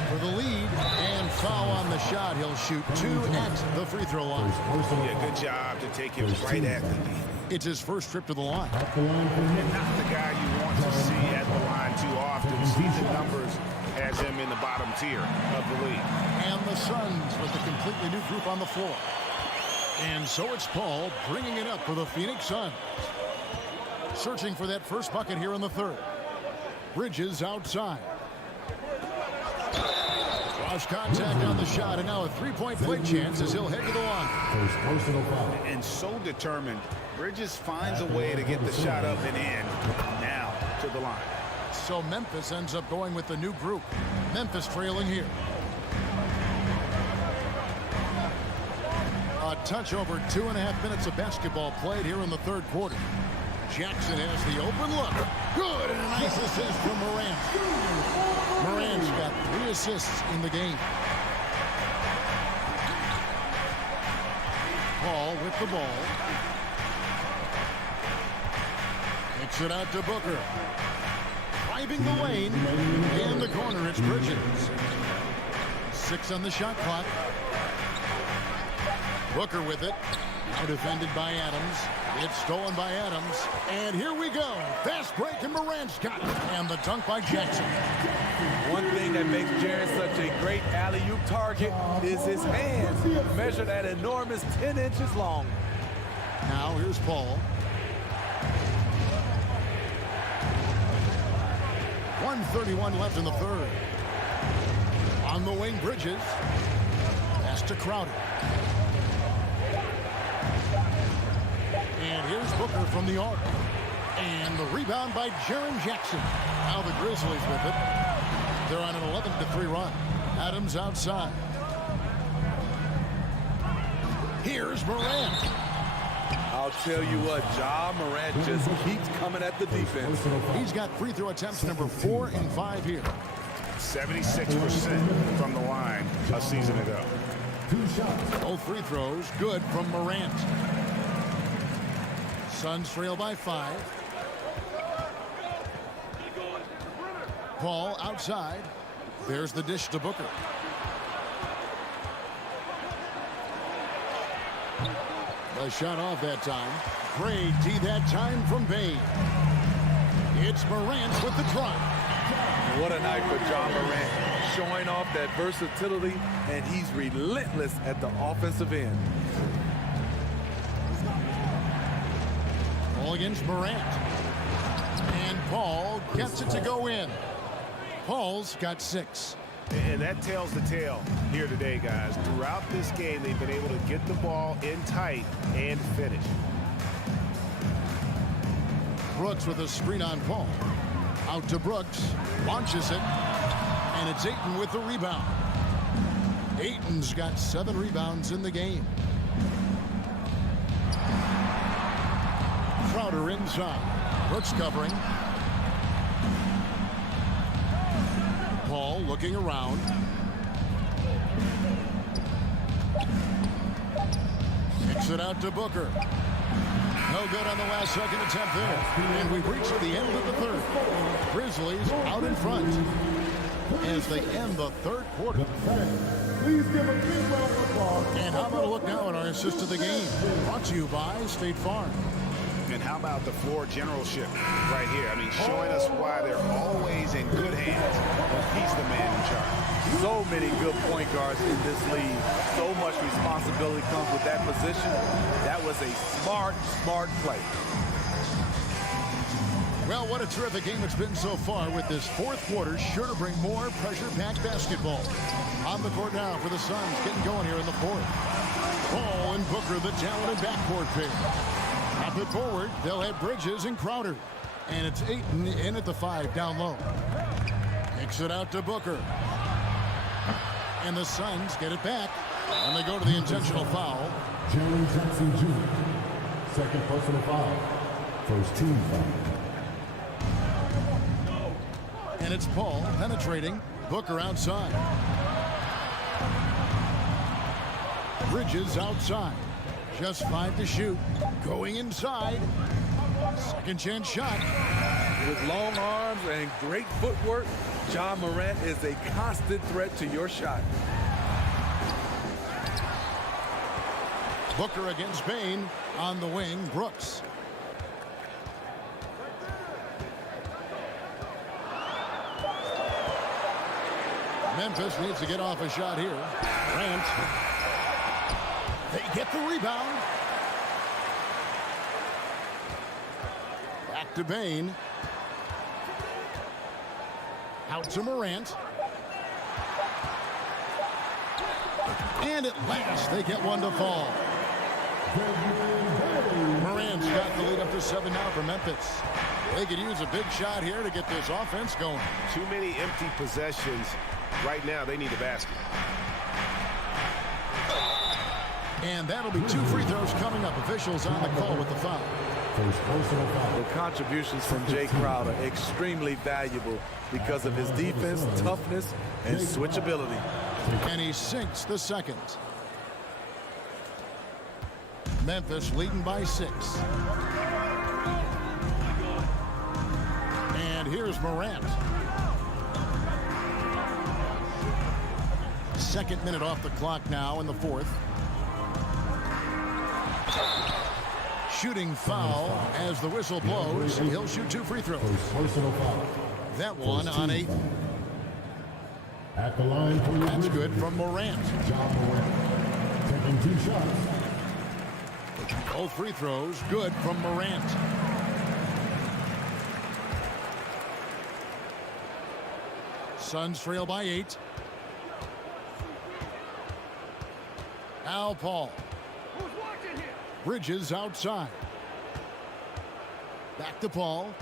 For the lead, and foul on the shot. He'll shoot 2 at the free throw line. Yeah, good job to take him right at the lead. It's his first trip to the line. And not the guy you want to see at the line too often. Season numbers has him in the bottom tier of the league. And the Suns with a completely new group on the floor. And so it's Paul bringing it up for the Phoenix Suns. Searching for that first bucket here in the third. Bridges outside. Cross contact on the shot, and now a three-point play chance as he'll head to the line. First personal foul. And so determined. Bridges finds a way to get the shot up and in. Now to the line. So Memphis ends up going with the new group. Memphis trailing here. A touch over 2.5 minutes of basketball played here in the third quarter. Jackson has the open look. Good, and a nice assist from Morant. Morant's got 3 assists in the game. Paul with the ball. Kicks it out to Booker. Driving the lane. In the corner, it's Bridges. 6 on the shot clock. Booker with it. Now defended by Adams. It's stolen by Adams. And here we go. Fast break, and Morant's got it. And the dunk by Jackson. One thing that makes Jaren such a great alley-oop target is his hands, measured at enormous 10 inches long. Now here's Paul. 1:31 left in the third. On the wing, Bridges. Pass to Crowder. And here's Booker from the arc. And the rebound by Jaren Jackson. Now the Grizzlies with it. They're on an 11-3 run. Adams outside. Here's Morant. I'll tell you what, Ja Morant just keeps coming at the defense. He's got free throw attempts number 4 and 5 here. 76% from the line a season ago. 2 shots. Both free throws good from Morant. Suns trail by 5. Paul outside. There's the dish to Booker. The shot off that time. Great D that time from Bane. It's Morant with the drive. What a night for Ja Morant, showing off that versatility, and he's relentless at the offensive end. Ball against Morant. And Paul gets it to go in. Paul's got 6. And that tells the tale here today, guys. Throughout this game, they've been able to get the ball in tight and finish. Brooks with a screen on Paul. Out to Brooks. Launches it. And it's Ayton with the rebound. Ayton's got 7 rebounds in the game. Crowder inside. Brooks covering. Paul looking around. Kicks it out to Booker. No good on the last second attempt there. And we've reached the end of the third. Grizzlies out in front as they end the third quarter. Please give a big round of applause. And how about a look now at our assist of the game? Brought to you by State Farm. And how about the floor generalship right here? I mean, showing us why they're always in good hands, but he's the man in charge. So many good point guards in this league. So much responsibility comes with that position. That was a smart play. Well, what a terrific game it's been so far, with this fourth quarter sure to bring more pressure-packed basketball. On the court now for the Suns, getting going here in the fourth. Paul and Booker, the talented backcourt pair. Up it forward, they'll have Bridges and Crowder. And it's Ayton in at the 5 down low. Kicks it out to Booker. And the Suns get it back. And they go to the intentional foul. Jaren Jackson Jr. Second personal foul. First team foul. And it's Paul penetrating. Booker outside. Bridges outside. Just 5 to shoot. Going inside. Second chance shot. With long arms and great footwork, Ja Morant is a constant threat to your shot. Booker against Bane. On the wing, Brooks. Memphis needs to get off a shot here. Grant. They get the rebound. Back to Bane. Out to Morant. And at last, they get one to fall. Morant's got the lead up to 7 now for Memphis. They could use a big shot here to get this offense going. Too many empty possessions. Right now, they need a basket. And that'll be 2 free throws coming up. Officials on the call with the foul. The contributions from Jay Crowder extremely valuable because of his defense, toughness, and switchability. And he sinks the second. Memphis leading by 6. And here's Morant. Second minute off the clock now in the 4th. Shooting foul as the whistle blows. He'll shoot 2 free throws. That one on 8. At the line for That's good from Morant. Ja Morant taking 2 shots. Both free throws good from Morant. Suns trail by 8. Al Paul. Bridges outside. Back to Paul.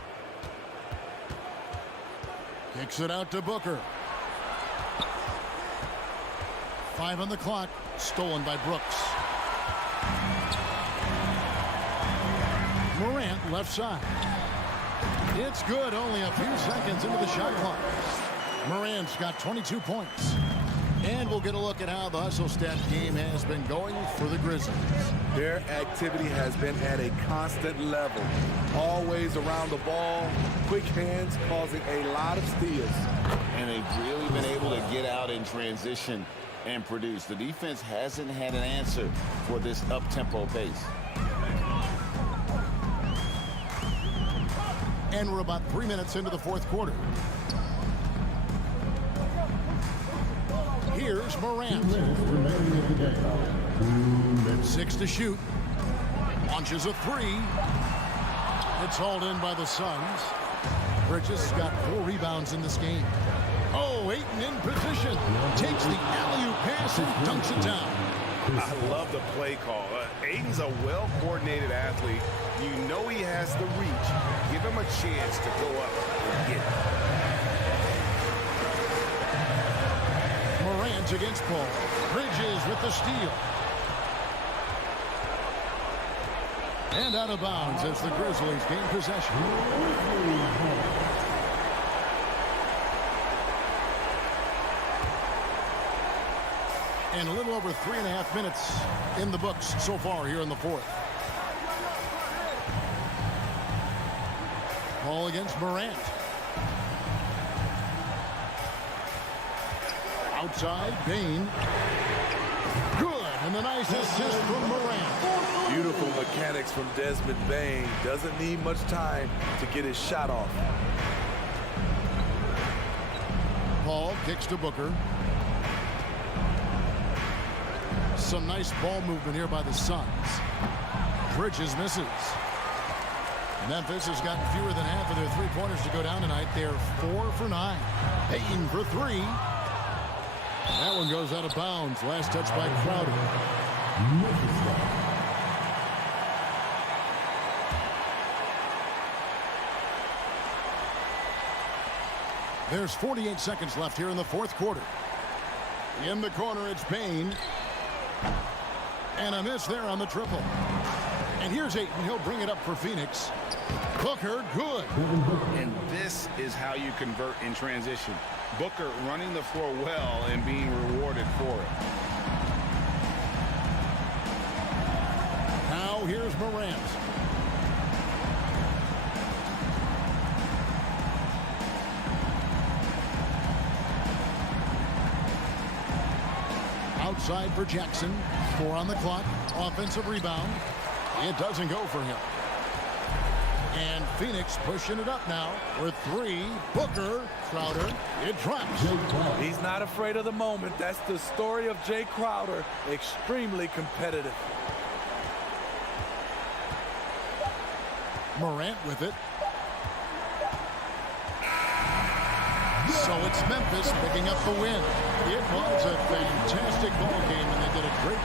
Kicks it out to Booker. 5 on the clock. Stolen by Brooks. Morant left side. It's good. Only a few seconds into the shot clock. Morant's got 22 points. And we'll get a look at how the hustle stat game has been going for the Grizzlies. Their activity has been at a constant level. Always around the ball, quick hands causing a lot of steals. And they've really been able to get out in transition and produce. The defense hasn't had an answer for this up-tempo pace. And we're about 3 minutes into the 4th quarter. Here's Morant. 6 to shoot. Launches a 3. It's hauled in by the Suns. Bridges has got 4 rebounds in this game. Oh, Ayton in position. Takes the alley-oop pass and dunks it down. I love the play call. Ayton's a well-coordinated athlete. You know he has the reach. Give him a chance to go up and get it. Morant against Paul. Bridges with the steal. And out of bounds as the Grizzlies gain possession. And a little over 3.5 minutes in the books so far here in the 4th. Paul against Morant. Outside, Bane. Good, and a nice assist from Morant. Beautiful mechanics from Desmond Bane. Doesn't need much time to get his shot off. Paul kicks to Booker. Some nice ball movement here by the Suns. Bridges misses. Memphis has gotten fewer than half of their 3-pointers to go down tonight. They're 4 for 9. Payton for 3. That one goes out of bounds. Last touch by Crowder. There's 48 seconds left here in the 4th quarter. In the corner, it's Bane. And a miss there on the triple. And here's Ayton. He'll bring it up for Phoenix. Booker, good. And this is how you convert in transition. Booker running the floor well and being rewarded for it. here's Morant. Outside for Jackson. 4 on the clock. Offensive rebound. It doesn't go for him. And Phoenix pushing it up now for 3. Booker. Crowder. It drops. He's not afraid of the moment. That's the story of Jay Crowder. Extremely competitive. Morant with it. So it's Memphis picking up the win. It was a fantastic ball game, and they did a great.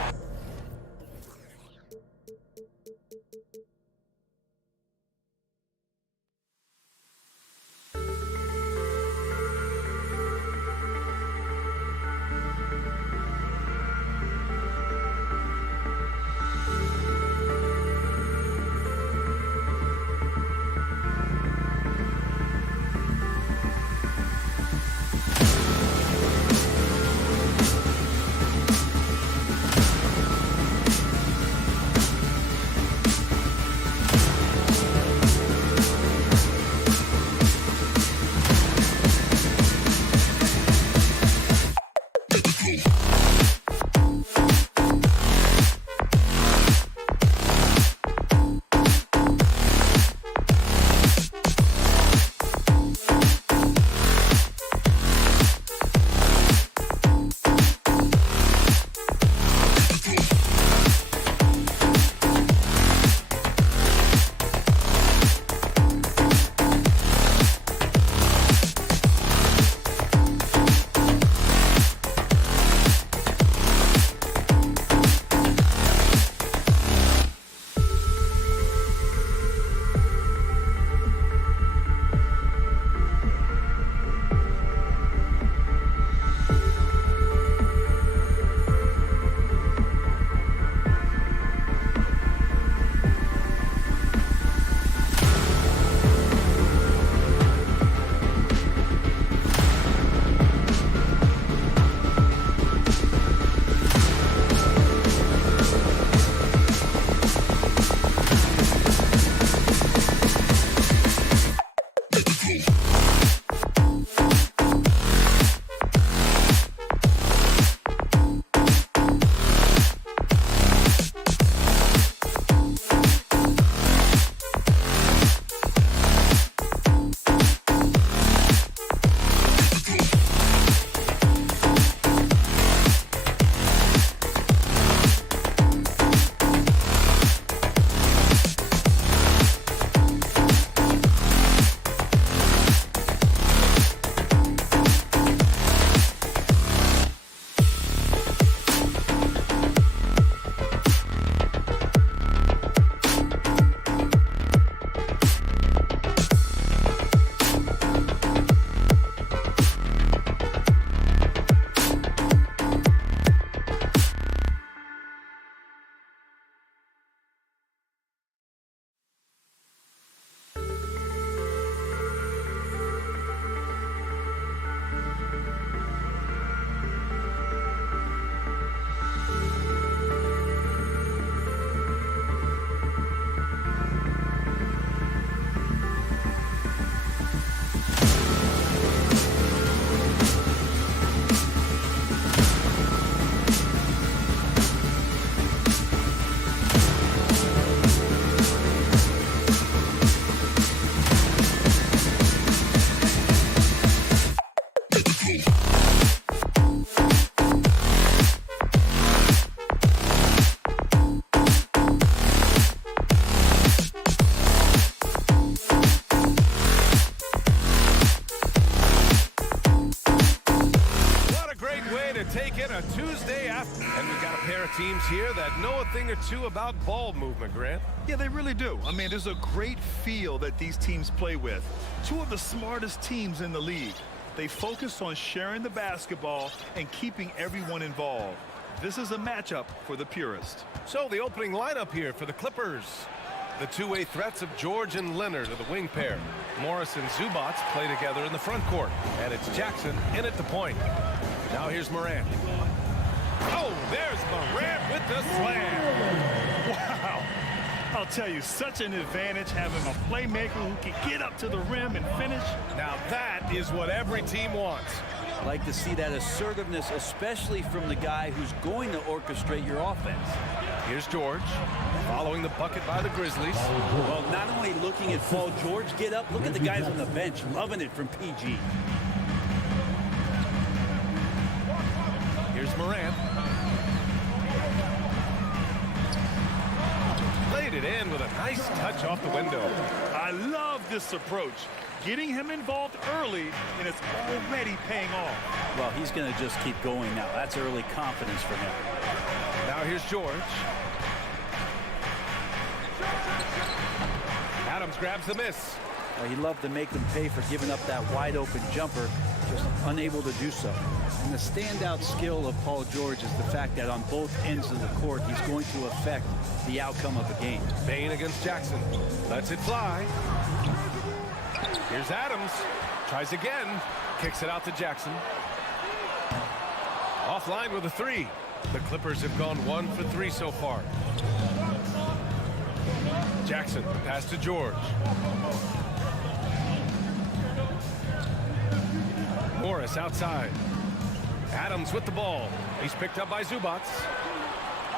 Teams here that know a thing or two about ball movement, Grant. Yeah, they really do. I mean, there's a great feel that these teams play with. 2 of the smartest teams in the league. They focus on sharing the basketball and keeping everyone involved. This is a matchup for the purist. So the opening lineup here for the Clippers. The two-way threats of George and Leonard are the wing pair. Morris and Zubac play together in the front court. And it's Jackson in at the point. Now here's Morant. Oh, there's Morant with the slam. Wow. I'll tell you, such an advantage having a playmaker who can get up to the rim and finish. Now that is what every team wants. I like to see that assertiveness, especially from the guy who's going to orchestrate your offense. Here's George, following the bucket by the Grizzlies. Well, not only looking at Paul George get up, look at the guys on the bench loving it from PG. Here's Morant. Laid it in with a nice touch off the window. I love this approach. Getting him involved early, and it's already paying off. Well, he's going to just keep going now. That's early confidence for him. Now here's George. Adams grabs the miss. Well, he loved to make them pay for giving up that wide open jumper, just unable to do so. And the standout skill of Paul George is the fact that on both ends of the court, he's going to affect the outcome of the game. Bane against Jackson. Lets it fly. Here's Adams. Tries again. Kicks it out to Jackson. Offline with a three. The Clippers have gone 1 for 3 so far. Jackson, pass to George. Morris outside. Adams with the ball. He's picked up by Zubac.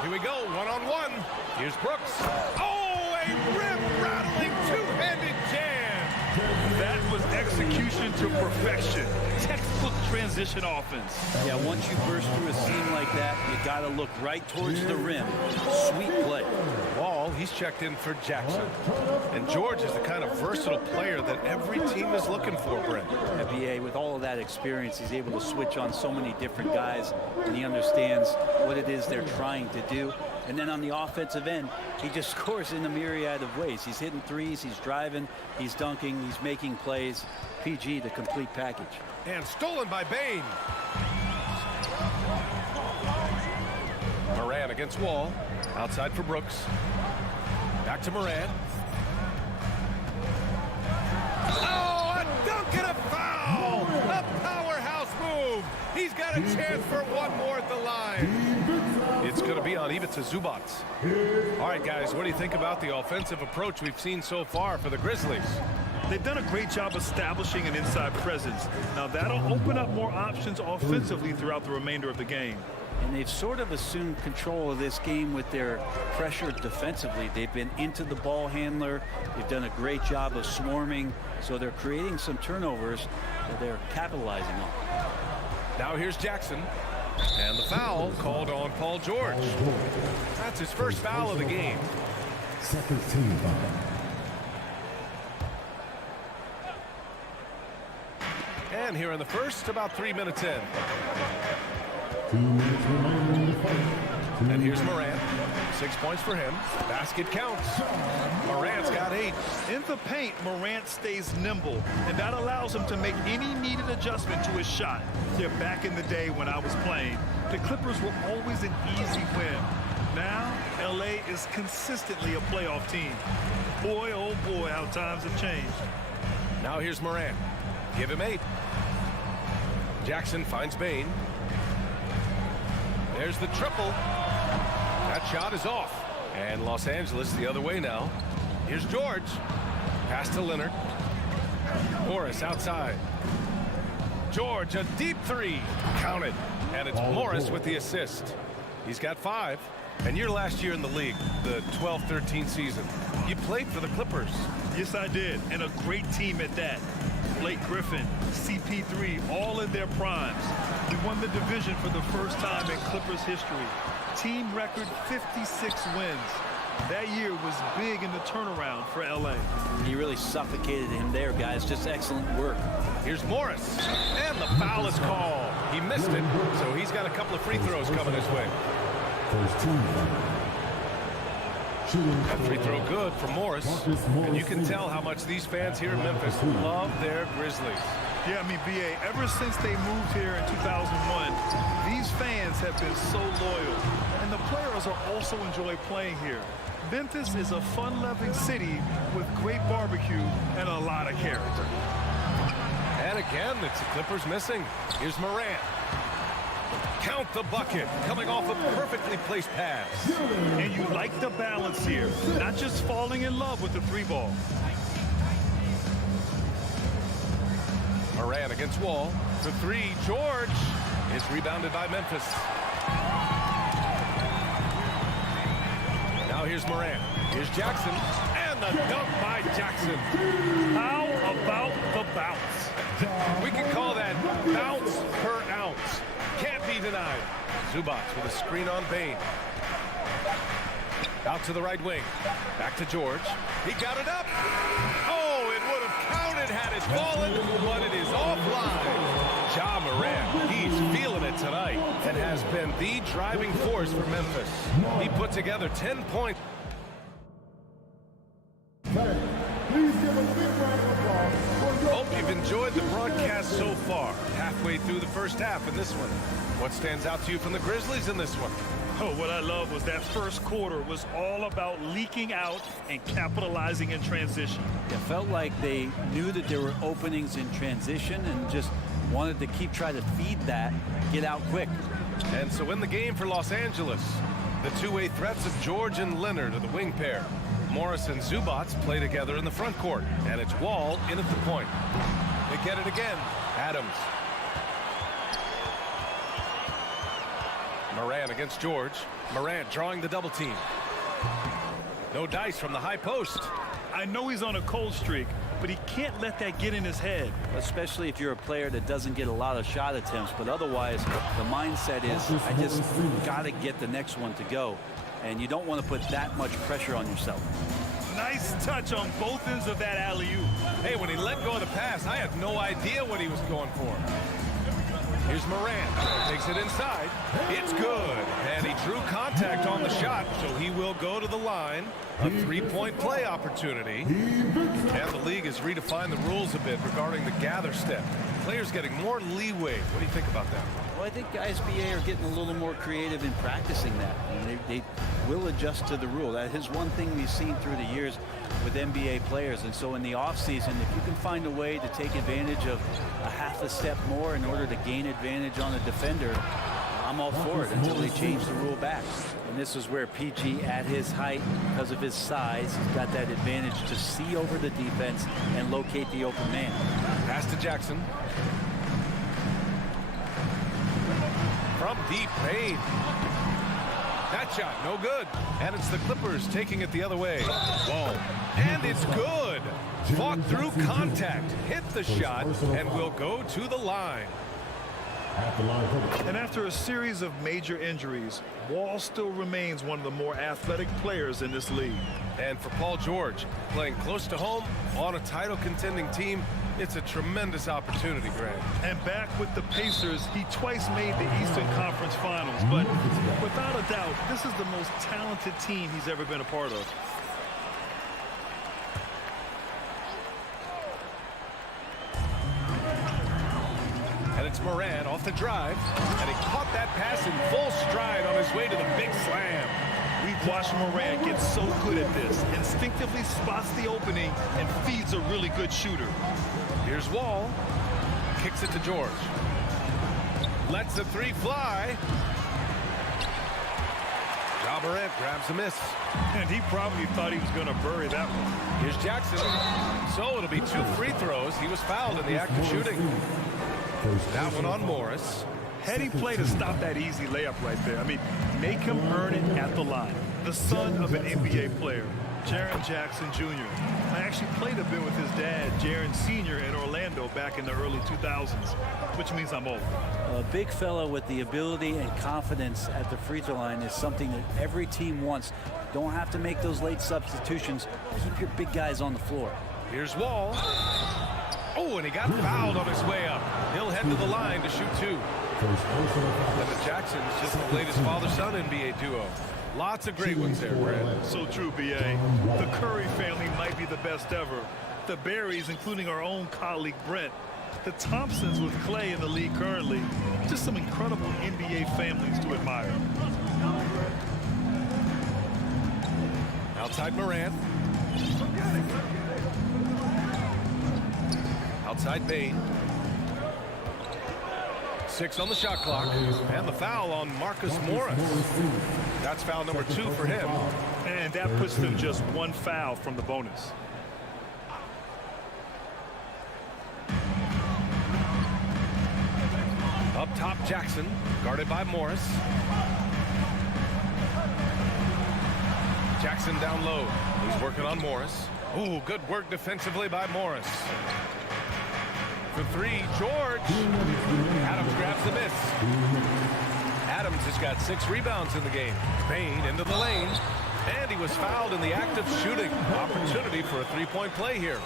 Here we go, one-on-one. Here's Brooks. Oh, a rim-rattling two-handed jam. That was execution to perfection. Textbook transition offense. Yeah, once you burst through a seam like that, you got to look right towards the rim. Sweet play. Wall, he's checked in for Jackson. And George is the kind of versatile player that every team is looking for, Brent. FBA, with all of that experience, he's able to switch on so many different guys, and he understands what it is they're trying to do. And then on the offensive end, he just scores in a myriad of ways. He's hitting threes, he's driving, he's dunking, he's making plays. PG, the complete package. And stolen by Bane. Moran against Wall. Outside for Brooks. Back to Moran. Oh, a dunk and a foul! A powerhouse move! He's got a chance for one more at the line. It's going to be on Ivica Zubac. All right, guys, what do you think about the offensive approach we've seen so far for the Grizzlies? They've done a great job establishing an inside presence. Now, that'll open up more options offensively throughout the remainder of the game. And they've sort of assumed control of this game with their pressure defensively. They've been into the ball handler. They've done a great job of swarming. So they're creating some turnovers that they're capitalizing on. Now here's Jackson. And the foul called on Paul George. That's his first foul of the game. Second team foul. And here in the first, about 3 minutes in. 2 minutes remaining in the fight. And here's Morant. 6 points for him. Basket counts. Morant's got 8. In the paint, Morant stays nimble, and that allows him to make any needed adjustment to his shot. Yeah, back in the day when I was playing, the Clippers were always an easy win. Now, LA is consistently a playoff team. Boy, oh boy, how times have changed. Now here's Morant. Give him 8. Jackson finds Bane. There's the triple. That shot is off. And Los Angeles the other way now. Here's George. Pass to Leonard. Morris outside. George, a deep three. Counted. And it's Morris with the assist. He's got 5. And your last year in the league, the 12-13 season, you played for the Clippers. Yes, I did. And a great team at that. Blake Griffin, CP3, all in their primes. We won the division for the first time in Clippers history. Team record 56 wins. That year was big in the turnaround for LA. He really suffocated him there, guys. Just excellent work. Here's Morris. And the foul is called. He missed it, so he's got a couple of free throws coming his way. First team foul. That free throw good for Morris. And you can tell how much these fans here in Memphis love their Grizzlies. Yeah, I mean, BA, ever since they moved here in 2001, these fans have been so loyal. And the players are also enjoy playing here. Memphis is a fun-loving city with great barbecue and a lot of character. And again, it's the Clippers missing. Here's Morant. Count the bucket, coming off a perfectly placed pass. And you like the balance here, not just falling in love with the 3-ball. Moran against Wall. For 3, George is rebounded by Memphis. Now here's Moran. Here's Jackson. And the dunk by Jackson. How about the bounce? We can call that bounce per ounce. Can't be denied. Zubac with a screen on Bain. Out to the right wing. Back to George. He got it up. Oh, it would have counted had it fallen, but it is offline. Ja Morant, he's feeling it tonight and has been the driving force for Memphis. He put together 10 points. Please give a big round of applause for your... Hope you've enjoyed the broadcast so far. Halfway through the first half in this one. What stands out to you from the Grizzlies in this one? Oh, what I love was that first quarter was all about leaking out and capitalizing in transition. It felt like they knew that there were openings in transition and just wanted to keep trying to feed that, get out quick. And so in the game for Los Angeles, the two-way threats of George and Leonard are the wing pair. Morris and Zubac play together in the front court, and it's Wall in at the point. They get it again. Adams. Moran against George. Moran drawing the double team. No dice from the high post. I know he's on a cold streak, but he can't let that get in his head. Especially if you're a player that doesn't get a lot of shot attempts, but otherwise the mindset is I just got to get the next one to go. And you don't want to put that much pressure on yourself. Nice touch on both ends of that alley-oop. Hey, when he let go of the pass, I had no idea what he was going for. Here's Moran. Takes it inside. It's good. And he drew contact on the shot, so he will go to the line. A three-point play opportunity. And the league has redefined the rules a bit regarding the gather step. Players getting more leeway. What do you think about that? Well, I think guys BA are getting a little more creative in practicing that. And they will adjust to the rule. That is one thing we've seen through the years with NBA players. And so in the offseason, if you can find a way to take advantage of a half a step more in order to gain advantage on a defender, I'm all for it until they change the rule back. And this is where PG, at his height, because of his size, he's got that advantage to see over the defense and locate the open man. Pass to Jackson. From deep, Bain. That shot, no good. And it's the Clippers taking it the other way. Whoa. And it's good. Fought through contact, hit the shot, and will go to the line. And after a series of major injuries, Wall still remains one of the more athletic players in this league. And for Paul George, playing close to home on a title contending team, it's a tremendous opportunity, Grant. And back with the Pacers, he twice made the Eastern Conference Finals. But without a doubt, this is the most talented team he's ever been a part of. And it's Moran off the drive. And he caught that pass in full stride on his way to the big slam. We've watched Moran get so good at this. Instinctively spots the opening and feeds a really good shooter. Here's Wall. Kicks it to George. Lets the three fly. Ja Morant grabs a miss. And he probably thought he was going to bury that one. Here's Jackson. So it'll be 2 free throws. He was fouled in the act of shooting. That one on Morris. Heady play to stop that easy layup right there. I mean, make him earn it at the line. The son of an NBA player, Jaren Jackson Jr. I actually played a bit with his dad, Jaren Sr. in Orlando back in the early 2000s, which means I'm old. A big fella with the ability and confidence at the free throw line is something that every team wants. Don't have to make those late substitutions. Keep your big guys on the floor. Here's Wall. Oh, and he got fouled on his way up. He'll head to the line to shoot 2. And the Jacksons, just the latest father-son NBA duo. Lots of great ones there, Brad. So true, B.A. The Curry family might be the best ever. The Berries, including our own colleague Brent. The Thompsons with Clay in the league currently. Just some incredible NBA families to admire. Outside Moran. Outside Bain. 6 on the shot clock. And the foul on Marcus Morris. That's foul number 2 for him. And that puts them just 1 foul from the bonus. Up top, Jackson, guarded by Morris. Jackson down low. He's working on Morris. Oh, good work defensively by Morris. For 3, George. Adams grabs the miss. Adams has got 6 rebounds in the game. Bain into the lane. And he was fouled in the act of shooting. Opportunity for a 3-point play here.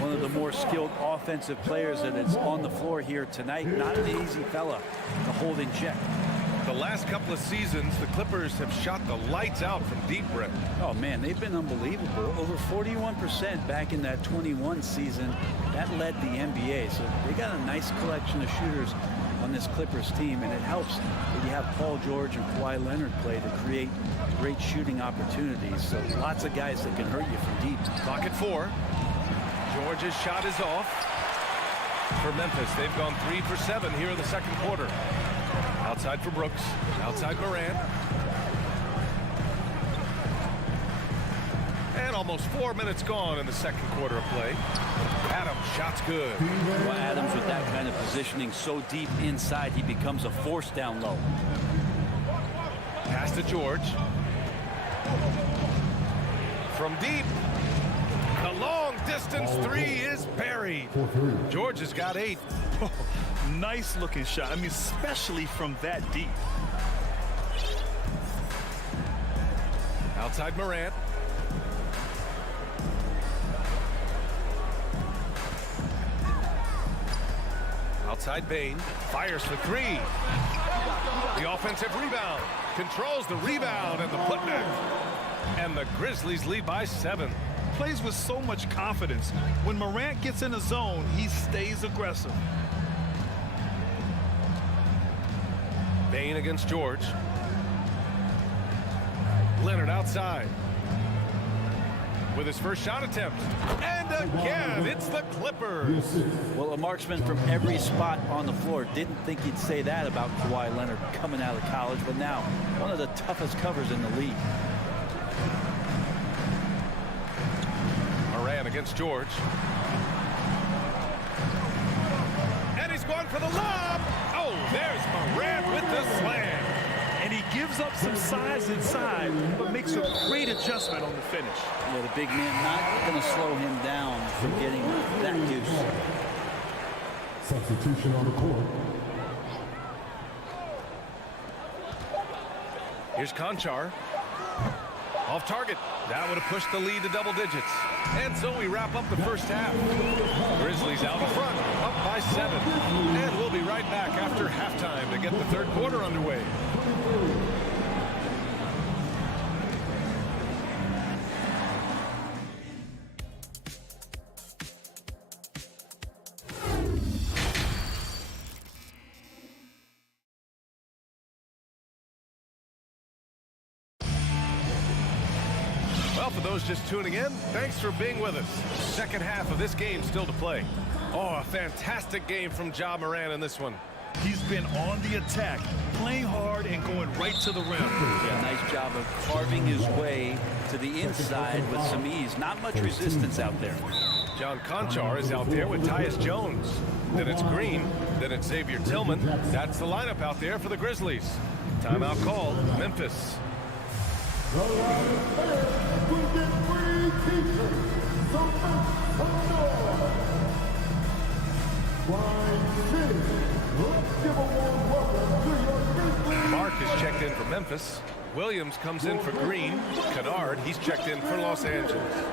One of the more skilled offensive players that is on the floor here tonight. Not an easy fella to hold in check. The last couple of seasons, the Clippers have shot the lights out from deep, Brett. Oh, man, they've been unbelievable. Over 41% back in that 21 season. That led the NBA. So they got a nice collection of shooters on this Clippers team, and it helps that you have Paul George and Kawhi Leonard play to create great shooting opportunities. So lots of guys that can hurt you from deep. Clock at 4. George's shot is off. For Memphis, they've gone 3 for 7 here in the second quarter. Outside for Brooks. Outside Morant. And almost 4 minutes gone in the second quarter of play. Adams, shot's good. Well, Adams with that kind of positioning so deep inside, he becomes a force down low. Pass to George. From deep. The long distance 3 is buried. George has got 8. Nice looking shot. I mean, especially from that deep. Outside Morant. Outside Bain. Fires for 3. The offensive rebound. Controls the rebound and the putback. And the Grizzlies lead by 7. Plays with so much confidence. When Morant gets in a zone, he stays aggressive. Bain against George. Leonard outside. With his first shot attempt. And again, it's the Clippers. Well, a marksman from every spot on the floor. Didn't think he'd say that about Kawhi Leonard coming out of college, but now one of the toughest covers in the league. Morant against George. And he's going for the lob. Oh, there's Morant with the slam. And he gives up some size inside, but makes a great adjustment on the finish. Yeah, the big man not going to slow him down from getting that deuce. Substitution on the court. Here's Conchar. Off target. That would have pushed the lead to double digits. And so we wrap up the first half. Grizzlies out in front, up by 7. And we'll be right back after halftime to get the third quarter underway. Well, for those just tuning in, thanks for being with us. Second half of this game still to play. Oh, a fantastic game from Ja Morant in this one. He's been on the attack, playing hard and going right to the rim. Yeah, nice job of carving his way to the inside with some ease. Not much resistance out there. John Conchar is out there with Tyus Jones. Then it's Green. Then it's Xavier Tillman. That's the lineup out there for the Grizzlies. Timeout called, Memphis. The Lions will get free t-shirts. So make some noise. Wine City, let's give a warm welcome to your Grizzlies. Mark is checked in for Memphis. Williams comes in for Green. Kennard, he's checked in for Los Angeles.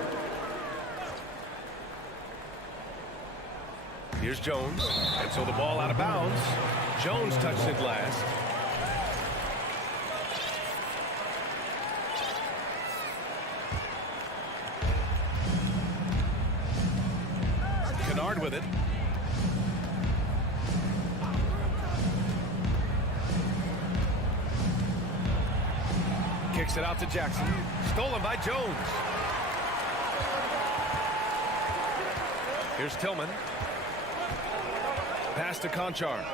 Here's Jones. And so the ball out of bounds. Jones touched it last. Kennard with it. Kicks it out to Jackson. Stolen by Jones. Here's Tillman. Pass to Conchar.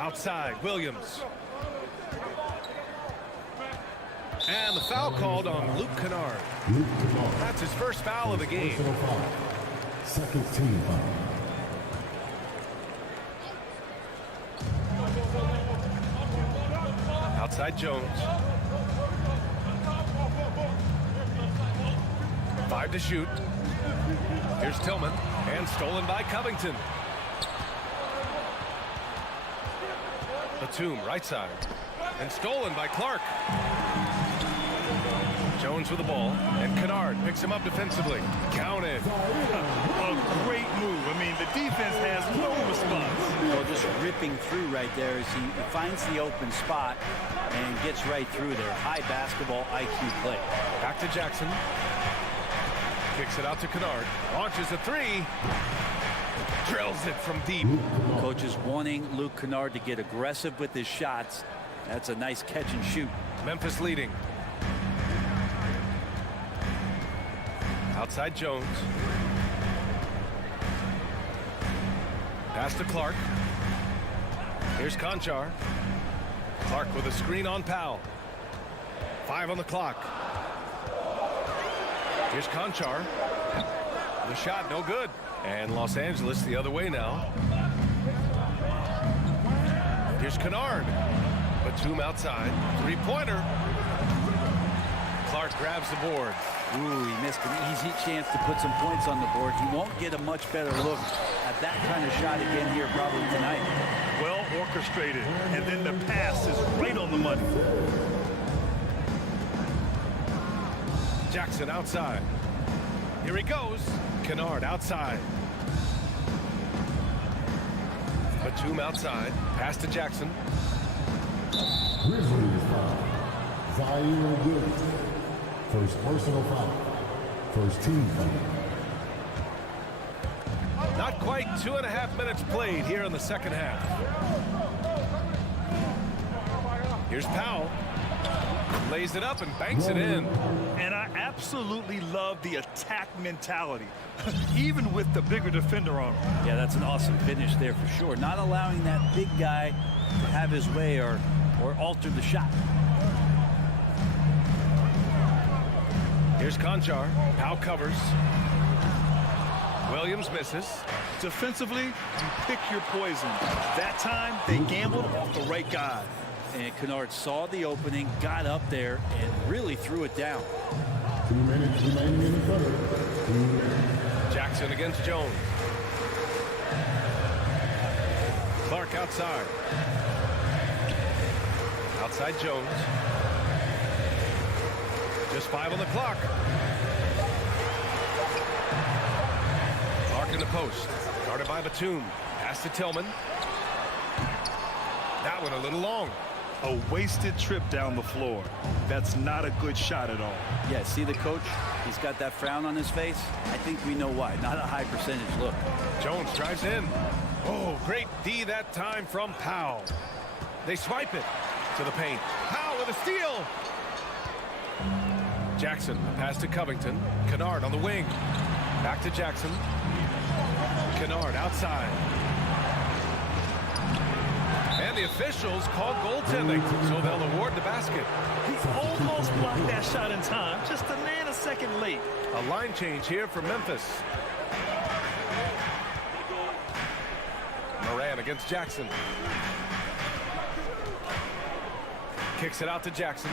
Outside, Williams. And the foul called on Luke Kennard. That's his first foul of the game. Second team foul. Outside Jones. 5 to shoot. Here's Tillman, and stolen by Covington. Batum, right side, and stolen by Clark. Jones with the ball, and Kennard picks him up defensively. Counted. A great move. I mean, the defense has no response. Well, just ripping through right there as he finds the open spot and gets right through there. High basketball IQ play. Back to Jackson. Kicks it out to Kennard. Launches a three. Drills it from deep. Coach is wanting Luke Kennard to get aggressive with his shots. That's a nice catch and shoot. Memphis leading. Outside Jones. Pass to Clark. Here's Conchar. Clark with a screen on Powell. 5 on the clock. Here's Conchar. The shot no good. And Los Angeles the other way now. Here's Kennard. Batum outside. Three-pointer. Clark grabs the board. Ooh, he missed an easy chance to put some points on the board. He won't get a much better look at that kind of shot again here probably tonight. Well orchestrated, and then the pass is right on the money. Jackson outside. Here he goes. Kennard outside. Batum outside. Pass to Jackson. Grizzlies foul. Zaire Williams. First personal foul. First team foul. Not quite 2.5 minutes played here in the second half. Here's Powell. Lays it up and banks it in. And I absolutely love the attack mentality, even with the bigger defender on him. Yeah, that's an awesome finish there for sure. Not allowing that big guy to have his way or alter the shot. Here's Conchar. Powell covers. Williams misses. Defensively, you pick your poison. That time, they gambled off the right guy. And Kennard saw the opening, got up there, and really threw it down. 2 minutes remaining in the third. Jackson against Jones. Clark outside. Outside Jones. Just 5 on the clock. Clark in the post. Guarded by Batum. Pass to Tillman. That one a little long. A wasted trip down the floor. That's not a good shot at all. Yeah, see the coach? He's got that frown on his face. I think we know why. Not a high percentage look. Jones drives in. Oh, great D that time from Powell. They swipe it to the paint. Powell with a steal. Jackson, pass to Covington. Kennard on the wing. Back to Jackson. Kennard outside. And the officials call goaltending, so they'll award the basket. He almost blocked that shot in time, just a nanosecond late. A line change here for Memphis. Moran against Jackson. Kicks it out to Jackson.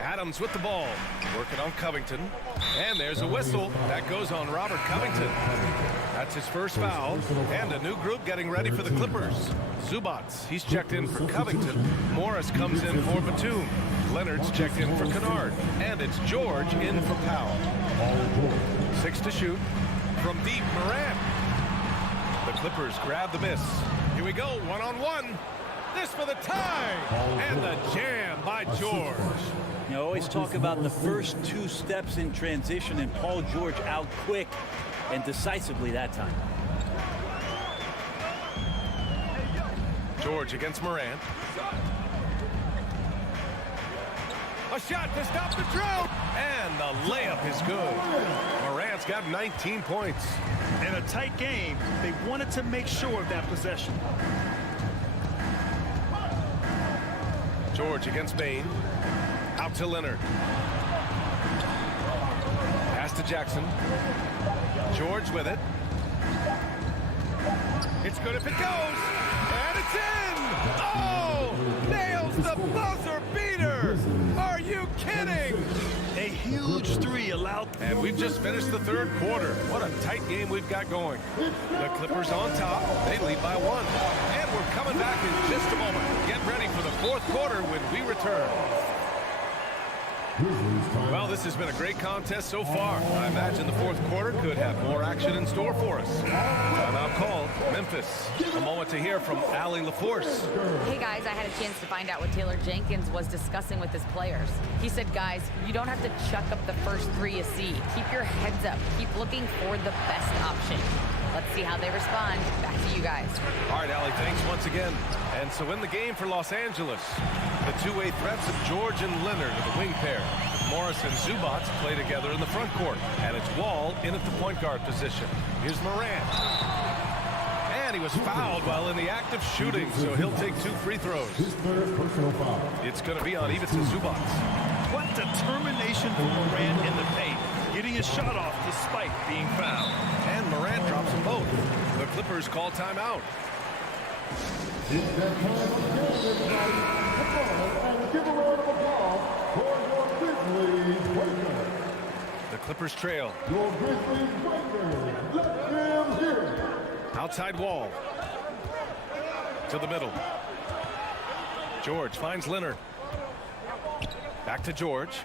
Adams with the ball, working on Covington. And there's a whistle. That goes on Robert Covington. That's his first foul. And a new group getting ready for the Clippers. Zubats, he's checked in for Covington. Morris comes in for Batum. Leonard's checked in for Kennard. And it's George in for Powell. 6 to shoot. From deep, Morant. The Clippers grab the miss. Here we go, one-on-one. This for the tie. And the jam by George. You always talk about the first 2 steps in transition, and Paul George out quick and decisively that time. George against Morant. A shot to stop the drought, and the layup is good. Morant Morant's got 19 points. In a tight game, they wanted to make sure of that possession. George against Bane. Out to Leonard. Pass to Jackson. George with it. It's good if it goes. And it's in! Oh! Nails the buzzer beater! Are you kidding? A huge three allowed. And we've just finished the third quarter. What a tight game we've got going. The Clippers on top. They lead by 1. And we're coming back in just a moment. Get ready for the fourth quarter when we return. Well, this has been a great contest so far. I imagine the fourth quarter could have more action in store for us. Timeout called. Memphis. A moment to hear from Allie LaForce. Hey, guys, I had a chance to find out what Taylor Jenkins was discussing with his players. He said, guys, you don't have to chuck up the first three you see. Keep your heads up. Keep looking for the best option. Let's see how they respond. Back to you guys. All right, Allie, thanks once again. And so in the game for Los Angeles, the two-way threats of George and Leonard are the wing pair. Morris and Zubac play together in the front court. And it's Wall in at the point guard position. Here's Morant. And he was fouled while in the act of shooting, so he'll take 2 free throws. It's going to be on Ivica Zubac. What determination for Morant in the paint, getting his shot off despite being fouled. And Morant drops them both. The Clippers call timeout. It's that time again, everybody. Come on and give a round of applause for your Grizzlies Wingers. The Clippers trail. Your Grizzlies Wingers. Let them hear it. Outside Wall. To the middle. George finds Leonard. Back to George.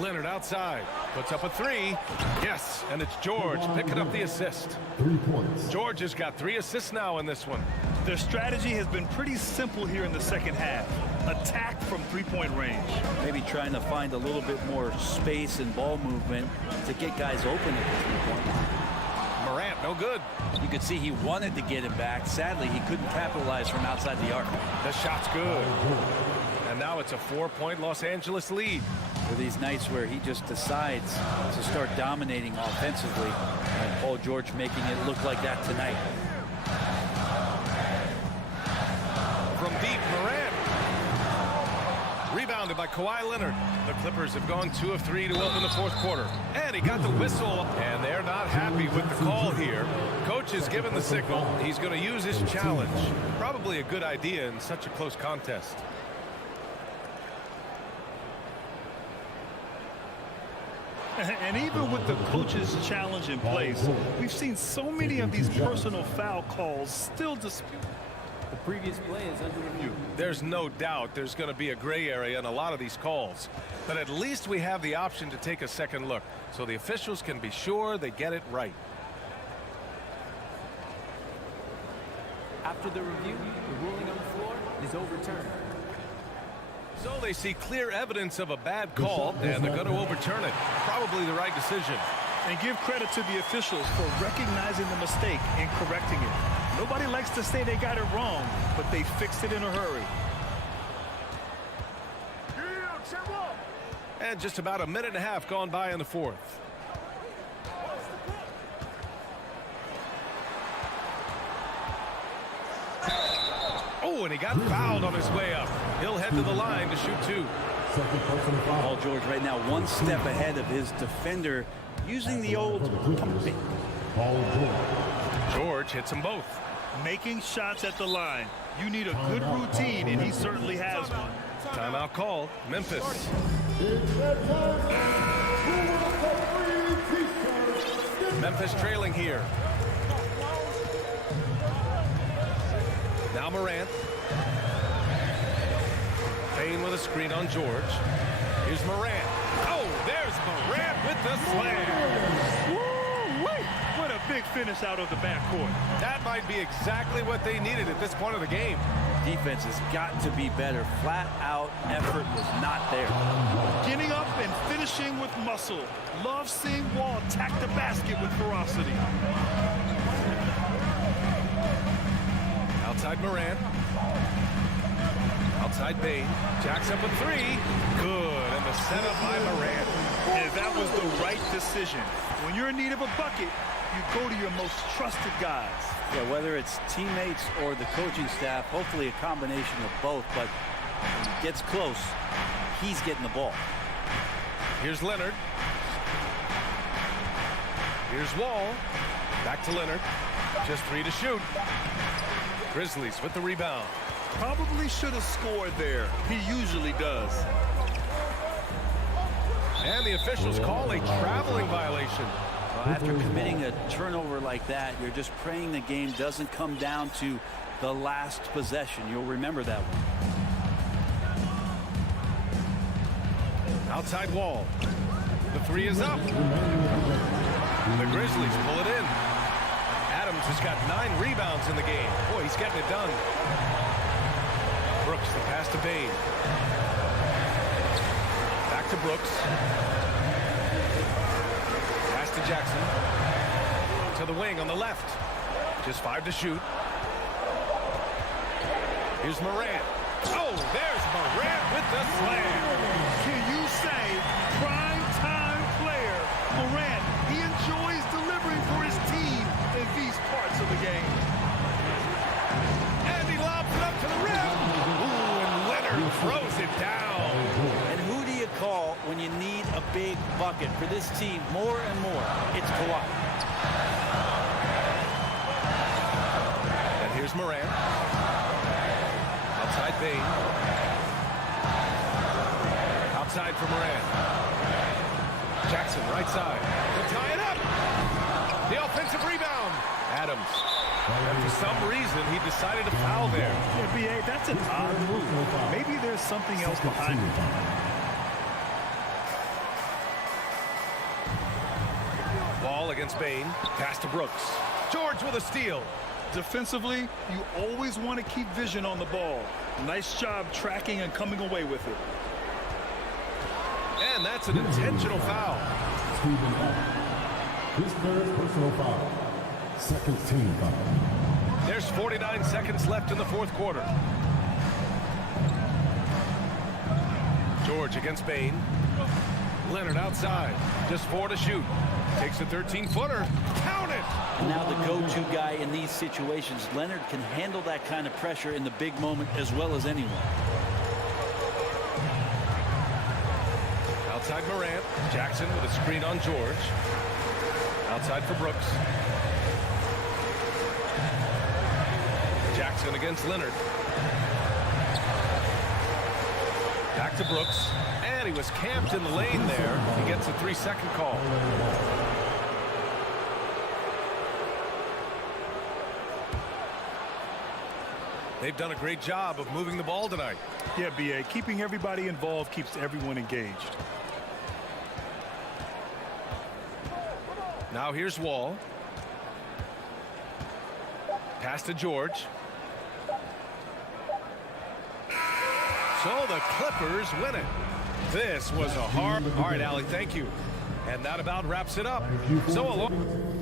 Leonard outside. Puts up a 3. Yes, and it's George picking up the assist. 3 points. George has got 3 assists now in this one. Their strategy has been pretty simple here in the second half. Attack from three-point range. Maybe trying to find a little bit more space and ball movement to get guys open at the three-point line. Morant, no good. You could see he wanted to get him back. Sadly, he couldn't capitalize from outside the arc. The shot's good. And now it's a 4-point Los Angeles lead. For these nights where he just decides to start dominating offensively, and Paul George making it look like that tonight. From deep, Morant. Rebounded by Kawhi Leonard. The Clippers have gone 2 of 3 to open the fourth quarter. And he got the whistle. And they're not happy with the call here. Coach has given the signal. He's going to use his challenge. Probably a good idea in such a close contest. And even with the coach's challenge in place, we've seen so many of these personal foul calls still disputed. The previous play is under review. There's no doubt there's going to be a gray area in a lot of these calls. But at least we have the option to take a second look so the officials can be sure they get it right. After the review, the ruling on the floor is overturned. So they see clear evidence of a bad call, and they're going to overturn it. Probably the right decision. And give credit to the officials for recognizing the mistake and correcting it. Nobody likes to say they got it wrong, but they fixed it in a hurry. And just about a minute and a half gone by in the fourth. Oh, and he got fouled on his way up. He'll head to the line to shoot 2. Paul George right now 1 step ahead of his defender, using the old pump fake. George hits them both. Making shots at the line. You need a good routine, and he certainly has one. Timeout called. Memphis. Memphis trailing here. Now Morant. Payne with a screen on George. Here's Morant. Oh, there's Morant with the slam. Woo-wee! What a big finish out of the backcourt. That might be exactly what they needed at this point of the game. Defense has got to be better. Flat out effort was not there. Getting up and finishing with muscle. Love seeing Wall attack the basket with ferocity. Outside Morant. Outside Bain. Jacks up a three. Good. And the setup by Morant. Yeah, that was the right decision. When you're in need of a bucket, you go to your most trusted guys. Yeah, whether it's teammates or the coaching staff, hopefully a combination of both, but when he gets close, he's getting the ball. Here's Leonard. Here's Wall. Back to Leonard. Just 3 to shoot. Grizzlies with the rebound. Probably should have scored there. He usually does. And the officials call a traveling violation. Well, after committing a turnover like that, you're just praying the game doesn't come down to the last possession. You'll remember that one. Outside Wall. The three is up. The Grizzlies pull it in. Adams has got 9 rebounds in the game. Boy, he's getting it done. Brooks, the pass to Bain. Back to Brooks. Pass to Jackson. To the wing on the left. Just 5 to shoot. Here's Morant. Oh, there's Morant with the slam. Can you say prime time player Morant? He enjoys delivering for his team in these parts of the game. And he lobs it up to the rim. Ooh, and Leonard throws it down. And who do you call when you need a big bucket for this team more and more? It's Kawhi. And here's Morant. Outside Bain. Outside for Morant. Jackson right side. They'll tie it up. The offensive rebound. Adams. And for some reason, he decided to foul there. Yeah, B.A., that's an odd move. Maybe there's something else behind it. Ball against Bain. Pass to Brooks. George with a steal. Defensively, you always want to keep vision on the ball. Nice job tracking and coming away with it. And that's an intentional foul. His third personal foul. Second team foul. There's 49 seconds left in the fourth quarter. George against Bain. Leonard outside. Just 4 to shoot. Takes a 13-footer. Count it! And now the go-to guy in these situations. Leonard can handle that kind of pressure in the big moment as well as anyone. Outside Morant. Jackson with a screen on George. Outside for Brooks. Jackson against Leonard. Back to Brooks. And he was camped in the lane there. He gets a 3-second call. They've done a great job of moving the ball tonight. Yeah, B.A., keeping everybody involved keeps everyone engaged. Now here's Wall. Pass to George. So the Clippers win it. This was a hard... All right, Allie, thank you. And that about wraps it up. So along...